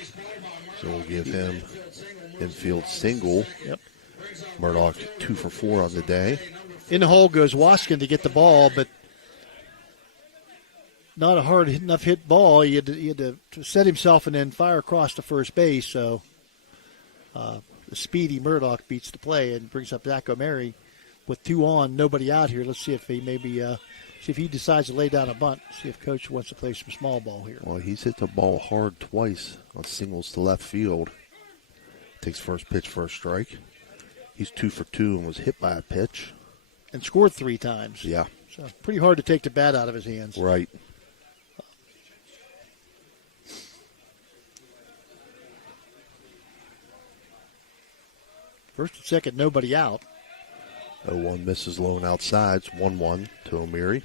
So we'll give him infield single. Yep. Murdoch 2 for 4 on the day. In the hole goes Waskin to get the ball, but not a hard enough hit ball. He had to set himself and then fire across to first base. So the speedy Murdoch beats the play and brings up Zach O'Meary with 2 on, nobody out here. Let's see if he see if he decides to lay down a bunt. See if Coach wants to play some small ball here. Well, he's hit the ball hard twice on singles to left field. Takes first pitch for a strike. He's 2 for 2 and was hit by a pitch. And scored 3 times. Yeah. So pretty hard to take the bat out of his hands. Right. First and second, nobody out. 0-1 misses low and outside. It's 1-1 to O'Meary.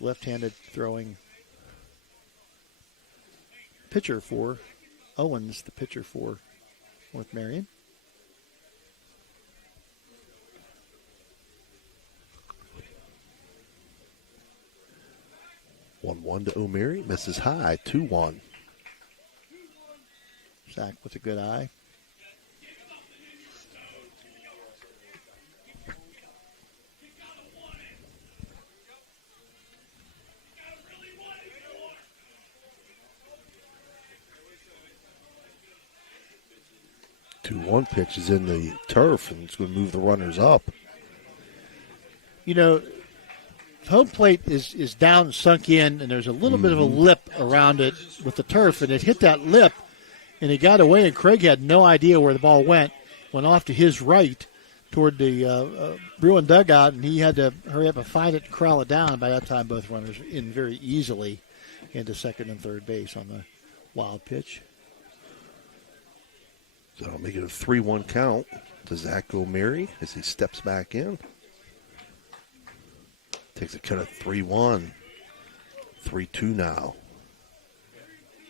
Left-handed throwing pitcher for Owens, the pitcher for North Marion. One to O'Meary, misses high, 2-1. Zach with a good eye. One pitch is in the turf, and it's going to move the runners up. You know, home plate is down, sunk in, and there's a little bit of a lip around it with the turf, and it hit that lip, and it got away, and Craig had no idea where the ball went off to his right toward the Bruin dugout, and he had to hurry up and find it and corral it down. By that time, both runners in very easily into second and third base on the wild pitch. So that'll make it a 3-1 count to Zach O'Meary as he steps back in. Takes a cut of 3-1. 3-2 now.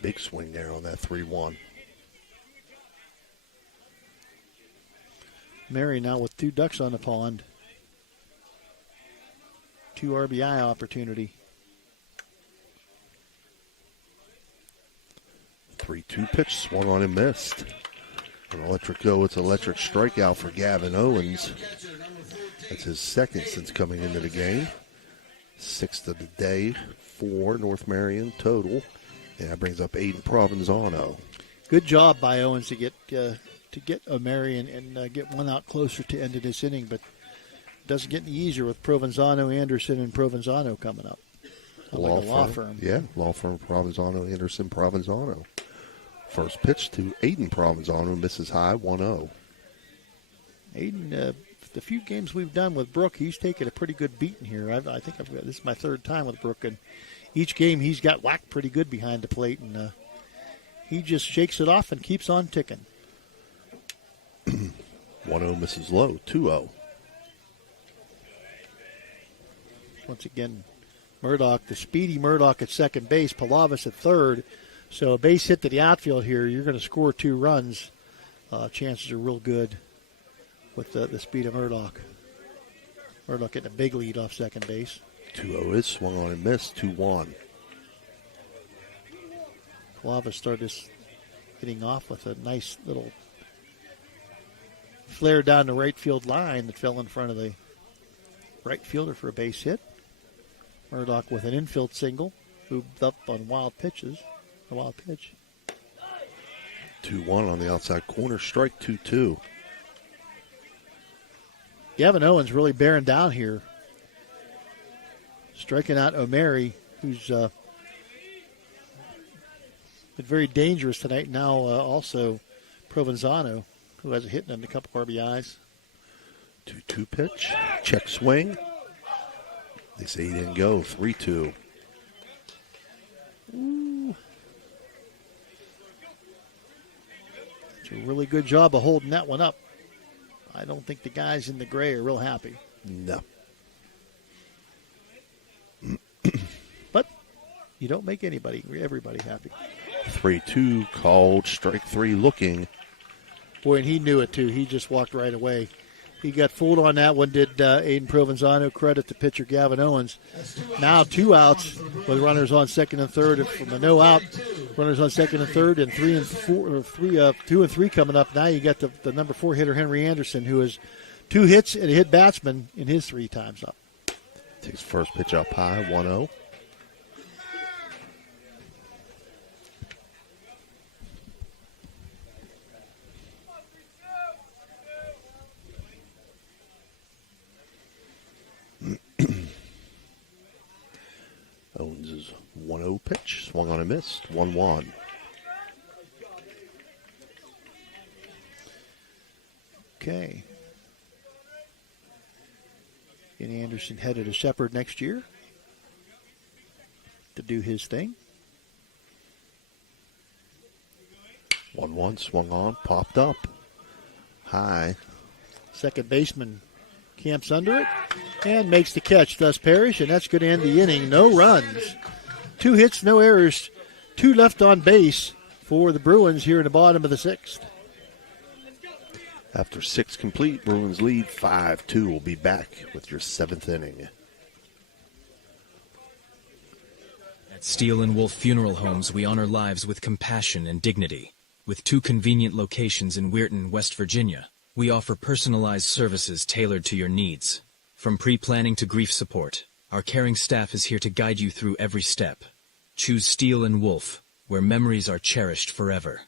Big swing there on that 3-1. Mary now with 2 ducks on the pond. 2 RBI opportunity. 3-2 pitch swung on and missed. An electric go. It's an electric strikeout for Gavin Owens. That's his second since coming into the game. 6th of the day for North Marion total. And that brings up Aiden Provenzano. Good job by Owens to get O'Meary and get one out closer to end of this inning, but it doesn't get any easier with Provenzano, Anderson, and Provenzano coming up. Law firm. Yeah, law firm Provenzano, Anderson, Provenzano. First pitch to Aiden Provenzano, misses high, 1-0. Aiden, the few games we've done with Brooke, he's taken a pretty good beating here. I think this is my 3rd time with Brooke, and each game he's got whacked pretty good behind the plate, and he just shakes it off and keeps on ticking. 1-0 misses low, 2-0. Once again, Murdoch, the speedy Murdoch at second base, Palavis at third. So a base hit to the outfield here, you're going to score 2 runs. Chances are real good with the speed of Murdoch. Murdoch getting a big lead off second base. 2-0 is swung on and missed, 2-1. Palavis started getting off with a nice little flare down the right field line that fell in front of the right fielder for a base hit. Murdoch with an infield single, moved up on wild pitches. A wild pitch. 2-1 on the outside corner, strike 2-2. Gavin Owens really bearing down here. Striking out O'Meary, who's been very dangerous tonight. Now also Provenzano, who has a hit and a couple RBIs. 2-2 pitch, check swing. They say he didn't go, 3-2. Ooh. It's a really good job of holding that one up. I don't think the guys in the gray are real happy. No. But you don't make everybody happy. 3-2 called, strike 3 looking. Boy, and he knew it too. He just walked right away. He got fooled on that one, did Aiden Provenzano. Credit to pitcher Gavin Owens. Now 2 outs with runners on second and third. And from a no out, runners on second and third, and 2 and 3 coming up. Now you got the number 4 hitter Henry Anderson, who has 2 hits and a hit batsman in his 3 times up. Takes first pitch up high, 1-0. Owens' 1-0 pitch, swung on and missed, 1-1. Okay. Kenny Anderson headed to Shepherd next year to do his thing. 1-1, swung on, popped up. High. Second baseman camps under it and makes the catch, thus Parrish, and that's going to end the inning. No runs, 2 hits, no errors, 2 left on base for the Bruins here in the bottom of the 6th. After 6 complete, Bruins lead 5-2. We'll be back with your 7th inning. At Steel and Wolf Funeral Homes, we honor lives with compassion and dignity. With 2 convenient locations in Weirton, West Virginia, we offer personalized services tailored to your needs. From pre-planning to grief support, our caring staff is here to guide you through every step. Choose Steel and Wolf, where memories are cherished forever.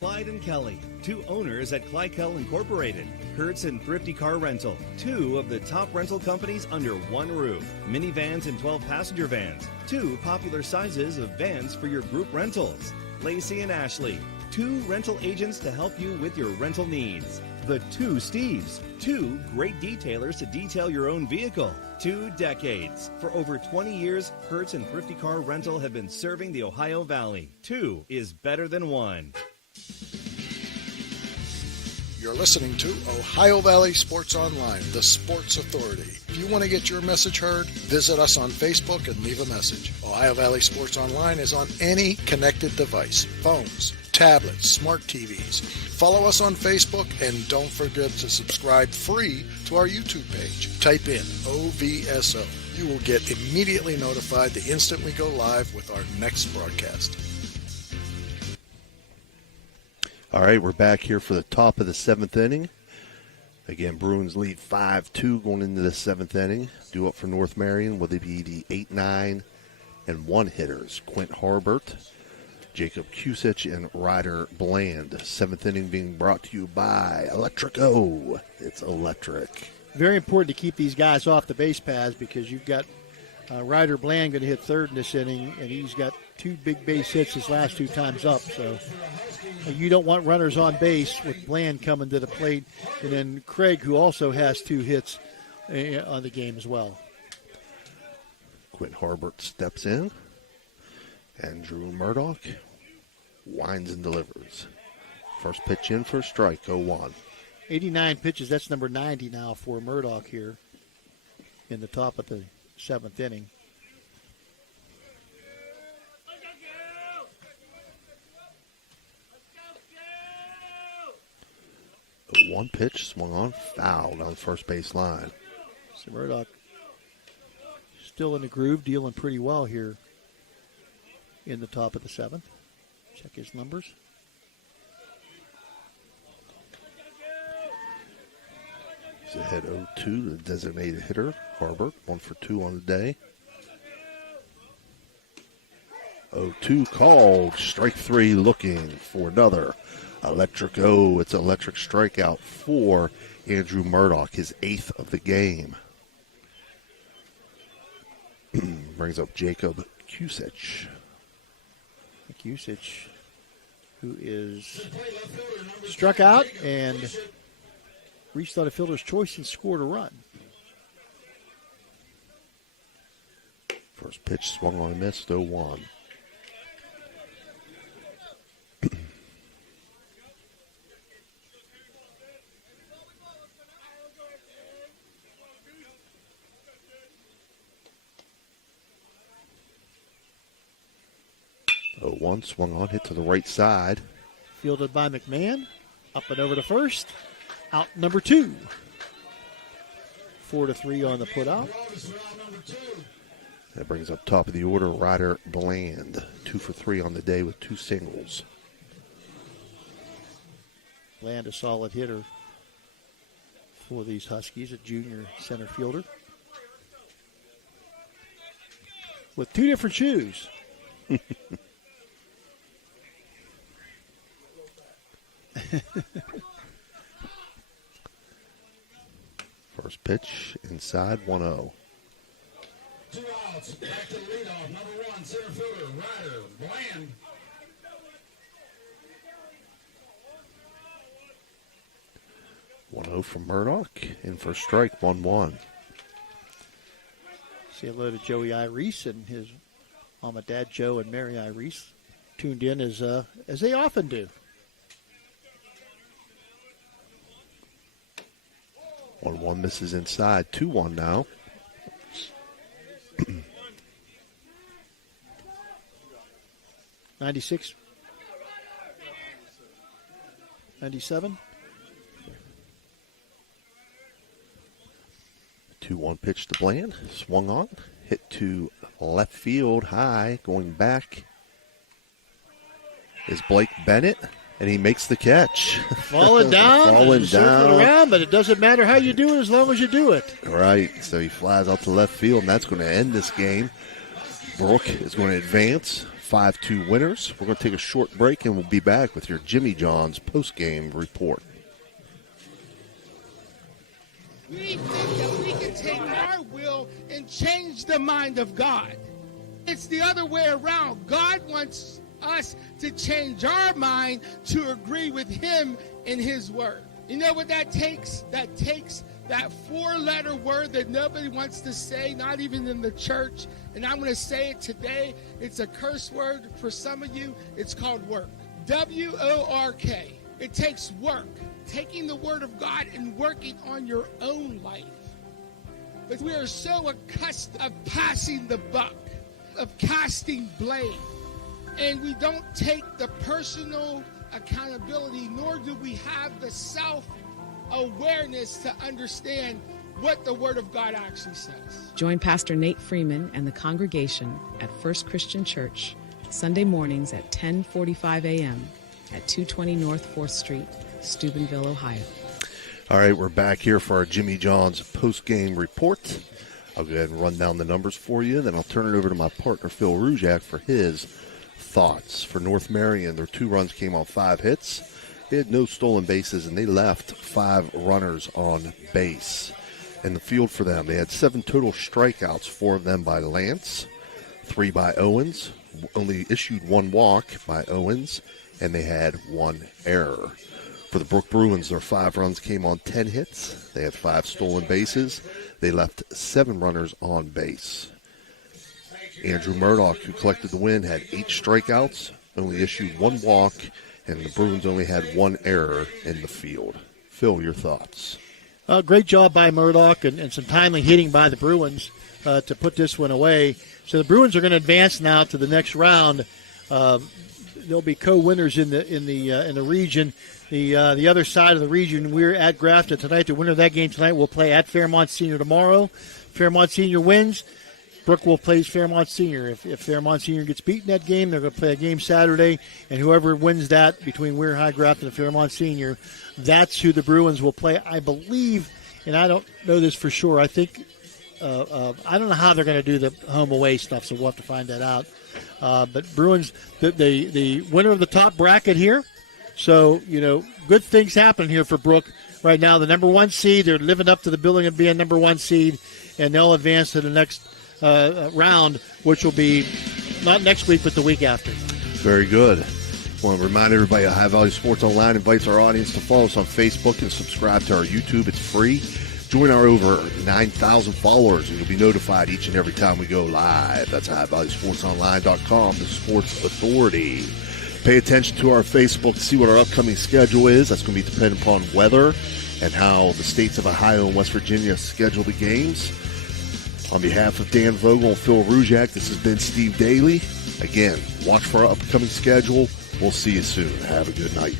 Clyde and Kelly, 2 owners at Clykel Incorporated. Hertz and Thrifty Car Rental, 2 of the top rental companies under one roof. Minivans and 12-passenger vans, 2 popular sizes of vans for your group rentals. Lacey and Ashley, 2 rental agents to help you with your rental needs. The 2 Steves, 2 great detailers to detail your own vehicle. 2 decades. For over 20 years, Hertz and Thrifty Car Rental have been serving the Ohio Valley. 2 is better than 1. You're listening to Ohio Valley Sports Online, the sports authority. If you want to get your message heard, visit us on Facebook and leave a message. Ohio Valley Sports Online is on any connected device, phones, tablets, smart TVs. Follow us on Facebook and don't forget to subscribe free to our YouTube page. Type in OVSO. You will get immediately notified the instant we go live with our next broadcast. All right, we're back here for the top of the 7th inning. Again, Bruins lead 5-2 going into the 7th inning. Due up for North Marion will be the 8, 9, and 1 hitters. Quint Harbert, Jacob Kusich, and Ryder Bland. 7th inning being brought to you by Electric O. It's electric. Very important to keep these guys off the base paths because you've got Ryder Bland going to hit 3rd in this inning, and he's got 2 big base hits his last 2 times up. So you don't want runners on base with Bland coming to the plate. And then Craig, who also has 2 hits on the game as well. Quint Harbert steps in. Andrew Murdoch winds and delivers. First pitch in for a strike, 0-1. 89 pitches, that's number 90 now for Murdoch here in the top of the 7th inning. One pitch swung on, fouled on the first base line. So Murdoch still in the groove, dealing pretty well here in the top of the 7th. Check his numbers. He's ahead 0-2, the designated hitter, Harbert, 1 for 2 on the day. 0-2 called, strike 3 looking for another. Electric O, it's an electric strikeout for Andrew Murdoch, his 8th of the game. Brings up Jacob Kusich. Kusich, who is struck out and reached out a fielder's choice and scored a run. First pitch swung on and missed, 0-1. One swung on, hit to the right side. Fielded by McMahon. Up and over to first. Out number 2. 4-3 on the putout. That brings up top of the order Ryder Bland. 2 for 3 on the day with 2 singles. Bland, a solid hitter for these Huskies, a junior center fielder. With 2 different shoes. First pitch inside, 1-0. 2 outs. Back to the leadoff. Number 1, center fielder, Ryder Bland. From Murdoch. In for strike, 1-1. Say hello to Joey Iris and his mom and dad, Joe and Mary Iris, tuned in as they often do. 1-1 misses inside. 2-1 now. 96. 97. 2-1 pitch to Bland. Swung on. Hit to left field high. Going back is Blake Bennett, and he makes the catch. Falling down. Falling circling down. around, but it doesn't matter how you do it as long as you do it. Right. So he flies out to left field, and that's going to end this game. Brooke is going to advance. 5-2 winners. We're going to take a short break, and we'll be back with your Jimmy John's post-game report. We think that we can take our will and change the mind of God. It's the other way around. God wants us to change our mind to agree with Him in His Word. You know what that takes? That takes that 4-letter word that nobody wants to say, not even in the church. And I'm going to say it today. It's a curse word for some of you. It's called work. W-O-R-K. It takes work. Taking the Word of God and working on your own life. But we are so accustomed of passing the buck, of casting blame. And we don't take the personal accountability, nor do we have the self-awareness to understand what the Word of God actually says. Join Pastor Nate Freeman and the congregation at First Christian Church, Sunday mornings at 10:45 a.m. at 220 North 4th Street, Steubenville, Ohio. All right, we're back here for our Jimmy John's post-game report. I'll go ahead and run down the numbers for you, then I'll turn it over to my partner, Phil Rujak, for his thoughts. For North Marion, their 2 runs came on 5 hits. They had no stolen bases, and they left 5 runners on base. In the field for them, they had 7 total strikeouts, 4 of them by Lance, 3 by Owens, only issued 1 walk by Owens, and they had 1 error. For the Brooke Bruins, their 5 runs came on 10 hits. They had 5 stolen bases. They left 7 runners on base. Andrew Murdoch, who collected the win, had 8 strikeouts, only issued 1 walk, and the Bruins only had 1 error in the field. Phil, your thoughts? Great job by Murdoch and some timely hitting by the Bruins to put this one away. So the Bruins are going to advance now to the next round. They'll be co-winners in the region. The other side of the region, we're at Grafton tonight. The winner of that game tonight will play at Fairmont Senior tomorrow. Fairmont Senior wins. Brooke will play Fairmont Senior. If Fairmont Senior gets beaten that game, they're going to play a game Saturday, and whoever wins that between Weir High Grafton and Fairmont Senior, that's who the Bruins will play. I believe, and I don't know this for sure, I think, I don't know how they're going to do the home-away stuff, so we'll have to find that out. But Bruins, the winner of the top bracket here, so, good things happen here for Brooke right now. The number 1 seed, they're living up to the billing of being number 1 seed, and they'll advance to the next round, which will be not next week, but the week after. Very good. I want to remind everybody High Value Sports Online invites our audience to follow us on Facebook and subscribe to our YouTube. It's free. Join our over 9,000 followers, and you'll be notified each and every time we go live. That's highvaluesportsonline.com, the sports authority. Pay attention to our Facebook to see what our upcoming schedule is. That's going to be dependent upon weather and how the states of Ohio and West Virginia schedule the games. On behalf of Dan Vogel and Phil Rujak, this has been Steve Daly. Again, watch for our upcoming schedule. We'll see you soon. Have a good night.